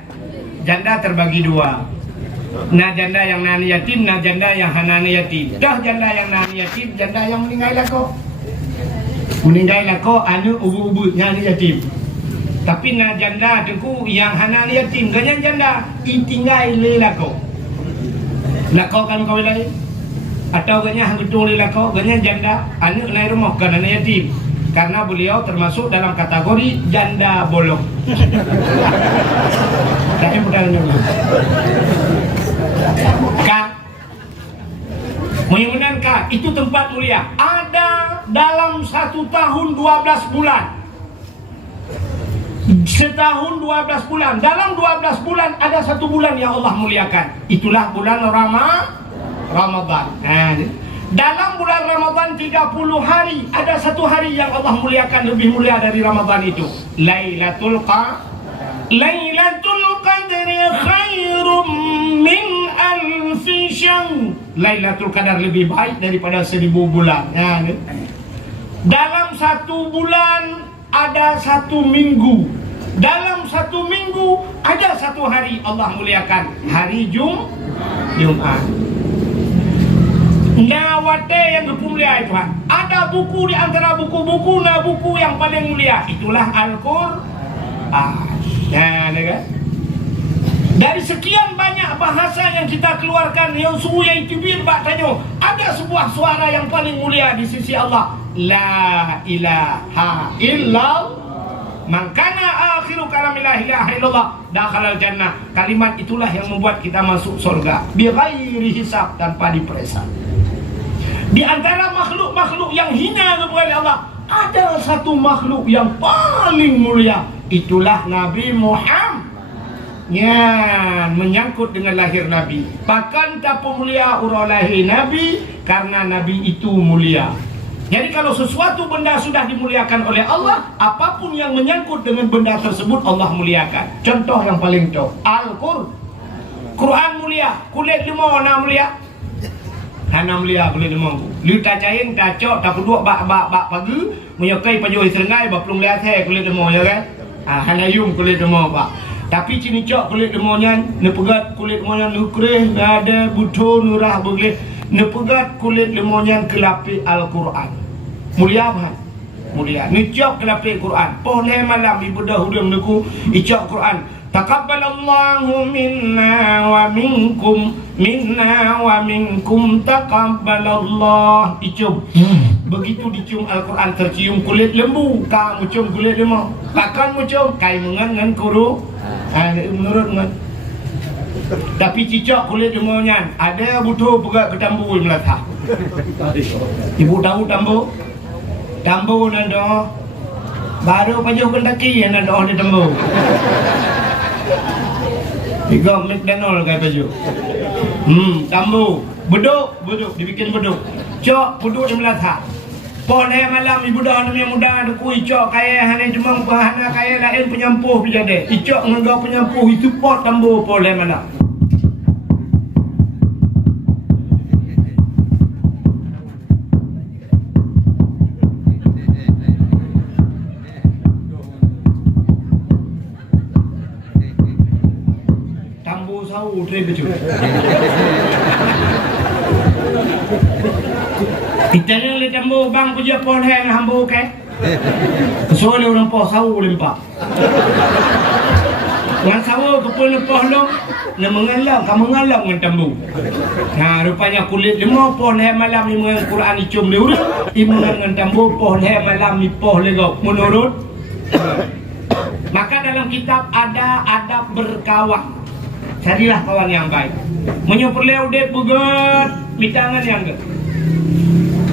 Janda terbagi dua. Nah janda yang nani yatim, nah janda yang hanani yatim. Dah janda yang nani yatim, janda yang meninggal lako. Meninggal lako anu ubu-ubu nani yatim. Tapi na janda tengku yang hanani yatim, ganyan janda itinggal le lako. Lako kan kau lain. Atau ganyan hanggetung le lako, ganyan janda anu nai rumah kan nani yatim. Karena beliau termasuk dalam kategori janda bolong. Saya bukan Kak, mudah-mudahan Kak, itu tempat mulia. Ada dalam 1 tahun 12 bulan. Setahun 12 bulan. Dalam 12 bulan ada 1 bulan yang Allah muliakan. Itulah bulan Ramadan. Nah, dalam bulan Ramadan 30 hari ada 1 hari yang Allah muliakan lebih mulia dari Ramadan itu. Lailatul Qadri khairum min alfi syahr. Lailatul Qadar lebih baik daripada 1000 bulan. Ya, dalam 1 bulan ada 1 minggu. Dalam 1 minggu ada 1 hari Allah muliakan, hari Jumat. Nawate yang mulia itu. Ada buku di antara buku-buku buku yang paling mulia. Itulah Al-Qur'an. Nah, kan? Dari sekian banyak bahasa yang kita keluarkan, yang suya itu bak tanya, ada sebuah suara yang paling mulia di sisi Allah. La ilaha illallah. Man kana akhiru kalam la ilaha illallah dakhalal jannah. Kalimat itulah yang membuat kita masuk surga bi ghairi hisab, tanpa diperiksa. Di antara makhluk-makhluk yang hina kepada Allah, ada 1 makhluk yang paling mulia. Itulah Nabi Muhammad. Ya, menyangkut dengan lahir Nabi. Bahkan tak mulia urang lahir Nabi karena Nabi itu mulia. Jadi kalau sesuatu benda sudah dimuliakan oleh Allah, apapun yang menyangkut dengan benda tersebut Allah muliakan. Contoh yang paling top, Al-Qur'an mulia, kulit limau na mulia. Hana mulia kulit limau. Liu ta cain ta cok ta kedua bak pagi, menyokai pajuh serengai baplung lihat kulit limau ya kan. Hana yum kulit limau pak. Tapi cini cok kulit limaunya, nepegat kulit limaunya nukreh, ada buto nurah boleh. Nepegat kulit limaunya ke lapik Al-Qur'an. Mulia apa? Mulia. Nicok ke lapik Quran. Boleh malam ibu dahulu menunggu icok Quran. Taqabbalallahu minna wa minkum taqabbalallah. Dicium. Begitu dicium Al-Quran tercium kulit lembu. Kamu cium kulit lembu. Takkan cium kai mengan kuru. Menurut ngan. Tapi cicak kulit lembunya ada butuh pegat ke tambu melatah. Ibu tahu tambu? Tambu nando. Baru pajuh Kentucky yang nando di tambu. Tiga McDonald kayak baju. Tambu. Beduk dibikin beduk. Cok beduk di melatah. Boleh malam ibu dah namanya muda ada kui cok kaya hanya cuma hana kaya lain penyampuh bijade. Icok ngengau penyampuh itu pot tambu boleh malam. Tambu sau tre becu. Itanya le tambo bang puja pon hang hambo ke Kecuali orang poh sawu limpak. Yang sawu kepala poh long, nak mengalau, kamu mengalau dengan tambu. Nah, rupanya kulit lima poh leh malam ni mengenal Quran icum dia urut, imungan dengan tambu poh leh malam ni poh legok menurut. Maka dalam kitab ada adab berkawan. Carilah kawan yang baik. Menyuperleu dek buget, bitangan yang ke.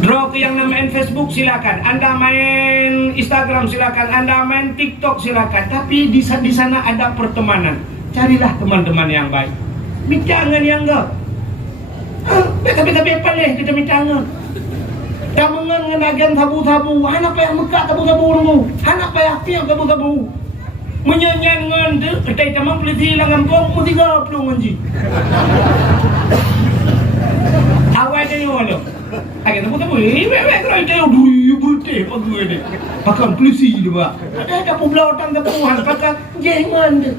Draw ke yang main Facebook silakan, Anda main Instagram silakan, Anda main TikTok silakan. Tapi di sana ada pertemanan. Carilah teman-teman yang baik. Bitangan yang ke. Tapi paleh kita bitangan. Tamungan ngenagan tabu-tabu. Anak payah mekak tabu-tabu nunggu. Anak payah tiap tabu-tabu. Menyanyian ngan tu, ketai tamang peliti langan pong, mu 30 nganji. Awal dia yang ada. Agak tabu-tabu, wek kerana dia duri berteh pagi ni. Pakai peliti dia buat. Ada pula orang tabuhan, pakai jengan tu.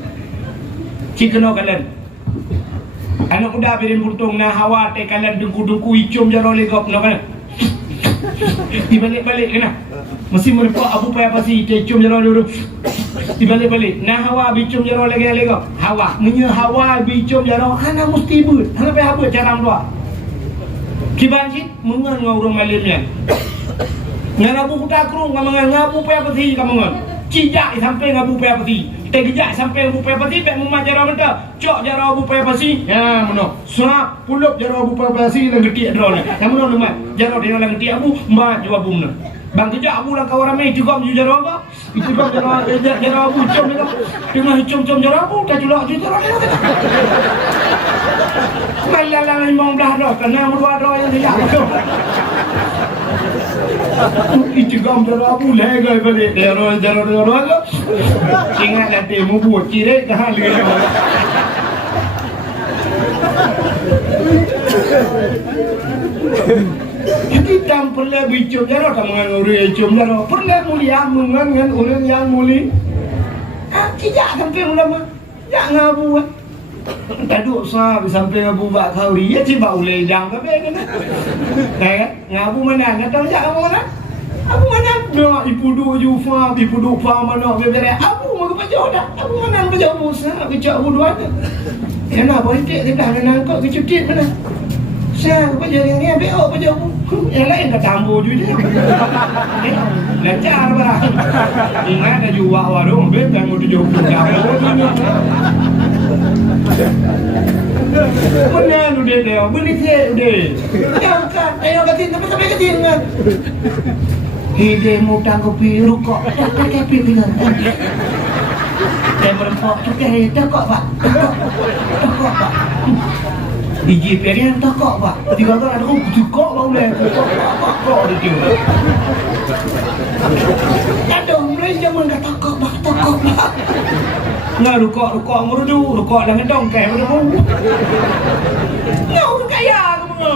Cikno kalian. Anak muda birin buntung na hawa te kalian dengku-dengku icum jaro legop no kan. Dibalik-balik kena. Mesti merupak abu payah pasti cium jaro dulu. Dibalik-balik. Nah hawa bicum jaro lagi hawa. Menya hawa bicum jaro hana mesti but. Hana payah but cara doa. Kibanjit mengan ngau orang malimnya. Ngarabu kutakrung ngamangan ngabu payah pasti kamangan. Cijak sampai ngabu payah pasti. Tegejak sampai abu payah pasti bek mumah jaro benda. Cok jaro abu payah pasti. Ya meno. Suap pulup jaro abu payah pasti nang getik drone. Yang meno lemat. Jaro dia nang getik abu mbak jawab bumna. Bang kejak abu lang kawan ramai juga menuju jaro apa? Itu bang jaro abu cum ni. Tengah cum jaro abu dah julak jaro ni. Malah memang belah dah kena dua dah yang dia. Itu gam jaro abu lega balik jaro tu. Ingat nanti mu buat kira dah leh. Jadi tam perlu bicum jaro tam dengan orang yang cium jaro. Perlu mulia dengan orang yang muli. Tidak sampai ulama. Jak ngabu. Taduk sah sampai ngabu bak kauri. Ya ciba ulai dang ke kan. Kan ngabu mana? Ngatang jak ngabu mana? Abu mana? Nak ipudu jufa, ipudu fa mana bebere. Abu mau ke dah. Abu mana bejau Musa, bejau abu dua ada. Kenapa intik dia dah nangkap kecutit mana? Saya apa jadi ni beo apa jauh. Yang lain dah tambu juga. Lancar barang. Ingat ada jual warung bentang mau 70 jauh. Mana udah dia beli teh udah. Yang kan ayo katin tapi katin kan. Ide mau tanggup biru kok. Tak kepi dengan. Saya merempok tak kok Pak. Tak Pak. Biji perian takok Pak. Tiga kali ada kok bau leh. Kok dia. Ada mulai zaman dah takok Pak. Nah rukok merudu, rukok dengan dongkeh merudu. Ngau kaya kamu.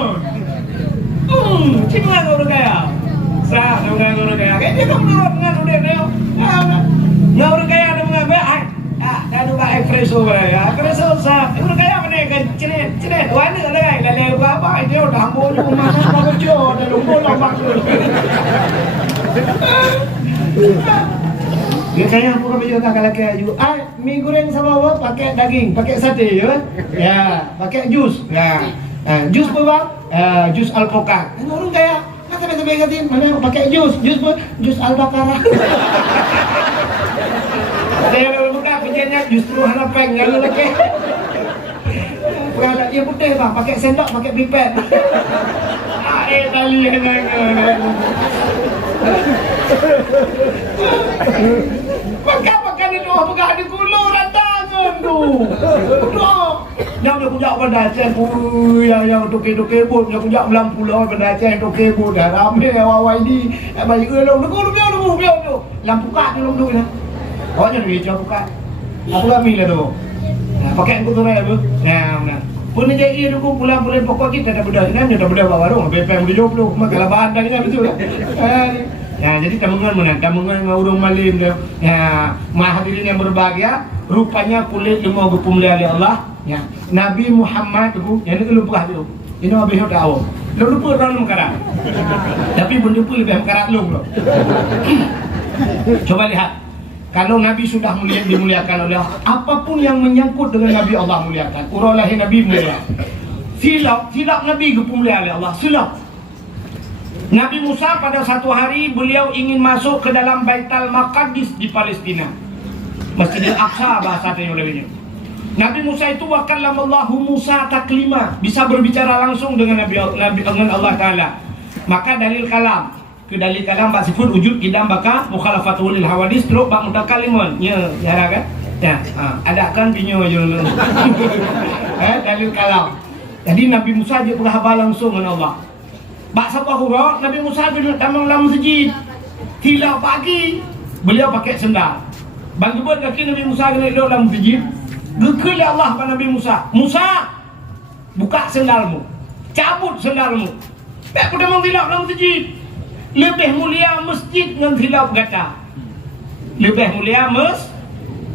Cuma ngau kaya. Sah ngau kaya. Dia kamu dengan dia. Ngau kaya dengan baik. Dah buka espresso ya. Espresso sah. Ngau kaya mana kan cerit. Warna dah kan. Dah apa dia dah ambo ni masa apa jo dah lumbo lambak tu. Dia kaya apa kau baju tak laki aju. Mi goreng sama apa? Pakai daging, pakai sate ya. Ya, pakai jus. Nah, jus apa bang? Jus alpukat. Orang kaya. Kata katin mana pakai jus pun jus albakara. Saya buka penjanya justru harapan ngalu lagi. Kalau dia putih bang, pakai sendok, pakai pipet. Tali Makan itu apa ada gula rata tu. Yang dia punya benda ceng yang toke pun yang punya belang pulau benda ceng toke pun dah ramai awal ini baik long tu lampu kat tu long tu lah. Oh jadi dia buka. Aku kami lah tu. Pakai aku tu raya tu. Nah. Pun dia jadi tu pulang pokok kita dah benda kan dah benda bawa warung BPM 70 kalau bahan dah betul lah. Ya, jadi tamungan ngurung malim dia. Ya, hadirin yang berbahagia, rupanya kulit lima gupum oleh Allah. Ya, Nabi Muhammad tu, yang itu lupa tu. Ini Nabi tahu. Lu lupa orang mekarat. Tapi pun lupa lebih mekarat lu loh. Coba lihat. Kalau Nabi sudah dimuliakan oleh Allah, apapun yang menyangkut dengan Nabi Allah muliakan. Urang lahir Nabi mulia. Silap Nabi mulia oleh Allah. Silap. Nabi Musa pada satu hari beliau ingin masuk ke dalam Baitul Maqdis di Palestina. Masjidil Aqsa bahasa Indonesia. Nabi Musa itu wakallamallahu Musa taklima, bisa berbicara langsung dengan dengan Allah Taala. Maka dalil kalam, ke dalil kalam bak sifat wujud idam baka mukhalafatul hawadis terus bak mutakalimun. Ya, kan? Ya, ada kan pinyo je. Dalil kalam. Jadi Nabi Musa dia berhaba langsung dengan Allah. Bak sabah huruf Nabi Musa duduk dalam masjid. Tilau pagi beliau pakai sendal. Bang jebut kaki Nabi Musa kena duduk dalam masjid. Gekil Allah pada Nabi Musa. Musa, buka sendalmu, cabut sendalmu. Tak pernah mengilap dalam masjid. Lebih mulia masjid dengan hilap kata. Lebih mulia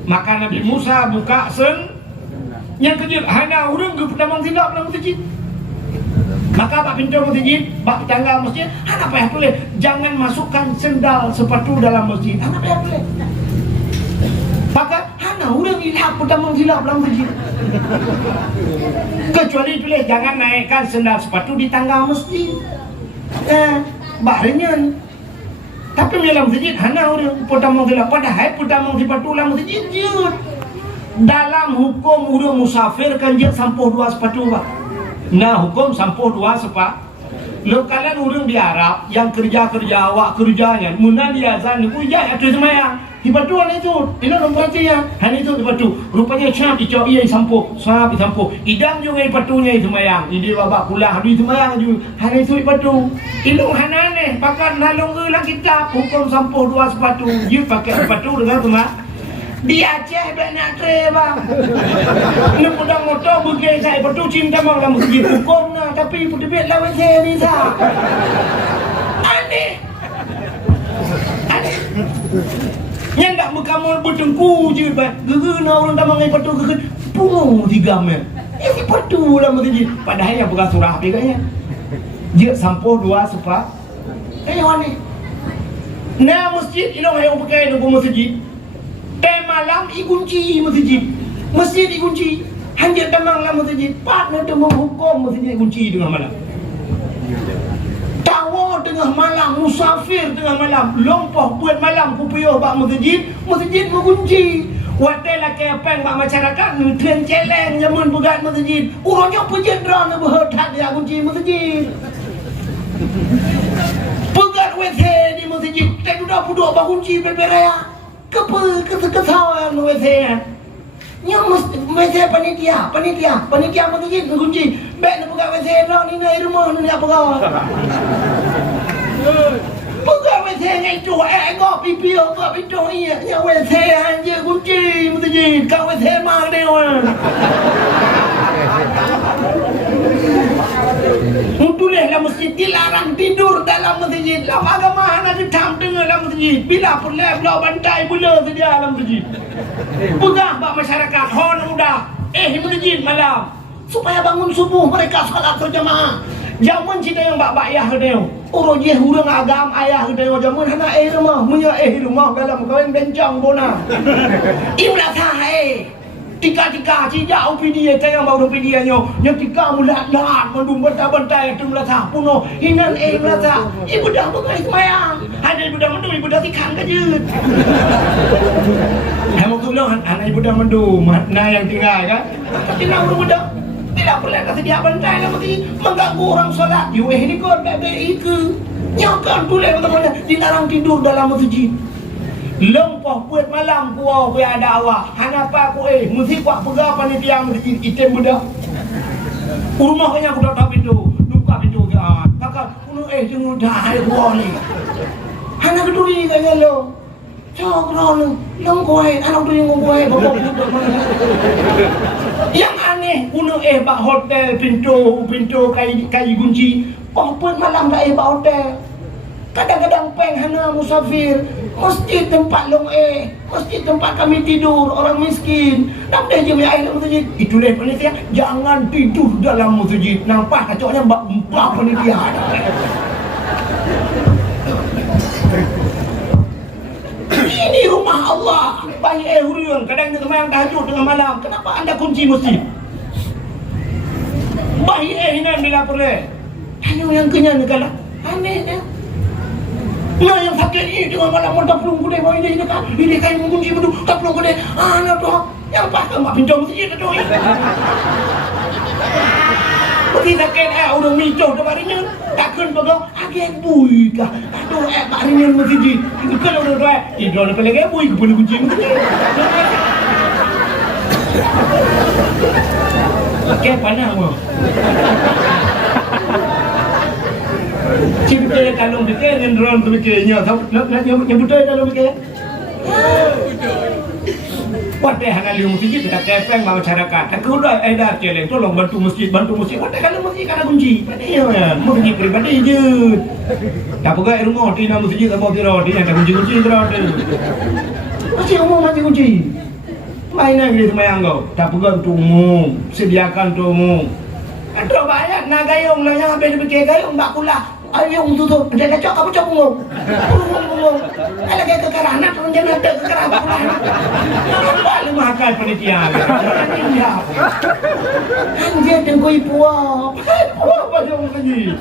maka Nabi Musa buka yang kecil. Hanya orang ke pernah mengilap dalam masjid. Maka pak pintu masjid, pak tangga masjid. Hanya apa yang boleh? Jangan masukkan sendal sepatu dalam masjid. Hanya apa yang boleh? Maka hana orang hilap pertama hilap dalam masjid. Kecuali boleh jangan naikkan sendal sepatu di tangga masjid. Bahannya. Tapi dalam masjid hana orang pertama hilap. Padahal pertama sepatu dalam masjid jut. Dalam hukum orang musafir kan dia sampuh 2 sepatu pak. Nah hukum sampuh 2 sepatu. Lo kalian orang di Arab yang kerja awak kerjanya muna dia azan ku ya itu semayang di batu itu ini nombor ya hanya itu di batu rupanya syam dicok ia sampo sahab sampo idam juga di batunya itu semayang ini babak kulah di semayang juga hanya itu di batu ini hanane pakai nalung lah kita hukum sampo 2 sepatu you pakai sepatu dengan rumah di Aceh banyak bang. Ini pedang motor pergi saya betul cinta bang dalam segi hukum nah tapi putih lawan saya ni sah. Aneh. Yang tak berkamu bertengku je bang. Gegena orang tak mengai betul gegen. Pungung 3 men. Ini betul dalam segi. Padahal yang bukan surah beganya. Dia sampo 2 sepak. Aneh. Nah masjid ini orang yang pakai dalam masjid. Malam ikunci masjid ikunci hanya temang lah masjid partner temang hukum masjid ikunci tengah malam tawa tengah malam musafir tengah malam lompoh buat malam kupuyuh bak masjid mengunci watai lah kepeng bak masyarakat nutrian celeng zaman pegat masjid orangnya pejendera nak berhutang dia kunci masjid pegat WC di masjid tak duduk bak kunci berberea kesalahan WC-nya. Yang WC panitia masjid kunci. Baik nak pegang WC orang ni nak rumah ni nak pegang. Pegang WC-nya itu kau pipi kau pintu ni yang WC hanya kunci masjid. Kau WC mah dia orang. Tulis dalam masjid dilarang tidur dalam masjid. Dalam agama anak ditam dengar dalam masjid. Bila pun belau bantai bula sedia dalam masjid. Pegah bak masyarakat hon udah masjid malam supaya bangun subuh mereka salat berjamaah. Zaman cerita yang bak ayah dia. Orang je hurang agam ayah dia zaman hana rumah, punya rumah dalam kawin bencang bona. Imla sahai. Tika cijau pidia tayang baru pidia nyo tika mulat mandum bantai tu melata puno hinan melata ibu dah bukan semayang ada ibu dah mandum ibu dah tikang kejut hemo tu bilang anak ibu dah mandum nah yang tinggal kan tapi nak budak tidak boleh kata dia bantai lah mesti mengganggu orang solat ini kau bebe ke nyakan boleh kata dilarang tidur dalam masjid. Lempah buat malam kuah ada Allah. Hanapa aku mesti kuat pegang panitia masjid item budak. Rumahnya aku dah pintu, buka pintu ke. Kakak, kuno jangan dah kuah ni. Hana keduri kaya lo. Cak lo, long kuah, anak tu yang kuah bapak budak mana. Yang aneh, kuno bak hotel pintu kai kunci. Buat malam dah bak hotel. Kadang-kadang peng hana musafir Masjid tempat masjid tempat kami tidur orang miskin. Dan dia je air dalam masjid. Itulah panitia, jangan tidur dalam masjid. Nampak kacaunya mbak panitia. Ini rumah Allah. Banyak hurian. Kadang kita main tahajud tengah malam. Kenapa anda kunci masjid? Baik hinan bila perlu. Hanya yang kenyang negara. Anehnya. Nah yang sakit ini tengah malam mau pelung kuda mau ini kan. Ini kain mengunci betul. Tak pelung kuda. Anak tu. Yang pasal mak pinjam masjid tu. Bagi sakit orang mijau tu barinya. Takkan bagai agen bui kah. Aduh barinya masjid. Kalau orang tu tidur lepas lagi bui ke pun kunci masjid. Pakai panah mu. Cipta kalau bikin dengan drone tu bikinnya. Nak nyebut kalau bikin. Wadah hana liu masjid tak kepeng masyarakat. Tak kuda dah celeng tolong bantu masjid. Wadah kalau masjid kena kunci. Ya, masjid pribadi je. Tak pegang rumah tina masjid tak bawa tira dia tak kunci tira dia. Masjid umum masjid kunci. Mainan dia semayang kau. Tak pegang tu umum. Sediakan tu umum. Ada banyak nak gayung lah yang habis dia gayung tak pula. Ayung tu dia kacau kamu cakap umum. Kalau kita kerana tu jangan ada kerana pula. Paling mahal panitia. Anjir tengok ibu apa jom lagi.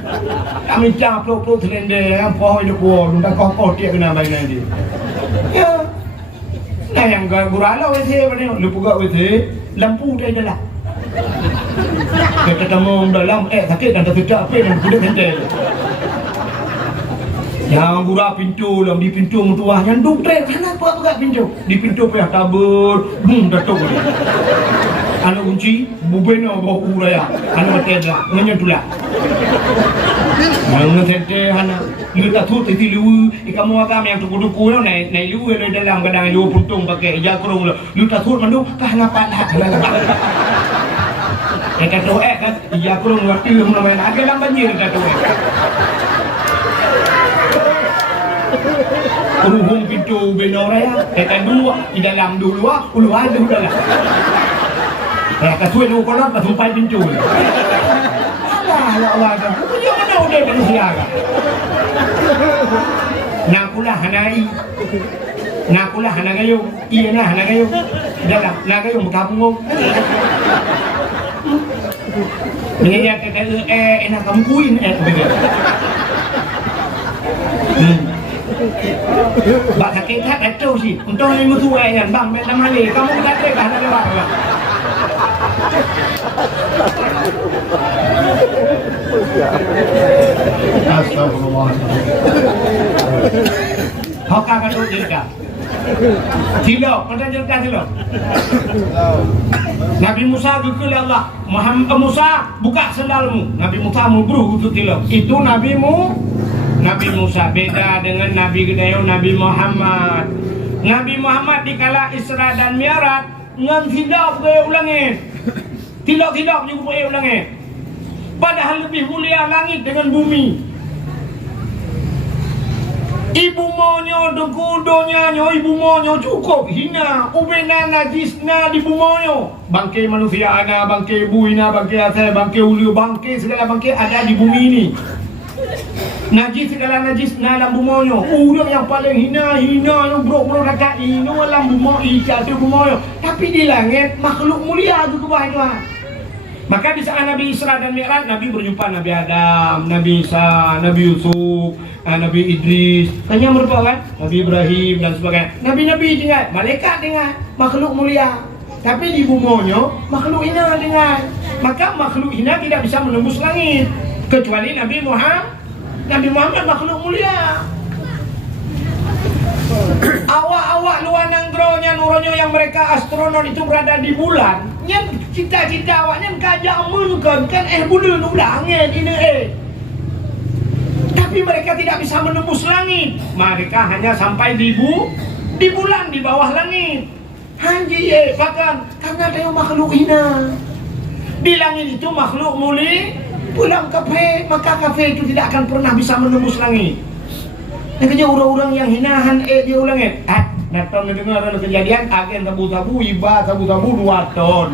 Kami caplok selendang yang pohon itu pohon. Dah kau dia kena mainan dia. Ya. Nah yang gurala wc mana? Lupa wc lampu dia adalah. Kita temu dalam sakit dan tersedak apa yang kuda sendal. Yang gura pintu dalam di pintu mutuah yang duk trek sana buat pegang pintu. Di pintu payah tabur, datuk dia. Anak kunci, bubeno bawa uraya. Anak tenda, menyentula. Yang sente hana, kita tu tilu, ikamu agam yang tuku-tuku lo naik lu lo dalam kadang lu puntung pakai jakrung lo. Lu tak tu mandu kah ngapak lah. Kata kan, jakrung waktu lu main agak dalam banjir kata Ruhung pintu beno raya, kata dua di dalam dulu ulu ada dalam. Kata lu kolor pas umpai pintu. Allah kan. Punya mana udah manusia kan. Nakulah hanai. Nakulah hanagayo. Iya nah hanagayo. Dalam nagayo berkabung. Dia kata enak kamu kuin begitu. Bak sakit tak kacau sih. Untung ni mutu kan bang main nama ni. Kamu tak trek kan ada bang. Astagfirullah. Hokah kan tu juga. Silo, mana cerita silo? Nabi Musa dukul Allah. Muhammad Musa buka sendalmu. Nabi Musa mubruh untuk silo. Itu Nabi Musa beda dengan Nabi Gedayo Nabi Muhammad. Nabi Muhammad dikala Isra dan Mi'raj ngan tidak boleh ulangi. Tidak juga boleh ulangi. Padahal lebih mulia langit dengan bumi. Ibu monyo dekudonya nyo ibu monyo cukup hina ubena najisna di bumonyo. Bangkai manusia ada, bangkai buina, bangkai asal, bangkai ulu, bangkai segala bangkai ada di bumi ini. Najis segala najis dalam bumonyo. Orang yang paling hina yang bro kata ini dalam bumonyo ikat bumonyo. Tapi di langit makhluk mulia tu kebaikan. Maka di saat Nabi Isra dan Mi'raj, Nabi berjumpa Nabi Adam, Nabi Isa, Nabi Yusuf, Nabi Idris. Tanya merupakan Nabi Ibrahim dan sebagainya. Nabi-nabi dengar, malaikat dengar, makhluk mulia. Tapi di bumonyo makhluk hina dengar. Maka makhluk hina tidak bisa menembus langit kecuali Nabi Muhammad makhluk mulia. Awak-awak luar nanggro nuronyo yang mereka astronot itu berada di bulan. Yang cita-cita awaknya kajak amunkan kan bulan ulangnya ini Tapi mereka tidak bisa menembus langit. Mereka hanya sampai di bulan di bawah langit. Hanji bahkan karena ada makhluk hina. Di langit itu makhluk mulia. Pulang kafe, maka kafe itu tidak akan pernah bisa menembus langit. Dia kerja orang-orang yang hinahan dia ulang Natang dengar ada kejadian agen tabu-tabu iba tabu-tabu 2 ton.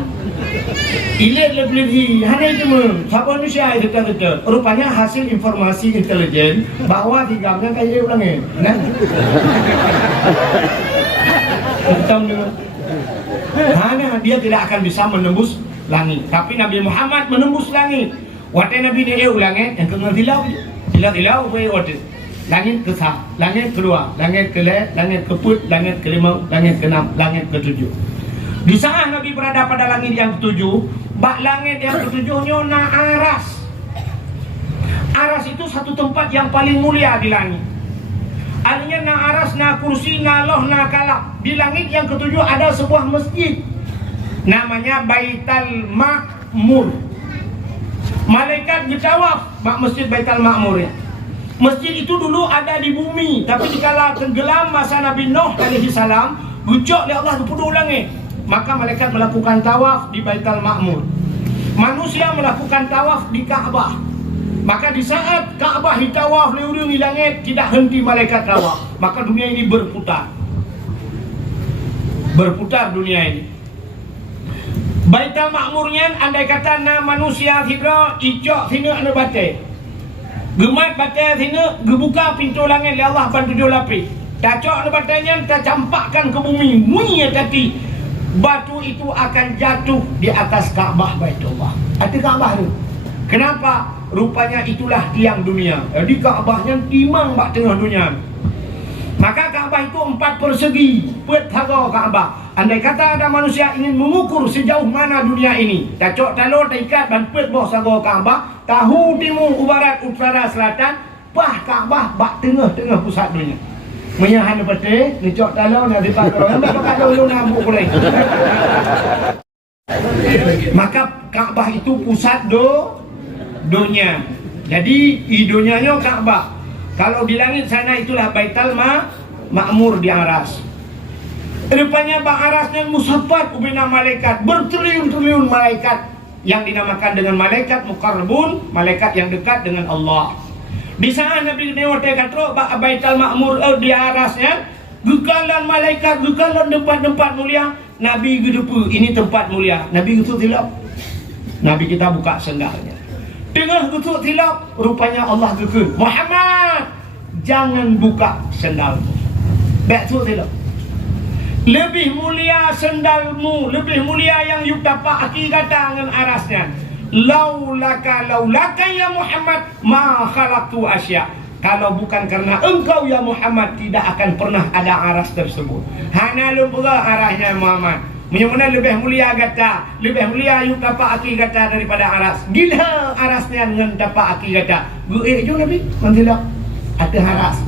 Ilet lebih hanya itu siapa manusia itu kata rupanya hasil informasi intelijen bahwa tigamnya kayak ulang nah. Natang dengar hanya dia tidak akan bisa menembus langit, tapi Nabi Muhammad menembus langit. Waktu Nabi dia ulang yang kenal hilau boleh langit ke-1, langit ke-2, langit ke-3, langit ke-4, langit ke-5, langit ke-6, langit ke-7. Di saat Nabi berada pada langit yang ke-7, bak langit yang ke-7 na aras. Aras itu satu tempat yang paling mulia di langit. Artinya na aras, na kursi, na loh, na kalab. Di langit yang ke-7 ada sebuah masjid namanya Baitul Ma'mur. Malaikat bertawaf masjid Baitul Ma'mur ya. Masjid itu dulu ada di bumi, tapi dikala tenggelam masa Nabi Nuh alaihi salam, gucok oleh Allah dipuduk langit. Maka malaikat melakukan tawaf di Baitul Ma'mur. Manusia melakukan tawaf di Ka'bah. Maka di saat Ka'bah ditawaf oleh di langit, tidak henti malaikat tawaf. Maka dunia ini berputar. Berputar dunia ini. Baitul Ma'murnya andai kata na manusia hidra ijok sini anu batai. Gemat batai sini, gebuka pintu langit oleh Allah ban 7 lapis. Tacok batainya, tak campakkan ke bumi. Bunyi tadi batu itu akan jatuh di atas Ka'bah Baitullah. Ada Ka'bah tu. Kenapa? Rupanya itulah tiang dunia. Jadi Ka'bahnya timang bak tengah dunia. Maka Ka'bah itu 4 persegi. Pet haga Ka'bah. Andai kata ada manusia ingin mengukur sejauh mana dunia ini, tacok talor taikat ban pet boh saga Ka'bah, tahu timur, barat, utara, selatan, pah Ka'bah bak tengah-tengah pusat dunia. Menyahan pete, nicok talor nak dipak kalau yang bakal dulu nambuk boleh. Maka Ka'bah itu pusat dunia. Jadi idonyanya Ka'bah. Kalau di langit sana itulah Baitul Ma'mur di aras. Rupanya bak arasnya musafat ubina malaikat, bertriliun-triliun malaikat yang dinamakan dengan malaikat muqarrabun, malaikat yang dekat dengan Allah. Di saat Nabi Newate katro bak Baitul Ma'mur di arasnya, gekalan malaikat, gekalan tempat-tempat mulia. Nabi gedepu, ini tempat mulia. Nabi getuk tilap. Nabi kita buka sendalnya. Tengah getuk tilap, rupanya Allah gekun. Muhammad, jangan buka sendalmu. Bek tu tilap. Lebih mulia sendalmu, lebih mulia yang yuk dapat akikat dengan arasnya. Laulaka ya Muhammad ma khalaqtu asya. Kalau bukan karena engkau ya Muhammad, tidak akan pernah ada aras tersebut. Hanya lupa arahnya Muhammad. Mana lebih mulia kata, lebih mulia yuk dapat akikat daripada aras. Gila arasnya dengan dapat akikat. Gue jo Nabi, mantilak ada aras.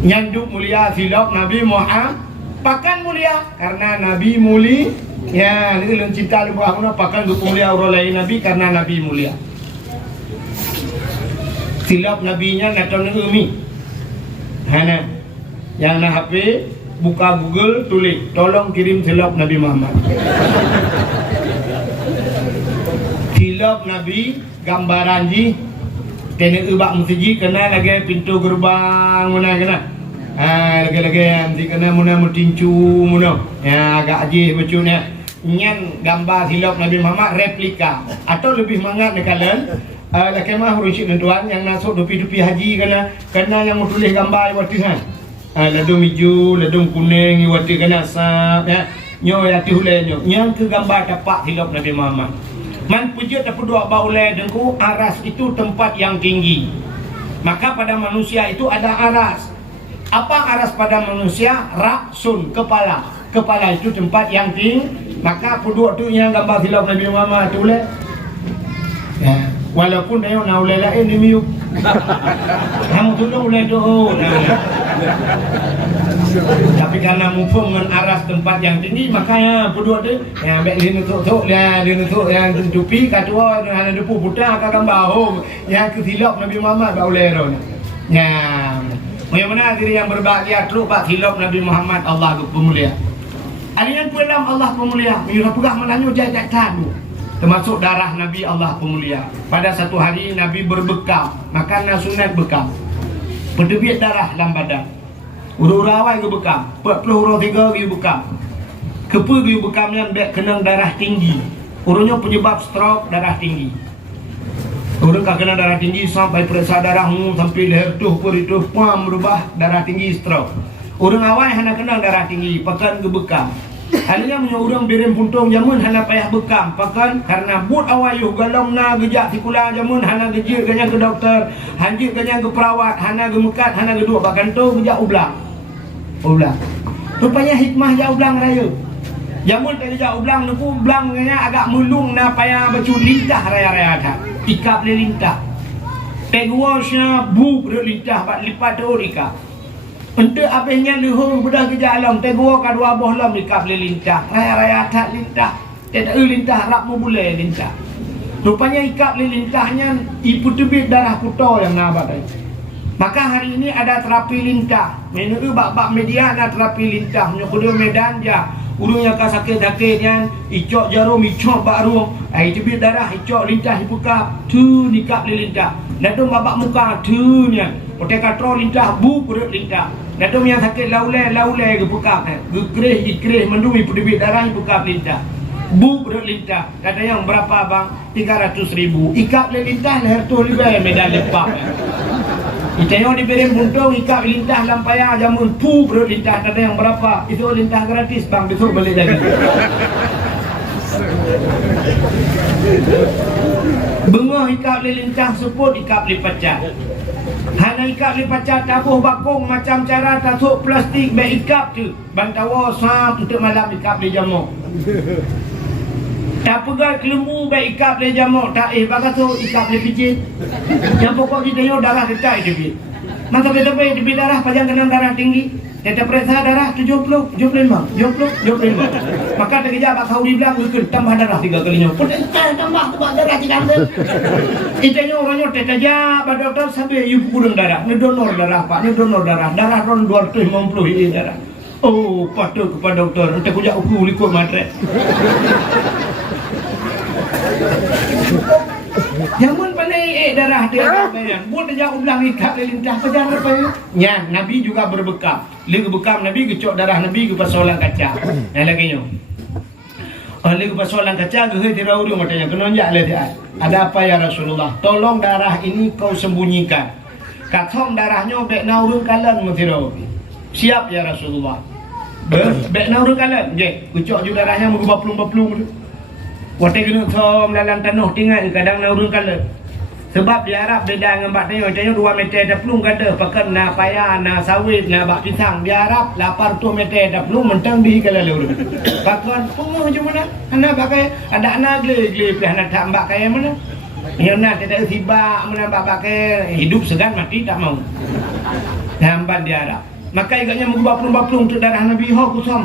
Nyanduk mulia silap Nabi Muhammad. Pakan mulia karena Nabi mulia. Ya, ini lun cinta lebih ahuna pakan untuk mulia orang lain Nabi karena Nabi mulia. Silap nabinya natau umi. Hana yang na HP buka Google tulis tolong kirim silap Nabi Muhammad. Silap Nabi gambaran ji kena ubak musiji kena lagi pintu gerbang mana kena. Lagi-lagi yang dikena muna mutincu muna ya agak aji bacuna nyan gambar silap Nabi Muhammad replika atau lebih mangat dekalan lakemah rusyid tuan yang masuk dupi-dupi haji kena yang tulis gambar waktu kan ladung hijau ladung kuning waktu kena sap ya nyo ya tihule nyo yang ke gambar dapat silap Nabi Muhammad man puja tak pedua baulai dengku aras itu tempat yang tinggi maka pada manusia itu ada aras. Apa aras pada manusia? Raksun, kepala. Kepala itu tempat yang tinggi. Maka puduk tu yang gambar silap Nabi Muhammad tu boleh. Ya. Walaupun dia nak ulai lain dia miuk. Kamu tu dah ulai tu. Tapi karena mumpung dengan aras tempat yang tinggi, makanya puduk tu yang ambil dia nutuk yang tupi katua ada depu budak kat gambar yang ke silap Nabi Muhammad tak ulai tu. Ya. Bagaimana diri yang berbahagia teruk pak hilap Nabi Muhammad Allah pemulia. Alian pulang Allah pemulia. Mira pegah menanyu jajak tadu. Termasuk darah Nabi Allah pemulia. Pada satu hari Nabi berbekam, makan sunat bekam. Berdebit darah dalam badan. Urang awal ke bekam, 40 urang 3 ke bekam. Kepa ke bekam yang kena darah tinggi. Urangnya penyebab stroke, darah tinggi. Orang kan kena darah tinggi sampai periksa darah sampai leher tuh itu berubah darah tinggi stroke. Orang awal hanya kena darah tinggi, pakan ke bekam. Hanya orang birim puntung jamun hanya payah bekam, pakan karena but awal yuh galong na gejak tikulah jamun hanya gejir ganya ke dokter, hanjir ganya ke perawat, hanya ke mekat, hanya ke dua pakan tu gejak ublang. Rupanya hikmah ja ublang raya. Jamun tak gejak ublang nuku ublang ganya agak mulung na payah bacu lintah raya-raya dah. Ikap le lintah. Tegwasnya bu berlintah bat lipat tu ikap. Untuk habisnya luhur bedah ke jalan tegwa kadua boh lam ikap le lintah. Raya-raya tak lintah. Tak lintah rap mu boleh lintah. Rupanya ikap le lintahnya ibu tebit darah puto yang nabat tadi. Maka hari ini ada terapi lintah. Menurut bak-bak media ada terapi lintah. Menyukudu medan je. Urungnya ka sakit-sakit kan, icok jarum, icok barum, tebit darah, icok lintah ibukap, tu nikap li lintah. Nadum babak muka tu nya. Otak katro lintah bu perut lintah. Nadum yang sakit laulai ke bukap, ikrih mendumi tebit darah ibukap lintah. Bu perut lintah. Kata yang berapa bang? 300,000. Ikap li lintah leher tu lebih medan lepak. Itayo diberi buntung ikap lintah lampaya jamun pu perut lintah ada yang berapa? Itu lintah gratis bang, besok balik lagi. Bengah ikap lintah seput ikap pecah. Hana ikap pecah tabuh bakung macam cara tasuk plastik be ikap tu. Bantawa sap untuk malam ikap di jamuk. Tak pegang kelembu baik ikap dia jamuk. Tak bakat tu ikap dia pijit. Yang pokok kita yo darah dekat dia. Maka betul-betul dia darah panjang kena darah tinggi. Dia periksa darah 70, 75, 70, 75. Maka dia kerja bak kau dibilang ikut tambah darah 3 kalinya. Potential tambah darah 3 kali. Itanya orangnya kerja bak doktor sampai you kurang darah. Ni donor darah Pak, ni donor darah. Darah ron 250 ini darah. Oh, patut kepada doktor. Nanti aku jak ukur likut matret. Jamun pandai darah dia bayang. Buat dia ulang ikat lintah pejar apa ya? Nya, Nabi juga berbekam. Lagi bekam Nabi kecok darah Nabi ke pasolan kaca. Yang lagi nyo. Oleh ke pasolan kaca ke tira urung matanya kenonjak le dia. Ada apa ya Rasulullah? Tolong darah ini kau sembunyikan. Katom darahnya bek na urung kalan mutiro. Siap ya Rasulullah. Bek na urung kalan. Je, kecok ju darahnya mengubah-plung tu. Watai kena som dalam tanah tinggal kadang na urung kala. Sebab di Arab beda dengan bak tanya 2 meter dah plung kata pakai na payah na sawit na bak pisang. Di Arab 80 meter dah plung mentang di kala urung. Pakai punguh macam mana? Ana pakai ada anak gle pih anak tak mbak kaya mana? Yang nak tidak sibak menambah pakai hidup segan mati tak mau. Hamban di Arab. Maka igaknya mengubah plung untuk darah Nabi ho kusam.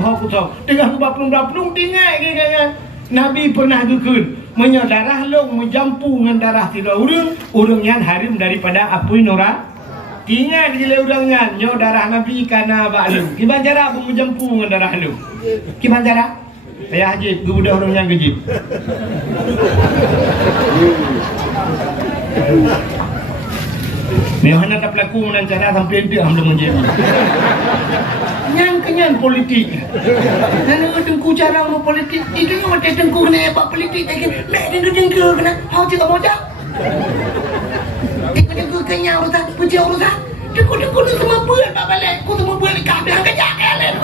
Tengah ubah plung tinggal kaya Nabi pernah gekun menyadarah long menjampu dengan darah tidak urung yang harim daripada apui nora tinggal gila urangnya nyo darah Nabi kana ba'lu gimana cara menjampu dengan darah lu gimana cara ayah haji budak orang yang gejib Mehana tak pelaku menancara sampai dia belum menjadi kenyan politik. Nana tengku cara mau politik. Itu yang mati tengku kena buat politik lagi. Mek tengku kena. Hau juga moja. Tengku kenyang urusan, puji urusan. Tengku ni semua buat tak balik. Ku semua buat dekat dia kejak kalian.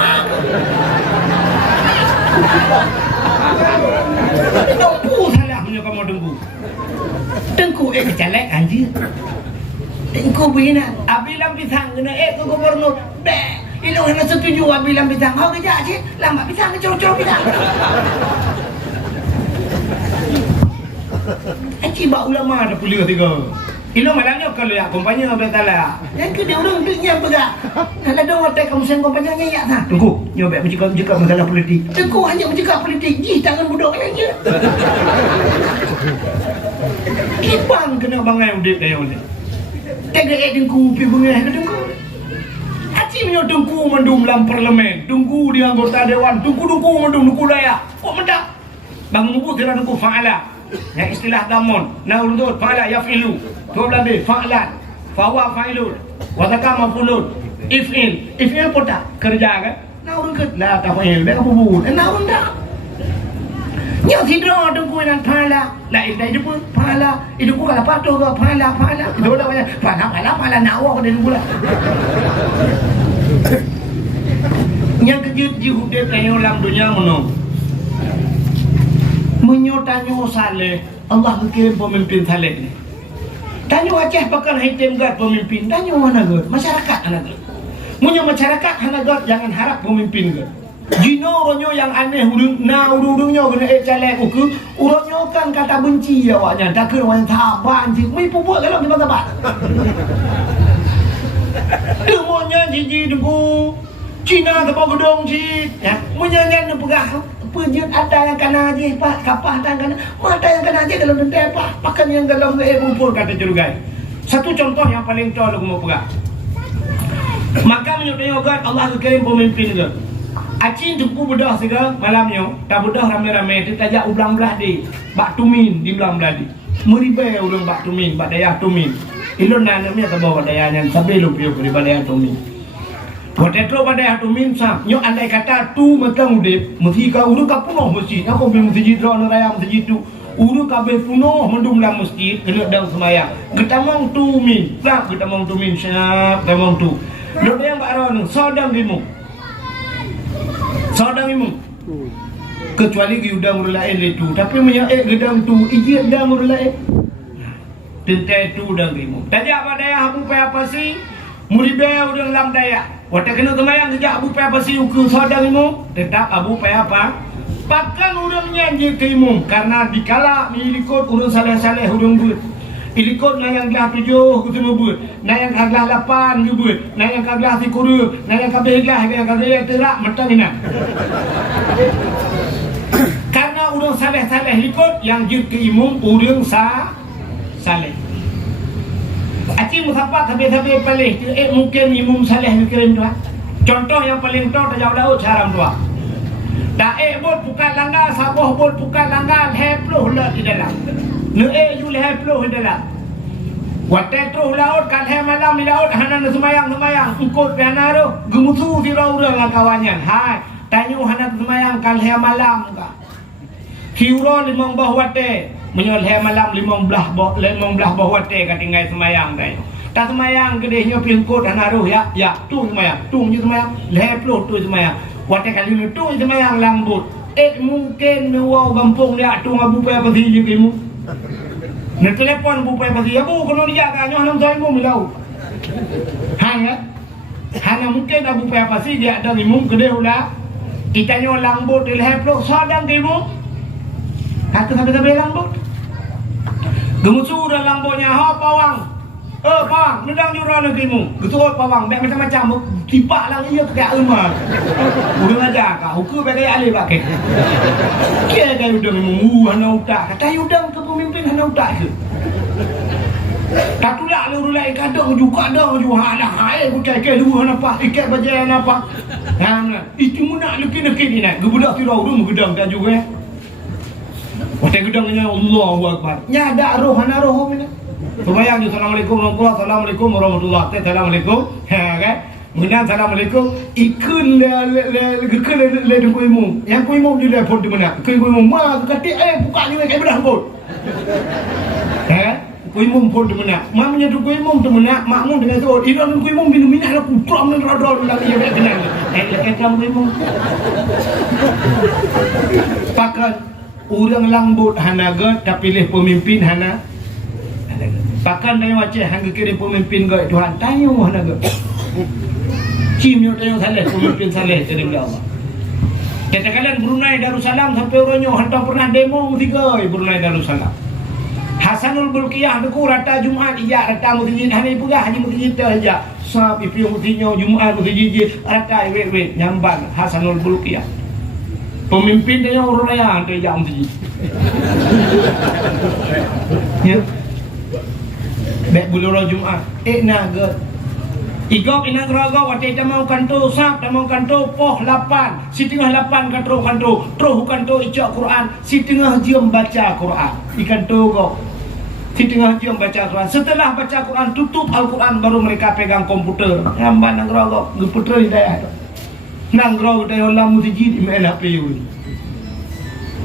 Tengku salah punya kamu tengku. Tengku kecelek anjir. Tengku begini. Abilang pisang kena tu gubernur. Bek. Ini orang setuju bilang pisang. Kau kerja je. Lambat pisang ke corok-corok pisang. Cibak ulama ada pulih 3. Ilo malangnya kalau ya kompanya betala. Yang kedua orang duitnya pegang. Kalau ada orang tak kamu sen kompanya ya tak. Tunggu, nyobek mencakap masalah politik. Tunggu hanya mencakap politik. Ji tangan budaknya je. Kipang kena bangai udik dia oleh. Tegak dengku pi bengah ke dengku. Acimnya dengku mendum dalam parlimen, dengku di anggota dewan, dengku mendum dengku daya. Kok mendak? Bang Mubu kira dengku fa'ala. Yang istilah damun, naurudut fa'ala yafilu. 12B fa'lan, fawa fa'ilun, wa zakama fulun, If'il pun tak kerja kan. Nah orang ke lah tak fa'il dah apa buat. Nah orang tak. Nyo tidur tunggu nan pala. Lah itu pun pala. Itu pun kalau patuh ke pala. Itu dah banyak pala nawa pada dulu lah. Yang kejut jihud dia tanya dalam dunia mana? Menyotanyo saleh. Allah kirim pemimpin saleh ni. Tanya Aceh bakal hitam gat pemimpin. Tanya mana gat? Masyarakat anak gat. Punya masyarakat anak gat jangan harap pemimpin gat. Jino ronyo yang aneh urung-urungnya kena calek uku. Urungnya kan kata benci awaknya. Tak kena awak sabar cik. Mai pupuk kalau kita sabar. Demonya jiji tunggu. Cina tepuk gedung cik. Ya, menyanyian pegah. Penjut ada yang kena aja pak, kapah dan kena, mata yang kena aja dalam dendam pak, pakan yang dalam bubur kata cerugai. Satu contoh yang paling contoh aku mau pegang. Maka menyukai ogat Allah kirim pemimpin ke. Acing tuku bedah segala malamnya, tak bedah ramai-ramai itu tajak ulang belah di bak tumin di ulang belah di. Meribai ulang bak tumin, bak daya tumin. Ilon namanya tabawa dayanya sampai lupa di daya tumin. Potato pada hatu minsa, nyo andai kata tu macam udip, mesti kau urut kau punoh masjid. Aku bilang masjid orang raya masjid tu, urut kau punoh mendung dalam masjid, kena dalam semayang. Getamang tu min, tak getamang tu min, siap getamang tu. Lalu yang baron, sodang limu, kecuali gedang urulain itu. Tapi punya gedang tu, ijit gedang urulain. Tentai tu udang limu. Tadi apa daya aku apa sih? Muribe udang lam daya. Watak kena kemayang sejak abu payah pasi ukur sodang imu. Tetap abu payah apa? Pakan urang nyanyi ke imu. Karena dikala ilikut urang saleh-saleh urang buat. Ilikut na yang kelah 7 kutemu buat. Na yang kelah 8 ke buat. Na yang kelah 10. Na yang kabeh kelah yang kabeh terak metang ina. Karena urang saleh-saleh ikut yang jid ke imu urang saleh. Acing musafat habis-habis palih. Mungkin imam saleh kirim tu. Contoh yang paling tahu tak jauh laut haram tu. Dak bot bukan langgar, saboh bot bukan langgar, heploh lah di dalam. Ne ju heploh di dalam. Watai terus laut kan malam di laut hana semayang. Ikut piana tu gemusu si orang kawannya. Hai, tanya hana semayang kan malam ka. Kiura limang bah watai. Menyoleh malam 15 bah wate kat tinggal semayang dai. Tak semayang gedehnya pingkut anaruh ya tu semayang. Tu je semayang, leploh tu semayang. Wate kali tu semayang lambut. Mungkin nuau kampung dia tu abu payah pasi je kimu. Ne telefon abu payah pasi. Abu kena dia kan nyoh nam sai mu milau. Hanya mungkin abu payah pasi dia ada kimu gedeh ulah. Kita nyoh lambut leploh sadang kimu. Kata sampai lambut. Gemusu dalam lambutnya, pawang. Pawang, nedang jurang negerimu. Geturut pawang, baik macam-macam. Tipak lang ia kayak emak. Udah aja kak, hukum bagai alih pakai. Kira kaya udang memang, hana utak. Kata udang ke pemimpin hana utak ke. Tak tulak lu rulai kadang juga. Halah, hai, kucai ke lu hana pak. Ikat bajai hana pak. Itu munak lekit-lekit ni nak. Gebudak tirau tu gedang tak juga. Watai gedangnya Allahu Akbar. Nya ada roh hana roh ni. Sembahyang je assalamualaikum warahmatullahi. Assalamualaikum. Ha kan? Kemudian assalamualaikum. Ikun le kuimu. Yang kuimu dia pun di mana? Kuimu ma katik buka ni kayak bedah pun. Ha? Kuimu pun di mana? Mamanya tu kuimu di mana? Makmu dengan tu. Iran kuimu minum-minum aku pram dan radar lagi dia kenal. Lekat kuimu. Pakai orang lambut hana god tak pilih pemimpin hana. Pakan dari Aceh hangga kirim pemimpin god Tuhan tanya hana god. Cimnya tanya saleh pemimpin saleh dari Allah. Katakan Brunei Darussalam sampai orangnya hantar pernah demo tiga Brunei Darussalam. Hasanul Bulqiyah deku rata Jumaat ijak rata masjid hani pegah haji masjid aja. Sab ipi mutinya Jumaat masjid rata wet nyamban Hasanul Bulqiyah. Pemimpin dia orang raya dia jam sini. Ya. Baik bulan Jumaat. Naga. Igop ina geraga wate tamau kanto sap tamau kanto poh 8. Setengah 8 kanto. Terus kanto ijak Quran. Setengah jam baca Quran. Ikan to go. di tengah jam baca Quran. Setelah baca Quran, tutup Al-Quran, baru mereka pegang komputer. Ngamban nang rogok, komputer hidayah tu. Nang rogok tayo lamu tiji di mela PU.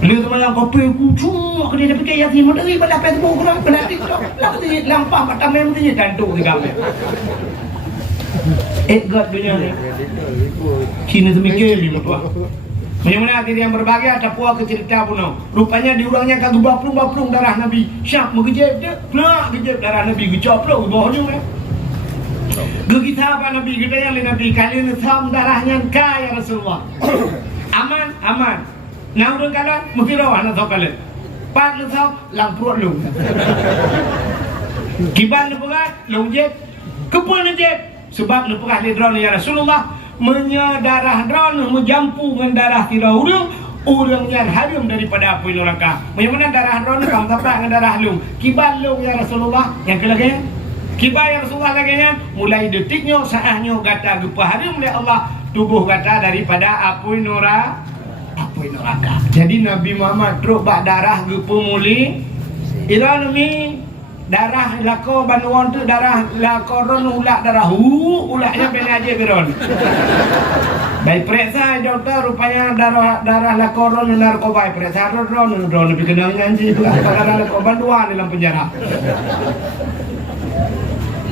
Lihat teman kopi kucu, aku dia dapat kaya sih, mana ni pada Facebook Quran, pada TikTok, lalu tiji lampah mata mem tiji gantung di kamera. God dunia ni. Kini semikir ni mutua. Bagaimana diri yang berbahagia ada puak ke cerita puno. Rupanya diurangnya kagak baplung darah Nabi. Syak mengejep dia, pelak kejep darah Nabi gecoplok bohong ni. Gegita apa Nabi kita yang Nabi kali ni tham darahnya kaya Rasulullah. Aman. Nang urang kalan mukira ana thokale. Pat lu thau lang perut lu. Kiban lu pegat lu jep. Kepul lu jep. Sebab lu pegat di drone ya Rasulullah. Menyadarah drone menjampu dengan darah tidak urang yang harum daripada api neraka. Bagaimana darah drone kamu tapak dengan darah lu. Kiban lu ya Rasulullah yang kelagi. Kiban ya Rasulullah lagi mulai detiknya saahnya gata gepa harum oleh Allah tubuh gata daripada api neraka. Jadi Nabi Muhammad truk bak darah gepa muli. Iran mi darah lako banuan tu darah lakoron ulak darah ulaknya pena aja beron. Baik periksa doktor rupanya darah lakoron narkoba periksa drone lebih kenal nyanyi itu darah lakoban dua dalam penjara.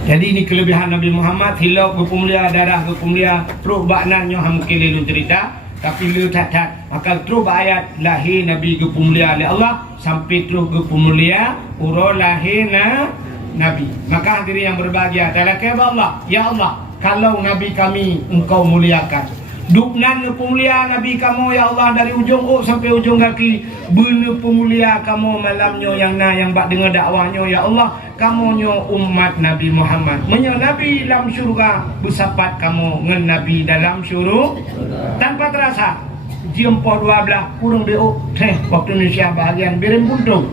Jadi ini kelebihan Nabi Muhammad hilap berpumulia darah berpumulia truk baknannya hamukil lu cerita tapi lu tak maka truk ayat lahir Nabi berpumulia oleh Allah sampai truk berpumulia uro lahir Nabi. Maka hadirin yang berbahagia talakai Allah ya Allah kalau Nabi kami engkau muliakan duknan pemulia Nabi kamu ya Allah dari ujung sampai ujung kaki benar pemulia kamu malamnya yang bak dengar dakwahnya ya Allah kamunyo umat Nabi Muhammad menyo Nabi dalam syurga bersapat kamu ngen Nabi dalam syurga tanpa terasa jempo 12 kurang BO waktu Indonesia bahagian birim buntung.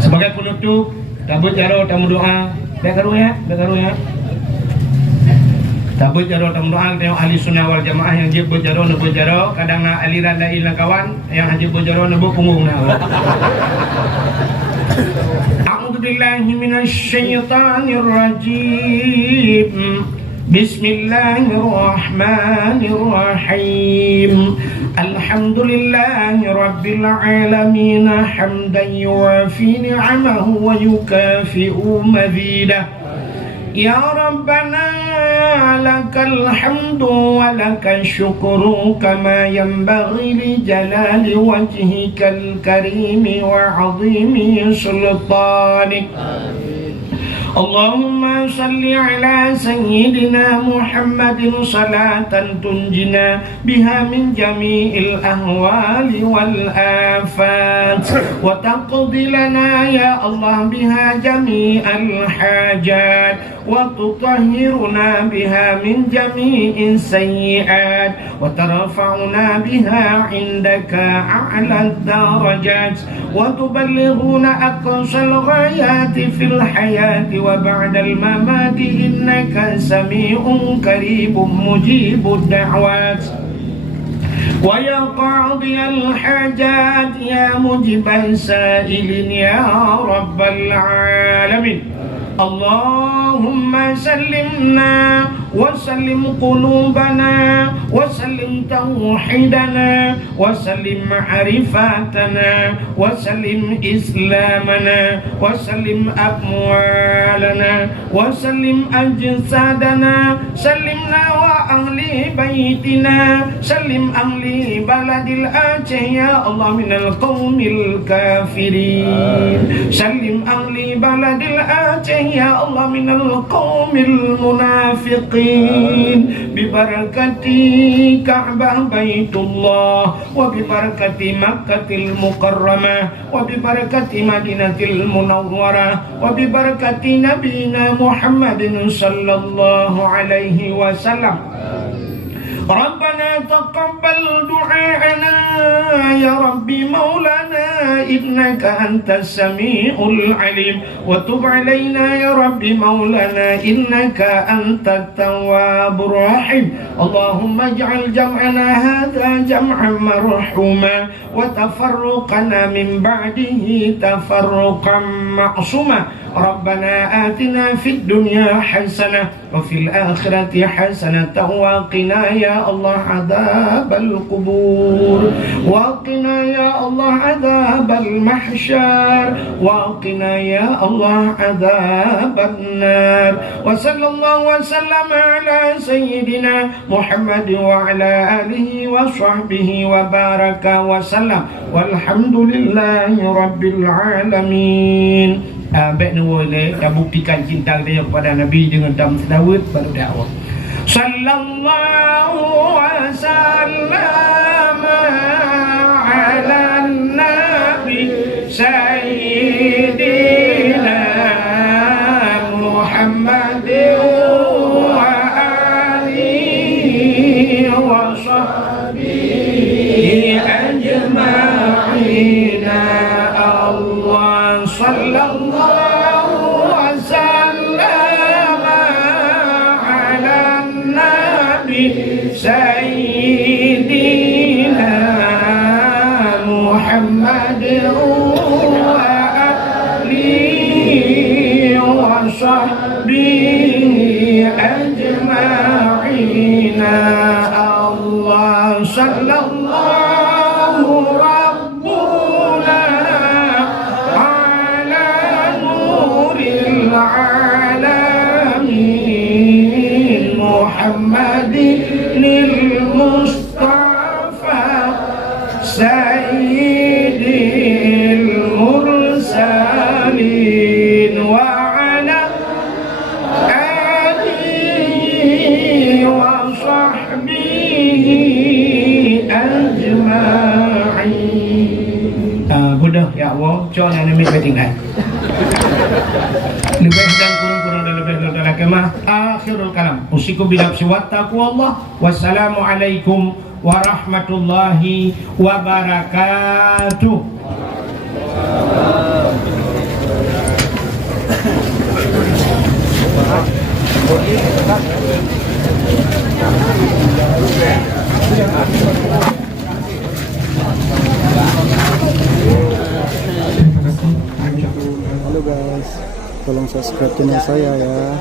Sebagai penutup tabut jaro tamu doa bekaru ya tabut jaro tamu doa tengok ahli sunnah wal jamaah yang jeb bejaro kadang aliran lain kawan yang hajib bejaro nebo punggung A'udzu billahi minasy syaithanir rajim. Bismillahirrahmanirrahim. Alhamdulillahi rabbil alamin hamdan yuwafi ni'amahu wa yukafi'u mazidah. Ya Rabbana lakal hamdu wa lakal syukru kama yanbaghi li jalali wajhikal karimi wa 'azimi sultanik. Allahumma salli ala sayyidina Muhammadin salatan tunjina biha min jami'il ahwali wal afat wa taqdi lana ya Allah biha jami'al hajat wa tutahhiruna biha min jami'in sayyi'at wa tarfa'una biha indaka a'la darajat wa tuballighuna aqsal ghayati fil hayati wa ba'dal mamati innaka sami'un qaribun mujibud da'wat wa ya qadiyal hajat ya mujibal sa'ilin ya rabbal alamin. Allahumma sallimna wa sallim qulubana wa sallim tauhidana wa sallim ma'rifatana wa sallim islamana wa sallim amwalana wa sallim ajsadana sallimna wa ahli baitina sallim ahli baladil Aceh ya Allah minal qawmil kafirin sallim ahli baladil Aceh ya Allah minal qawmil munafiqin bibarakati Ka'bah Baitullah wa bibarakati Makkatil Mukarramah wa bibarakati Madinatil Munawwarah wa bibarakati Nabina Muhammadin sallallahu alaihi wasallam. Rabbana taqabbal du'aana ya Rabbi maulana إنك أنت السميع العليم وتب علينا يا رب مولانا إنك أنت التواب الرحيم اللهم اجعل جمعنا هذا جمعا مرحوما وتفرقنا من بعده تفرقا معصوما ربنا آتنا في الدنيا حسنة وفي الآخرة حسنة وقنا يا الله عذاب القبور وقنا يا الله عذاب المحشر وقنا يا الله عذاب النار وصلى الله وسلم على سيدنا محمد وعلى آله وصحبه وبارك وسلم والحمد لله رب العالمين. Baik boleh dah buktikan cinta dia kepada Nabi dengan dam sedawut baru dakwah. Sallallahu wasallam ala nabi sayyidina Muhammad wa alihi wa sahbihi ajma'in. Allah sallallahu wasallam ala nabi sayyidina Muhammad wa alihi wa sahbihi ajma'in. Allah sallallahu rabbuna ala nuril alamin Muhammadin Mustafa sayyidil mursalin wa ala alihi wa sahbihi ajma'in. Mudah ya Allah, cho nhà nên mình phải tỉnh này. Lebih dan kurang-kurang dan lebih dalam kemah. Akhirul kalam. Usikum binafsi wa taqwallah. Wassalamualaikum warahmatullahi wabarakatuh. Halo guys, tolong subscribe channel saya ya.